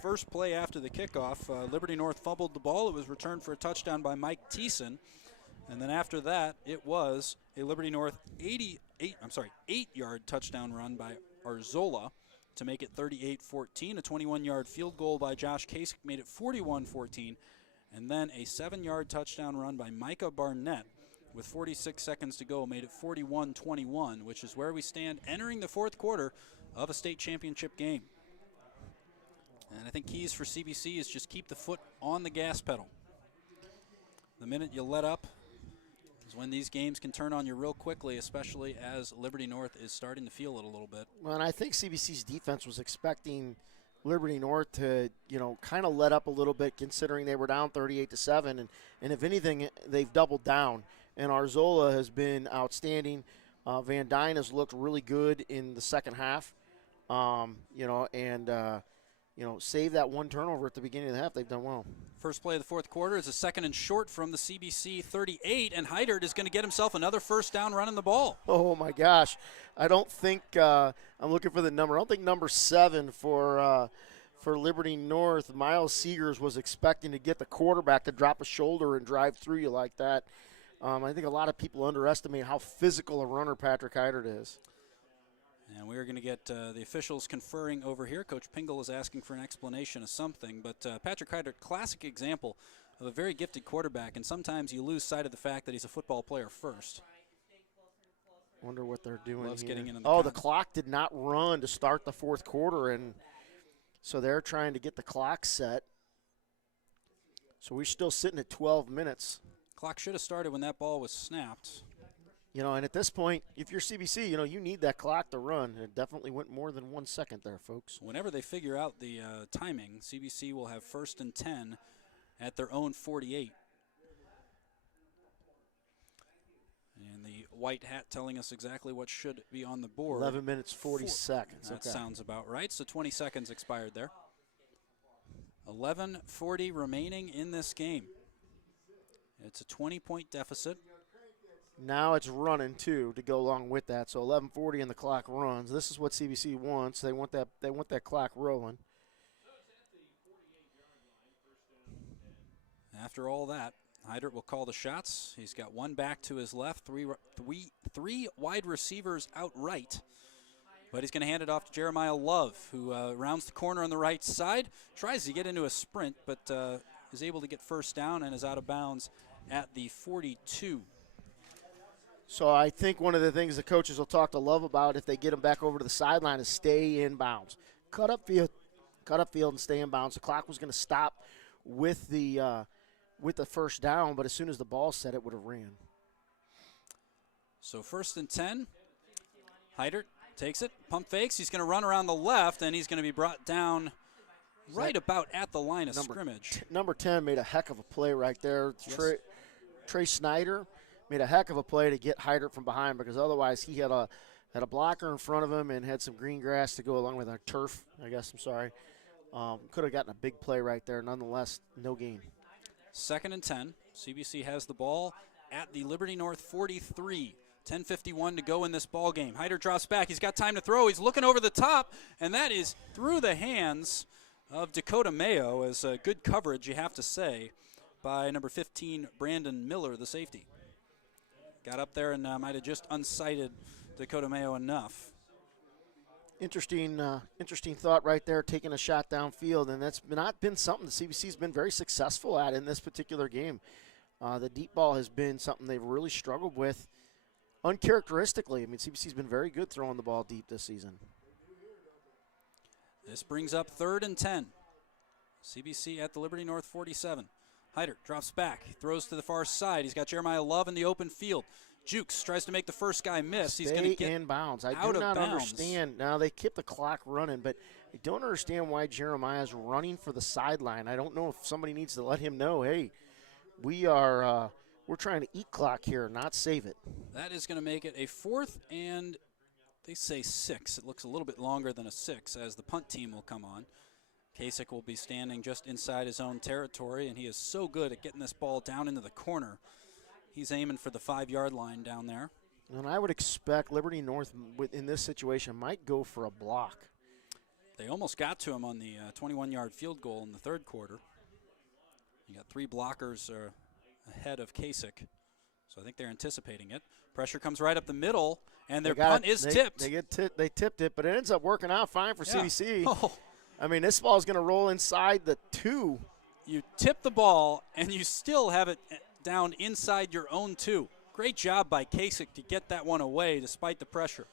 first play after the kickoff, Liberty North fumbled the ball. It was returned for a touchdown by Mike Thiessen. And then after that, it was a Liberty North 8-yard touchdown run by Arzola to make it 38-14. A 21-yard field goal by Josh Kasich made it 41-14. And then a 7-yard touchdown run by Micah Barnett with 46 seconds to go made it 41-21, which is where we stand entering the fourth quarter of a state championship game. And I think keys for CBC is just keep the foot on the gas pedal. The minute you let up is when these games can turn on you real quickly, especially as Liberty North is starting to feel it a little bit. Well, and I think CBC's defense was expecting Liberty North to, kind of let up a little bit, considering they were down 38-7, and if anything, they've doubled down. And Arzola has been outstanding. Van Dyne has looked really good in the second half, and save that one turnover at the beginning of the half, they've done well. First play of the fourth quarter is a second and short from the CBC 38, and Heidert is going to get himself another first down running the ball. Oh, my gosh. I don't think I'm looking for the number. I don't think number 7 for Liberty North, Miles Seegers, was expecting to get the quarterback to drop a shoulder and drive through you like that. I think a lot of people underestimate how physical a runner Patrick Heidert is. And we're going to get the officials conferring over here. Coach Pingle is asking for an explanation of something. But Patrick Heidert, classic example of a very gifted quarterback, and sometimes you lose sight of the fact that he's a football player first. Wonder what they're doing Loves here. getting in the clock did not run to start the fourth quarter, and so they're trying to get the clock set. So we're still sitting at 12 minutes. Clock should have started when that ball was snapped. And at this point, if you're CBC, you need that clock to run. It definitely went more than 1 second there, folks. Whenever they figure out the timing, CBC will have 1st and 10 at their own 48. And the white hat telling us exactly what should be on the board. 11 minutes, 40 seconds. That sounds about right. So 20 seconds expired there. 11:40 remaining in this game. It's a 20-point deficit. Now it's running, too, to go along with that. So 11:40 and the clock runs. This is what CBC wants. They want that clock rolling. After all that, Heidert will call the shots. He's got one back to his left, three wide receivers out right. But he's going to hand it off to Jeremiah Love, who rounds the corner on the right side, tries to get into a sprint, but is able to get first down and is out of bounds at the 42. So I think one of the things the coaches will talk to Love about if they get him back over to the sideline is stay in bounds. Cut up field and stay in bounds. The clock was going to stop with the first down, but as soon as the ball set, it would have ran. So 1st and 10. Heidert takes it, pump fakes. He's going to run around the left, and he's going to be brought down right about at the line of scrimmage. Number 10 made a heck of a play right there. Yes. Trey Snyder made a heck of a play to get Heidert from behind, because otherwise he had a blocker in front of him and had some green grass to go along with our turf, I guess. I'm sorry. Could have gotten a big play right there. Nonetheless, no gain. 2nd and 10. CBC has the ball at the Liberty North 43. 10:51 to go in this ball game. Heidert drops back. He's got time to throw. He's looking over the top, and that is through the hands of Dakota Mayo, as good coverage, you have to say, by number 15, Brandon Miller, the safety. Got up there and might have just unsighted Dakota Mayo enough. Interesting thought right there, taking a shot downfield, and that's not been something the CBC's been very successful at in this particular game. The deep ball has been something they've really struggled with, uncharacteristically. I mean, CBC's been very good throwing the ball deep this season. This brings up 3rd and 10. CBC at the Liberty North 47. Heidert drops back. He throws to the far side. He's got Jeremiah Love in the open field. Jukes tries to make the first guy miss. He's going to get in bounds. I out do not of bounds. understand. Now, they keep the clock running, but I don't understand why Jeremiah's running for the sideline. I don't know if somebody needs to let him know, hey, we're trying to eat clock here, not save it. That is going to make it a 4th and they say 6. It looks a little bit longer than a 6 as the punt team will come on. Kasich will be standing just inside his own territory, and he is so good at getting this ball down into the corner. He's aiming for the 5-yard line down there. And I would expect Liberty North in this situation might go for a block. They almost got to him on the 21-yard field goal in the 3rd quarter. You got 3 blockers ahead of Kasich, so I think they're anticipating it. Pressure comes right up the middle, and their punt is tipped. They tipped it, but it ends up working out fine for CBC. Oh. I mean, this ball is going to roll inside the 2. You tip the ball, and you still have it down inside your own 2. Great job by Kasich to get that one away despite the pressure.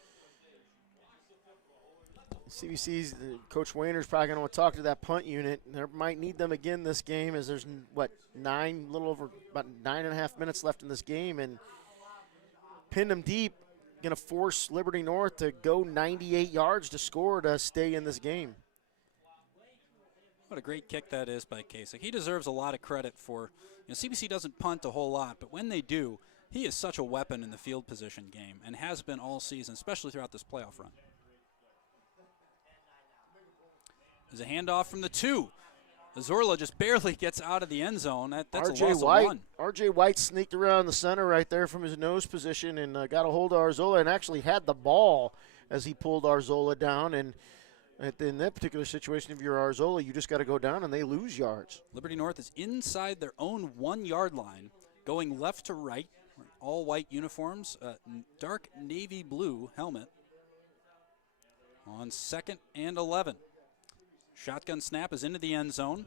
CBC's Coach Wayner's probably going to want to talk to that punt unit. They might need them again this game, as there's, about 9.5 minutes left in this game, and pinned them deep, going to force Liberty North to go 98 yards to score to stay in this game. What a great kick that is by Kasich. He deserves a lot of credit for, CBC doesn't punt a whole lot, but when they do, he is such a weapon in the field position game and has been all season, especially throughout this playoff run. There's a handoff from the 2. Azorla just barely gets out of the end zone. That's RJ a loss White, of 1. RJ White sneaked around the center right there from his nose position and got a hold of Arzola and actually had the ball as he pulled Arzola down. And in that particular situation, if you're Arzola, you just got to go down and they lose yards. Liberty North is inside their own 1-yard line, going left to right. All white uniforms, dark navy blue helmet. On 2nd and 11. Shotgun snap is into the end zone.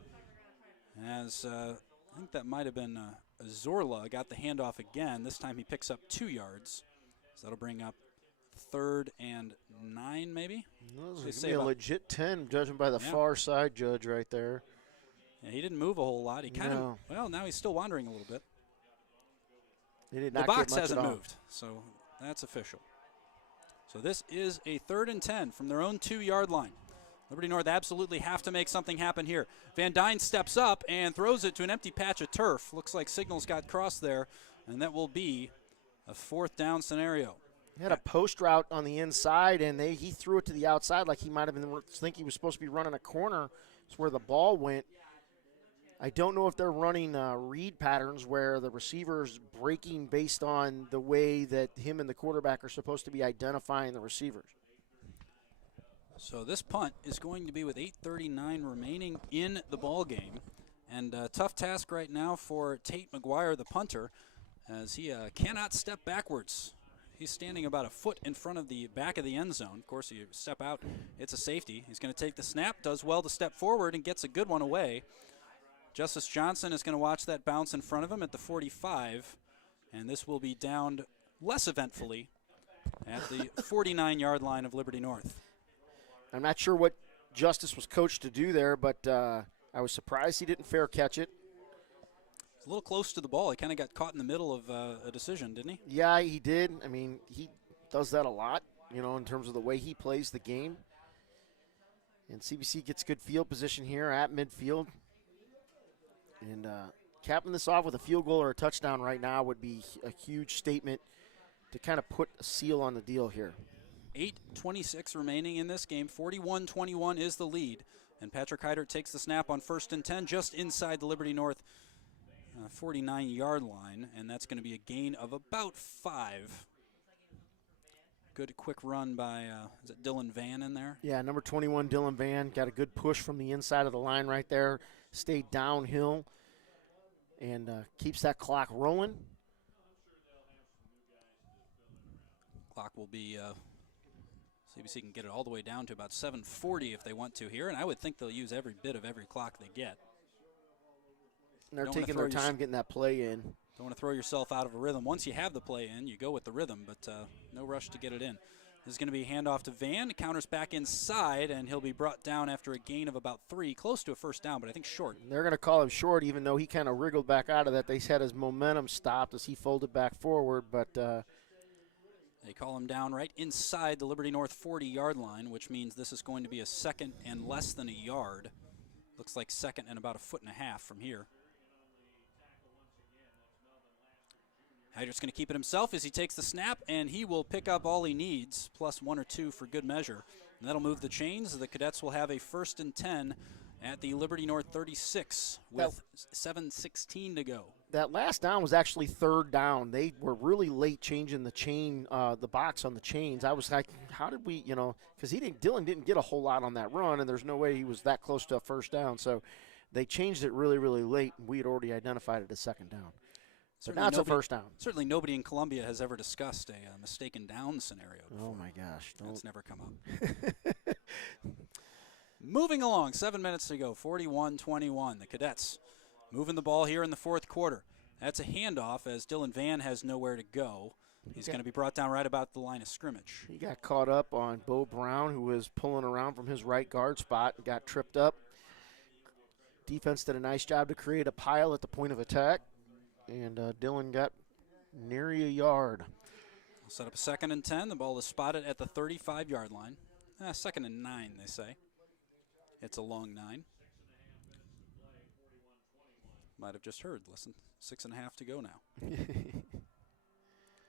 As I think that might have been Azorla got the handoff again. This time he picks up 2 yards. So that'll bring up 3rd and 9 maybe. It's a legit 10, judging by the far side judge right there. Yeah, he didn't move a whole lot. He kind of, well, now he's still wandering a little bit. The box hasn't moved, so that's official. So this is a 3rd and 10 from their own 2-yard line. Liberty North absolutely have to make something happen here. Van Dyne steps up and throws it to an empty patch of turf. Looks like signals got crossed there, and that will be a 4th down scenario. He had a post route on the inside, and he threw it to the outside like he might have been think he was supposed to be running a corner. It's where the ball went. I don't know if they're running read patterns where the receiver's breaking based on the way that him and the quarterback are supposed to be identifying the receivers. So this punt is going to be with 8:39 remaining in the ball game, and a tough task right now for Tate McGuire, the punter, as he cannot step backwards. He's standing about a foot in front of the back of the end zone. Of course, you step out, it's a safety. He's going to take the snap, does well to step forward, and gets a good one away. Justice Johnson is going to watch that bounce in front of him at the 45, and this will be downed less eventfully at the 49-yard line of Liberty North. I'm not sure what Justice was coached to do there, but I was surprised he didn't fair catch it. He's a little close to the ball. He kind of got caught in the middle of a decision, didn't he? Yeah, he did. I mean, he does that a lot, in terms of the way he plays the game. And CBC gets good field position here at midfield. And capping this off with a field goal or a touchdown right now would be a huge statement to kind of put a seal on the deal here. 8:26 remaining in this game. 41-21 is the lead. And Patrick Heidert takes the snap on 1st and 10 just inside the Liberty North 49-yard line. And that's going to be a gain of about 5. Good quick run by, is it Dylan Van in there? Yeah, number 21, Dylan Van, got a good push from the inside of the line right there. Stayed downhill and keeps that clock rolling. Clock will be, CBC can get it all the way down to about 7:40 if they want to here, and I would think they'll use every bit of every clock they get. And they're taking their time getting that play in. Don't want to throw yourself out of a rhythm. Once you have the play in, you go with the rhythm, but no rush to get it in. This is going to be a handoff to Van. Counters back inside, and he'll be brought down after a gain of about 3, close to a 1st down, but I think short. They're going to call him short, even though he kind of wriggled back out of that. They had his momentum stopped as he folded back forward, but they call him down right inside the Liberty North 40-yard line, which means this is going to be a 2nd and less than a yard. Looks like 2nd and about a 1.5 feet from here. Heidert's going to keep it himself as he takes the snap, and he will pick up all he needs, plus 1 or 2 for good measure. And that'll move the chains. The Cadets will have a 1st and 10 at the Liberty North 36 with 7:16 to go. That last down was actually 3rd down. They were really late changing the chain, the box on the chains. I was like, how did we, because Dylan didn't get a whole lot on that run, and there's no way he was that close to a 1st down. So they changed it really, really late, and we had already identified it as 2nd down. So now it's a 1st down. Certainly nobody in Columbia has ever discussed a mistaken down scenario before. Oh, my gosh. That's never come up. Moving along, 7 minutes to go, 41-21. The Cadets moving the ball here in the 4th quarter. That's a handoff as Dylan Van has nowhere to go. He's going to be brought down right about the line of scrimmage. He got caught up on Bo Brown, who was pulling around from his right guard spot and got tripped up. Defense did a nice job to create a pile at the point of attack. And Dylan got nary a yard. We'll set up a 2nd and 10. The ball is spotted at the 35-yard line. 2nd and 9, they say. It's a long 9. Might have just heard. Less than 6.5 to go now.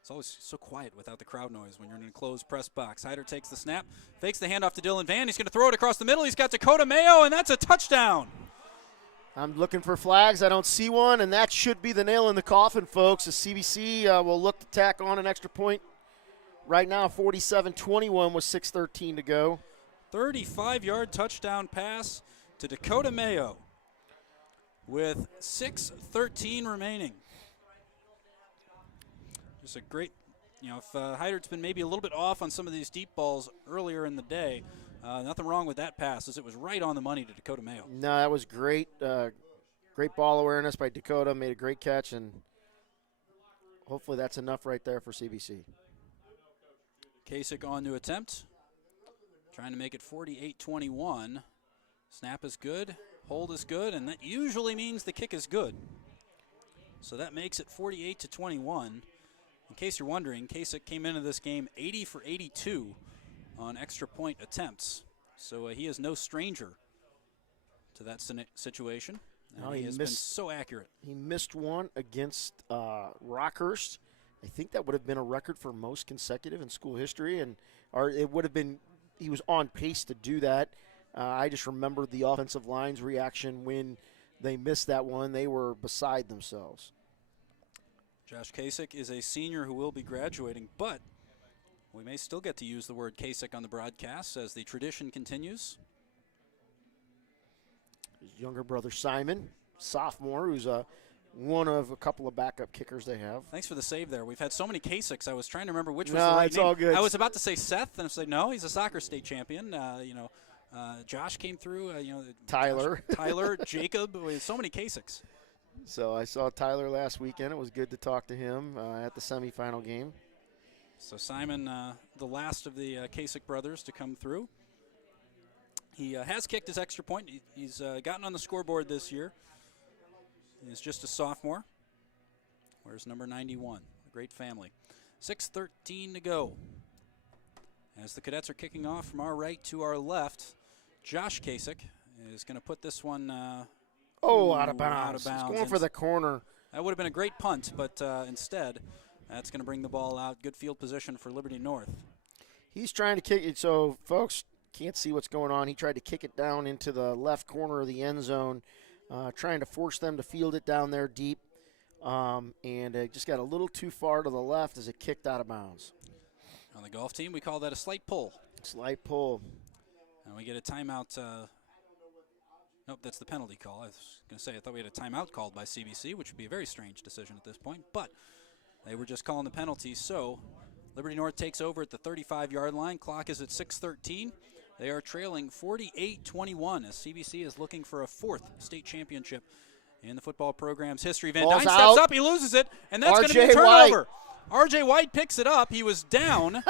It's always so quiet without the crowd noise when you're in a closed press box. Hyder takes the snap, fakes the handoff to Dylan Van. He's going to throw it across the middle. He's got Dakota Mayo, and that's a touchdown. I'm looking for flags. I don't see one, and that should be the nail in the coffin, folks. The CBC will look to tack on an extra point. Right now, 47-21 with 6:13 to go. 35-yard touchdown pass to Dakota Mayo with 6:13 remaining. Just a great, if Hyder's been maybe a little bit off on some of these deep balls earlier in the day, nothing wrong with that pass, as it was right on the money to Dakota Mayo. No, that was great. Great ball awareness by Dakota. Made a great catch, and hopefully that's enough right there for CBC. Kasich on to attempt. Trying to make it 48-21. Snap is good, hold is good, and that usually means the kick is good. So that makes it 48-21. In case you're wondering, Kasich came into this game 80 for 82 on extra point attempts. So he is no stranger to that situation. And he has been so accurate. He missed one against Rockhurst. I think that would have been a record for most consecutive in school history, or it would have been, he was on pace to do that. I just remember the offensive line's reaction when they missed that one. They were beside themselves. Josh Kasich is a senior who will be graduating, but we may still get to use the word Kasich on the broadcast as the tradition continues. His younger brother Simon, sophomore, who's one of a couple of backup kickers they have. Thanks for the save there. We've had so many Kasichs. I was trying to remember which was the the right it's name. All good. I was about to say Seth, and I said no, he's a soccer state champion. Josh came through. Tyler, Jacob. We had so many Kasichs. So I saw Tyler last weekend. It was good to talk to him at the semifinal game. So Simon, the last of the Kasich brothers to come through. He has kicked his extra point. He's gotten on the scoreboard this year. He's just a sophomore. Where's number 91? A great family. 6:13 to go. As the Cadets are kicking off from our right to our left, Josh Kasich is going to put this one out of bounds. He's going for the corner. That would have been a great punt, but instead, that's going to bring the ball out. Good field position for Liberty North. He's trying to kick it, so folks can't see what's going on. He tried to kick it down into the left corner of the end zone, trying to force them to field it down there deep, and just got a little too far to the left as it kicked out of bounds. On the golf team, we call that a slight pull. Slight pull. And we get a timeout. Nope, that's the penalty call. I was going to say I thought we had a timeout called by CBC, which would be a very strange decision at this point, but they were just calling the penalty. So Liberty North takes over at the 35-yard line. Clock is at 6:13. They are trailing 48-21 as CBC is looking for a fourth state championship in the football program's history. Van Dyne steps up, he loses it, and that's going to be a turnover. R.J. White picks it up. He was down.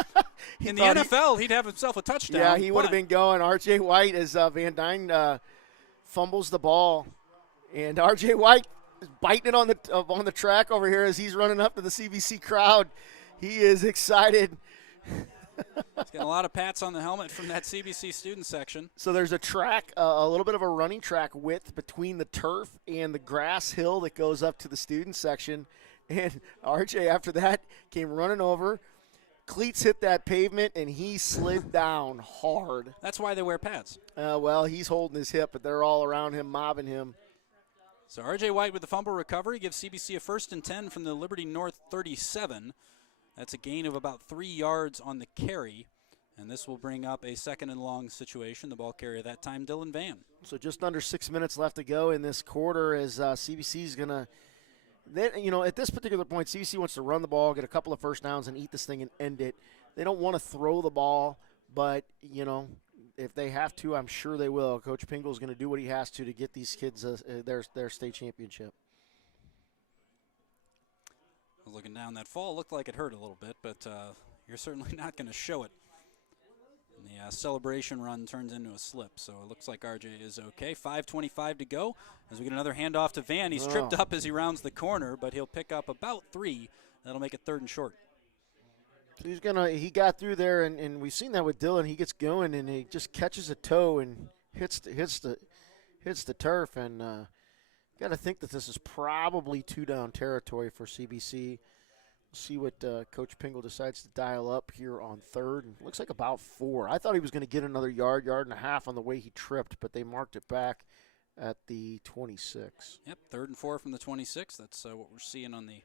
In the NFL, he'd have himself a touchdown. Yeah, he would have been going. R.J. White, as Van Dyne fumbles the ball, and R.J. White is biting it on the track over here as he's running up to the CBC crowd. He is excited. He's getting a lot of pats on the helmet from that CBC student section. So there's a track, a little bit of a running track width between the turf and the grass hill that goes up to the student section. And RJ, after that, came running over. Cleats hit that pavement, and he slid down hard. That's why they wear pads. Well, he's holding his hip, but they're all around him, mobbing him. So R.J. White with the fumble recovery gives CBC a 1st and 10 from the Liberty North 37. That's a gain of about 3 yards on the carry, and this will bring up a 2nd and long situation. The ball carrier that time, Dylan Van. So just under 6 minutes left to go in this quarter as CBC is going to at this particular point, CBC wants to run the ball, get a couple of first downs, and eat this thing and end it. They don't want to throw the ball, but, if they have to, I'm sure they will. Coach Pingle is going to do what he has to get these kids their state championship. Looking down, that fall looked like it hurt a little bit, but you're certainly not going to show it. And the celebration run turns into a slip, so it looks like RJ is okay. 5:25 to go as we get another handoff to Van. He's tripped up as he rounds the corner, but he'll pick up about 3. That'll make it 3rd and short. He got through there, and we've seen that with Dylan. He gets going, and he just catches a toe and hits the turf, and got to think that this is probably 2-down territory for CBC. See what Coach Pingle decides to dial up here on third. And looks like about 4. I thought he was going to get another yard and a half on the way he tripped, but they marked it back at the 26. Yep, 3rd and 4 from the 26. That's what we're seeing on the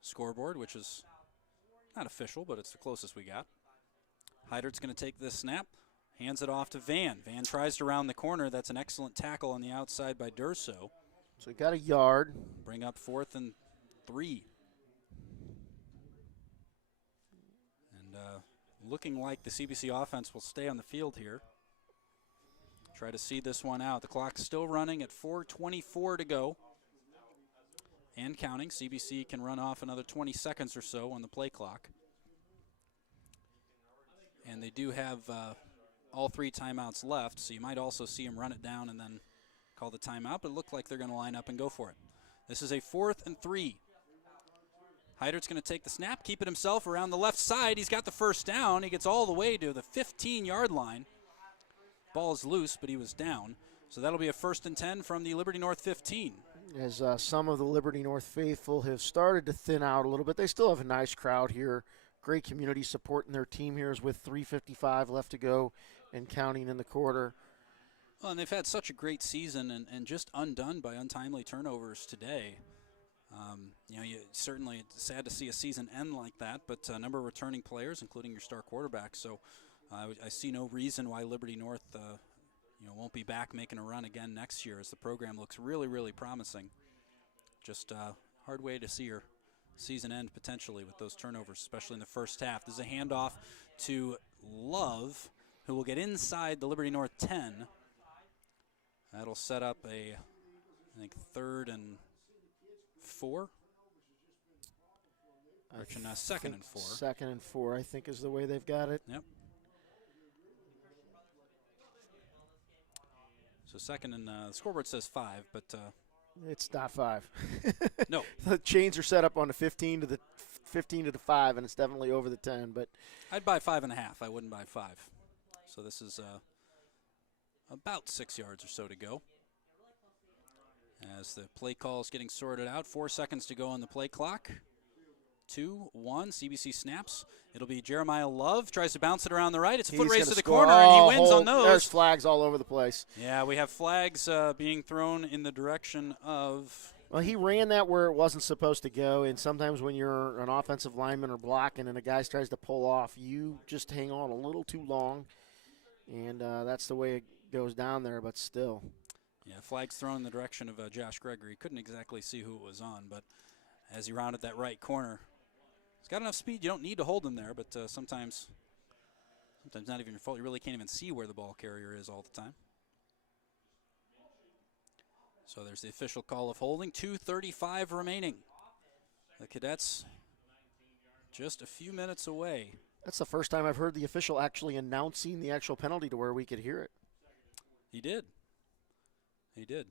scoreboard, which is not official, but it's the closest we got. Heidert's going to take this snap, hands it off to Van. Van tries to round the corner. That's an excellent tackle on the outside by Durso. So he got a yard. Bring up 4th and 3. Looking like the CBC offense will stay on the field here. Try to see this one out. The clock's still running at 4:24 to go. And counting. CBC can run off another 20 seconds or so on the play clock. And they do have all 3 timeouts left, so you might also see them run it down and then call the timeout, but it looked like they're going to line up and go for it. This is a 4th and 3. Heidert's going to take the snap, keep it himself around the left side. He's got the first down. He gets all the way to the 15-yard line. Ball is loose, but he was down. So that'll be a 1st and 10 from the Liberty North 15. As some of the Liberty North faithful have started to thin out a little bit, they still have a nice crowd here. Great community support in their team here is with 3:55 left to go and counting in the quarter. Well, and they've had such a great season and just undone by untimely turnovers today. Certainly it's sad to see a season end like that, but a number of returning players, including your star quarterback. So I see no reason why Liberty North, won't be back making a run again next year, as the program looks really, really promising. Just a hard way to see your season end potentially with those turnovers, especially in the first half. This is a handoff to Love, who will get inside the Liberty North 10. That'll set up a, 3rd and 4. Correction, 2nd and 4. 2nd and 4, I think, is the way they've got it. Yep. So 2nd and the scoreboard says 5, but it's not 5. No. The chains are set up on the 15 to the 5, and it's definitely over the 10. But I'd buy 5.5. I wouldn't buy 5. So this is about 6 yards or so to go. As the play call is getting sorted out, 4 seconds to go on the play clock. 2, 1, CBC snaps. It'll be Jeremiah Love, tries to bounce it around the right. It's a foot race to the corner, and he wins on those. There's flags all over the place. Yeah, we have flags being thrown in the direction of... Well, he ran that where it wasn't supposed to go, and sometimes when you're an offensive lineman or blocking and a guy tries to pull off, you just hang on a little too long, and that's the way it goes down there, but still. Yeah, flags thrown in the direction of Josh Gregory. Couldn't exactly see who it was on, but as he rounded that right corner, he's got enough speed. You don't need to hold him there, but sometimes not even your fault. You really can't even see where the ball carrier is all the time. So there's the official call of holding. 2:35 remaining. The Cadets just a few minutes away. That's the first time I've heard the official actually announcing the actual penalty to where we could hear it. He did. He did.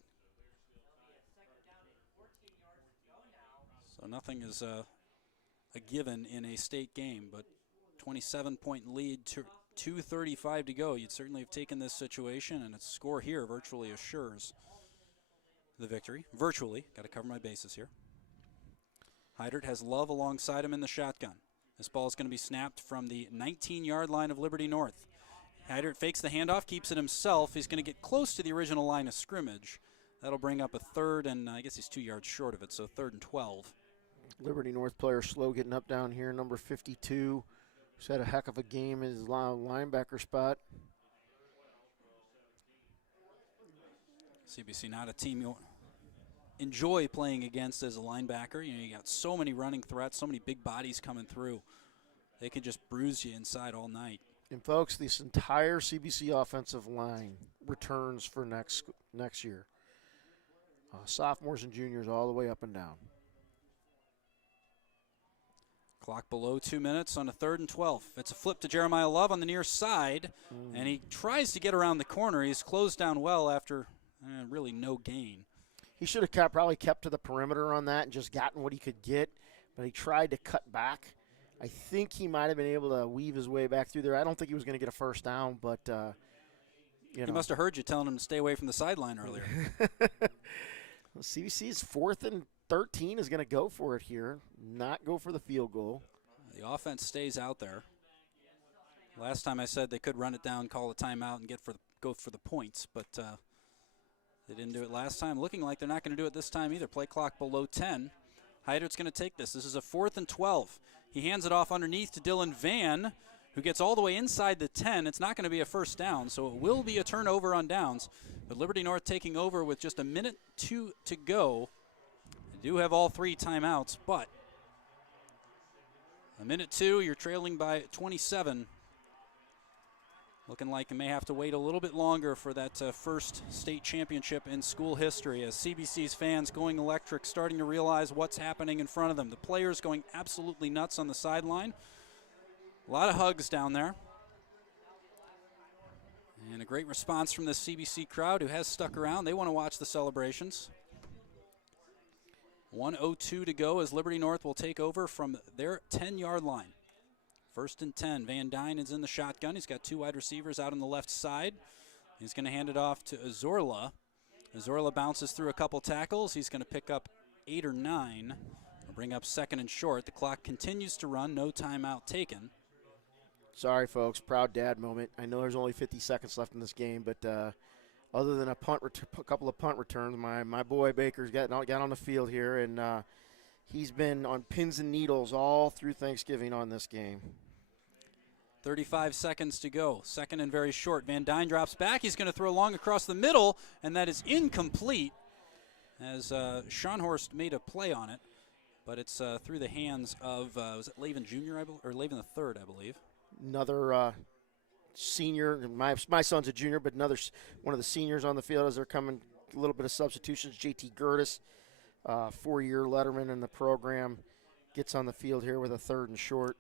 So nothing is a given in a state game, but 27-point lead, 2:35 to go. You'd certainly have taken this situation, and its score here virtually assures the victory. Virtually. Got to cover my bases here. Heidert has Love alongside him in the shotgun. This ball is going to be snapped from the 19-yard line of Liberty North. Heidert fakes the handoff, keeps it himself. He's going to get close to the original line of scrimmage. That'll bring up a 3rd, and I guess he's 2 yards short of it, so 3rd and 12. Liberty North player slow getting up down here, number 52. Who's had a heck of a game in his linebacker spot. CBC not a team you enjoy playing against as a linebacker. You got so many running threats, so many big bodies coming through. They can just bruise you inside all night. And folks, this entire CBC offensive line returns for next year. Sophomores and juniors all the way up and down. Clock below 2 minutes on a 3rd and 12. It's a flip to Jeremiah Love on the near side, and he tries to get around the corner. He's closed down well after really no gain. He should have probably kept to the perimeter on that and just gotten what he could get, but he tried to cut back. I think he might have been able to weave his way back through there. I don't think he was going to get a first down, but, He must have heard you telling him to stay away from the sideline earlier. CBC is 4th and 13 is going to go for it here, not go for the field goal. The offense stays out there. Last time I said they could run it down, call a timeout, and go for the points, but they didn't do it last time. Looking like they're not going to do it this time either. Play clock below 10. Heidert's going to take this. This is a 4th and 12. He hands it off underneath to Dylan Van, who gets all the way inside the 10. It's not going to be a first down, so it will be a turnover on downs. But Liberty North taking over with just a minute 2 to go. They do have all 3 timeouts, but a minute 2, you're trailing by 27. Looking like you may have to wait a little bit longer for that first state championship in school history, as CBC's fans going electric, starting to realize what's happening in front of them. The players going absolutely nuts on the sideline. A lot of hugs down there. And a great response from the CBC crowd, who has stuck around. They want to watch the celebrations. 1:02 to go as Liberty North will take over from their 10-yard line. 1st and 10. Van Dyne is in the shotgun. He's got 2 wide receivers out on the left side. He's going to hand it off to Azorla. Azorla bounces through a couple tackles. He's going to pick up 8 or 9. We'll bring up 2nd and short. The clock continues to run. No timeout taken. Sorry, folks. Proud dad moment. I know there's only 50 seconds left in this game, but other than a couple of punt returns, my boy Baker's got on the field here, and he's been on pins and needles all through Thanksgiving on this game. 35 seconds to go. 2nd and very short. Van Dyne drops back. He's going to throw long across the middle, and that is incomplete, as Schonhorst made a play on it, but it's through the hands of, was it Lavin Jr., or Lavin the third, I believe. Another senior. My son's a junior, but one of the seniors on the field as they're coming. A little bit of substitutions. JT Gertis, 4-year letterman in the program, gets on the field here with a 3rd and short.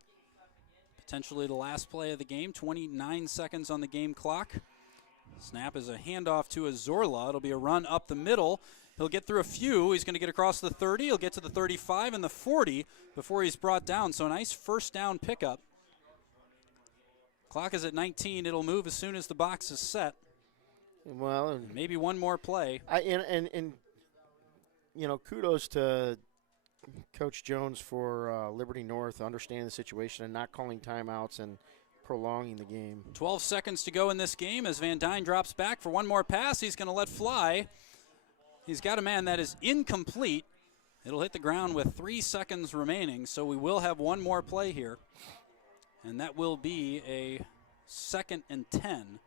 Potentially the last play of the game. 29 seconds on the game clock. Snap is a handoff to Azorla. It'll be a run up the middle. He'll get through a few. He's going to get across the 30. He'll get to the 35 and the 40 before he's brought down. So a nice first down pickup. Clock is at 19. It'll move as soon as the box is set. Well, maybe one more play. And you know, kudos to Coach Jones for Liberty North understanding the situation and not calling timeouts and prolonging the game. 12 seconds to go in this game as Van Dyne drops back for one more pass. He's going to let fly. He's got a man that is incomplete. It'll hit the ground with 3 seconds remaining, so we will have one more play here. And that will be a 2nd and 10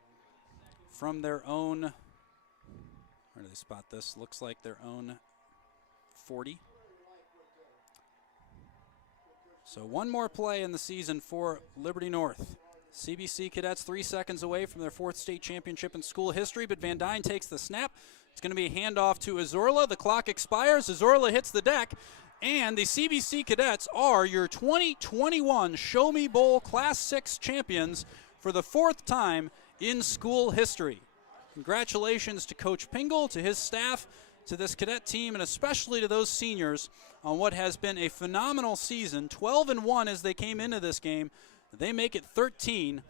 from their own, where do they spot this? Looks like their own 40. So one more play in the season for Liberty North. CBC Cadets 3 seconds away from their 4th state championship in school history, but Van Dyne takes the snap. It's going to be a handoff to Azorla. The clock expires. Azorla hits the deck. And the CBC Cadets are your 2021 Show Me Bowl Class 6 champions for the 4th time in school history. Congratulations to Coach Pingle, to his staff, to this cadet team, and especially to those seniors on what has been a phenomenal season. 12-1 as they came into this game. They make it 13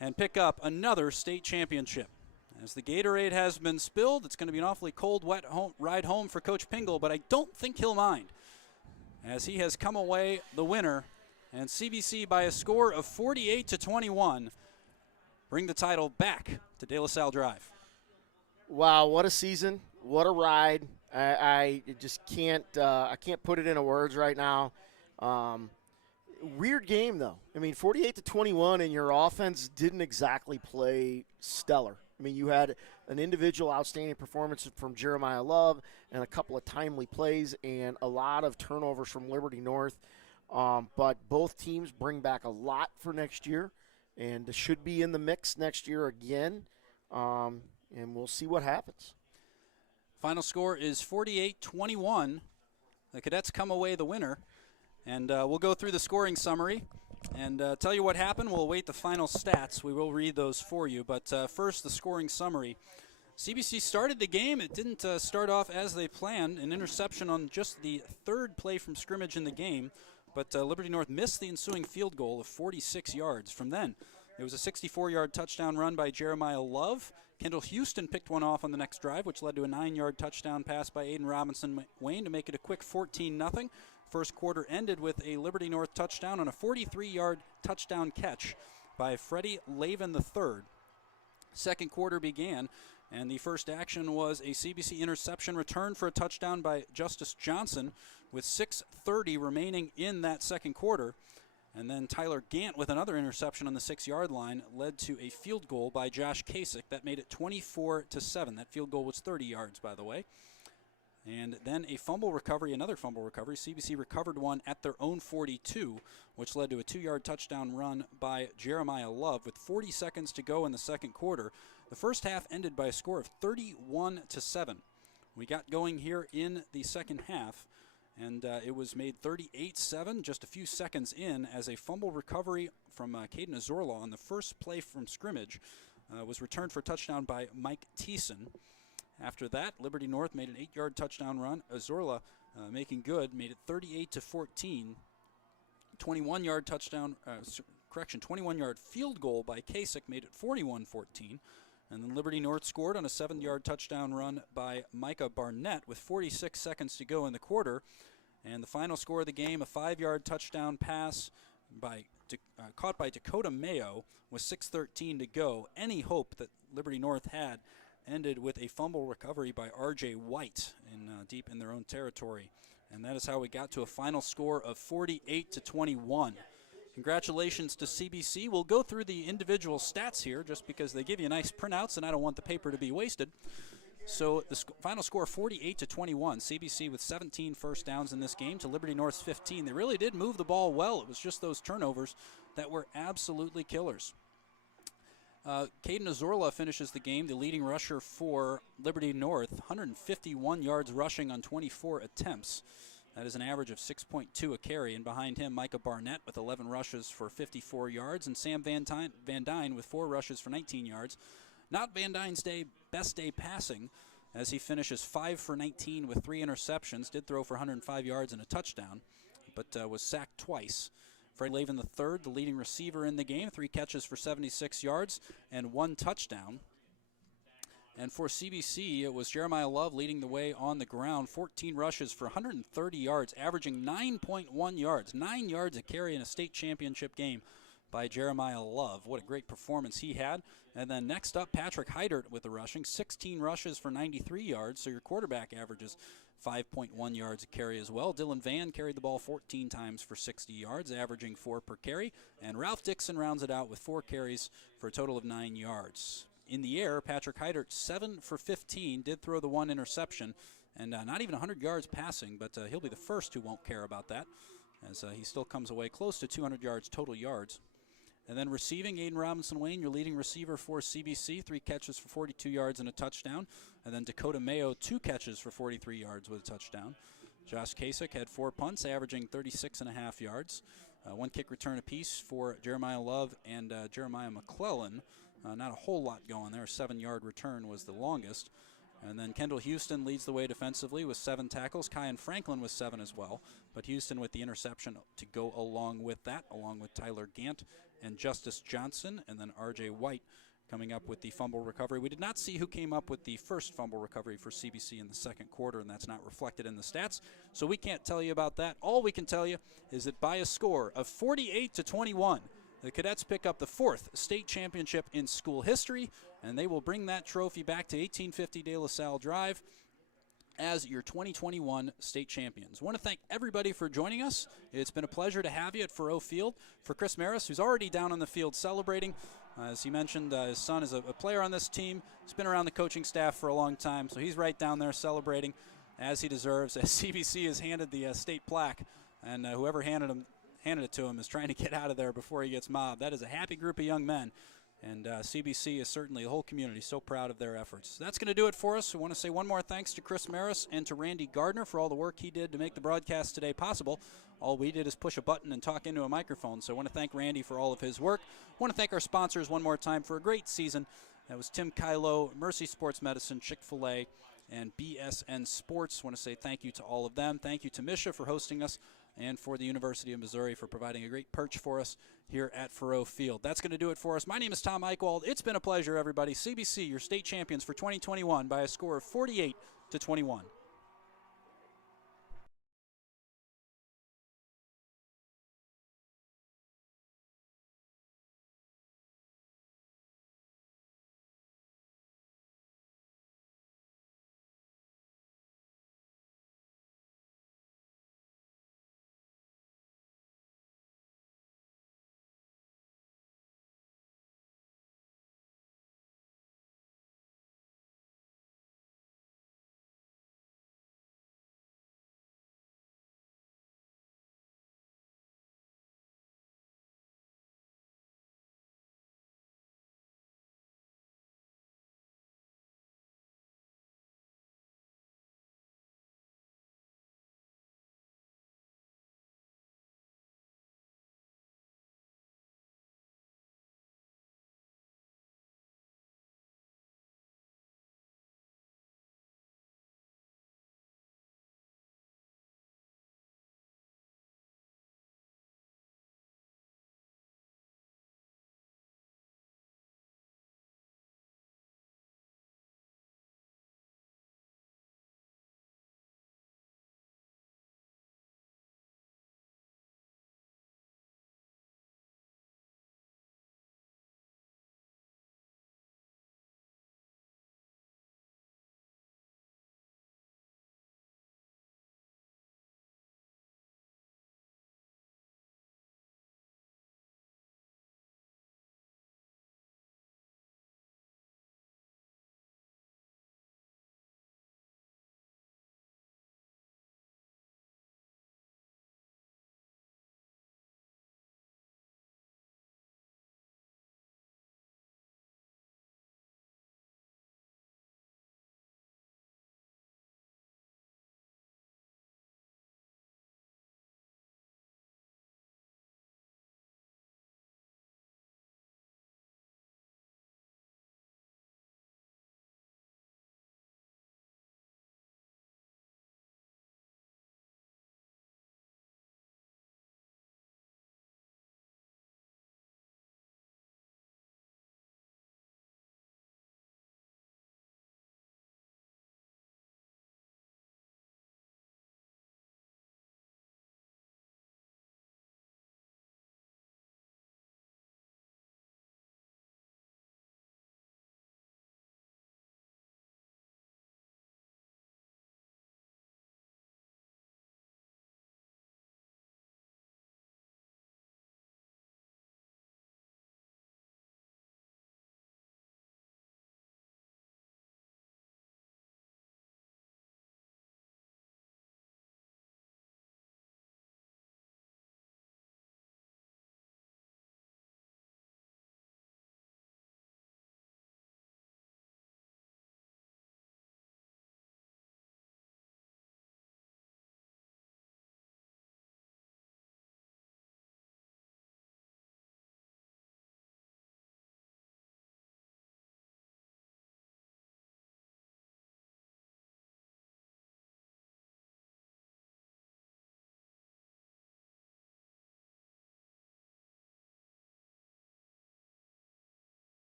and pick up another state championship. As the Gatorade has been spilled, it's going to be an awfully cold, wet ride home for Coach Pingle, but I don't think he'll mind, as he has come away the winner, and CBC by a score of 48-21 bring the title back to De La Salle Drive. Wow, what a season. What a ride. I just can't I can't put it into words right now. Weird game, though. I mean, 48-21, and your offense didn't exactly play stellar. I mean, you had an individual outstanding performance from Jeremiah Love and a couple of timely plays and a lot of turnovers from Liberty North. But both teams bring back a lot for next year and should be in the mix next year again. And we'll see what happens. Final score is 48-21. The Cadets come away the winner. And we'll go through the scoring summary and tell you what happened. We'll await the final stats. We will read those for you. But first, the scoring summary. CBC started the game. It didn't start off as they planned. An interception on just the 3rd play from scrimmage in the game. But Liberty North missed the ensuing field goal of 46 yards. From then, it was a 64-yard touchdown run by Jeremiah Love, Kendall Houston picked one off on the next drive, which led to a 9-yard touchdown pass by Aiden Robinson-Wayne to make it a quick 14-0. First quarter ended with a Liberty North touchdown on a 43-yard touchdown catch by Freddie Lavin III. Second quarter began, and the first action was a CBC interception return for a touchdown by Justice Johnson with 6:30 remaining in that second quarter. And then Tyler Gant with another interception on the 6-yard line led to a field goal by Josh Kasich. That made it 24-7. That field goal was 30 yards, by the way. And then a fumble recovery, another fumble recovery. CBC recovered one at their own 42, which led to a 2-yard touchdown run by Jeremiah Love with 40 seconds to go in the second quarter. The first half ended by a score of 31-7. We got going here in the second half, and it was made 38-7 just a few seconds in as a fumble recovery from Caden Azorla on the first play from scrimmage was returned for a touchdown by Mike Thiessen. After that, Liberty North made an 8-yard touchdown run. Azorla making good, made it 38-14. 21-yard touchdown, 21-yard field goal by Kasich made it 41-14. And then Liberty North scored on a 7-yard touchdown run by Micah Barnett with 46 seconds to go in the quarter. And the final score of the game, a 5-yard touchdown pass caught by Dakota Mayo with 6:13 to go. Any hope that Liberty North had ended with a fumble recovery by R.J. White deep in their own territory. And that is how we got to a final score of 48-21. Congratulations to CBC. We'll go through the individual stats here just because they give you nice printouts and I don't want the paper to be wasted. So the final score 48-21. CBC with 17 first downs in this game to Liberty North's 15. They really did move the ball well. It was just those turnovers that were absolutely killers. Caden Azorla finishes the game, the leading rusher for Liberty North, 151 yards rushing on 24 attempts. That is an average of 6.2 a carry. And behind him, Micah Barnett with 11 rushes for 54 yards, and Sam Van Dyne with 4 rushes for 19 yards. Not Van Dyne's best day passing, as he finishes 5 for 19 with 3 interceptions, did throw for 105 yards and a touchdown, but was sacked twice. Fred Lavin III, the leading receiver in the game, 3 catches for 76 yards and 1 touchdown. And for CBC, it was Jeremiah Love leading the way on the ground, 14 rushes for 130 yards, averaging 9.1 yards, 9 yards a carry in a state championship game by Jeremiah Love. What a great performance he had. And then next up, Patrick Heidert with the rushing, 16 rushes for 93 yards, so your quarterback averages 5.1 yards a carry as well. Dylan Van carried the ball 14 times for 60 yards, averaging 4 per carry. And Ralph Dixon rounds it out with 4 carries for a total of 9 yards. In the air, Patrick Heidert, 7 for 15, did throw the 1 interception, and not even 100 yards passing, but he'll be the first who won't care about that, as he still comes away close to 200 yards total yards. And then receiving, Aiden Robinson-Wayne, your leading receiver for CBC, 3 catches for 42 yards and a touchdown. And then Dakota Mayo, 2 catches for 43 yards with a touchdown. Josh Kasich had 4 punts, averaging 36.5 yards. 1 kick return apiece for Jeremiah Love and Jeremiah McClellan. Not a whole lot going there. A 7-yard return was the longest. And then Kendall Houston leads the way defensively with 7 tackles. Kyan Franklin with 7 as well. But Houston with the interception to go along with that, along with Tyler Gant and Justice Johnson. And then R.J. White coming up with the fumble recovery. We did not see who came up with the first fumble recovery for CBC in the second quarter, and that's not reflected in the stats. So we can't tell you about that. All we can tell you is that by a score of 48-21, the Cadets pick up the 4th state championship in school history, and they will bring that trophy back to 1850 De La Salle Drive as your 2021 state champions. I want to thank everybody for joining us. It's been a pleasure to have you at Faroe Field. For Chris Maris, who's already down on the field celebrating, as he mentioned, his son is a player on this team. He's been around the coaching staff for a long time, so he's right down there celebrating as he deserves, as CBC has handed the state plaque, and whoever handed it to him is trying to get out of there before he gets mobbed. That is a happy group of young men, and CBC is certainly, the whole community, so proud of their efforts. That's going to do it for us. We want to say one more thanks to Chris Maris and to Randy Gardner for all the work he did to make the broadcast today possible. All we did is push a button and talk into a microphone, so I want to thank Randy for all of his work. I want to thank our sponsors one more time for a great season. That was Tim Kylo, Mercy Sports Medicine, Chick-fil-A, and BSN Sports. I want to say thank you to all of them. Thank you to Misha for hosting us and for the University of Missouri for providing a great perch for us here at Faurot Field. That's going to do it for us. My name is Tom Eichwald. It's been a pleasure, everybody. CBC, your state champions for 2021 by a score of 48-21.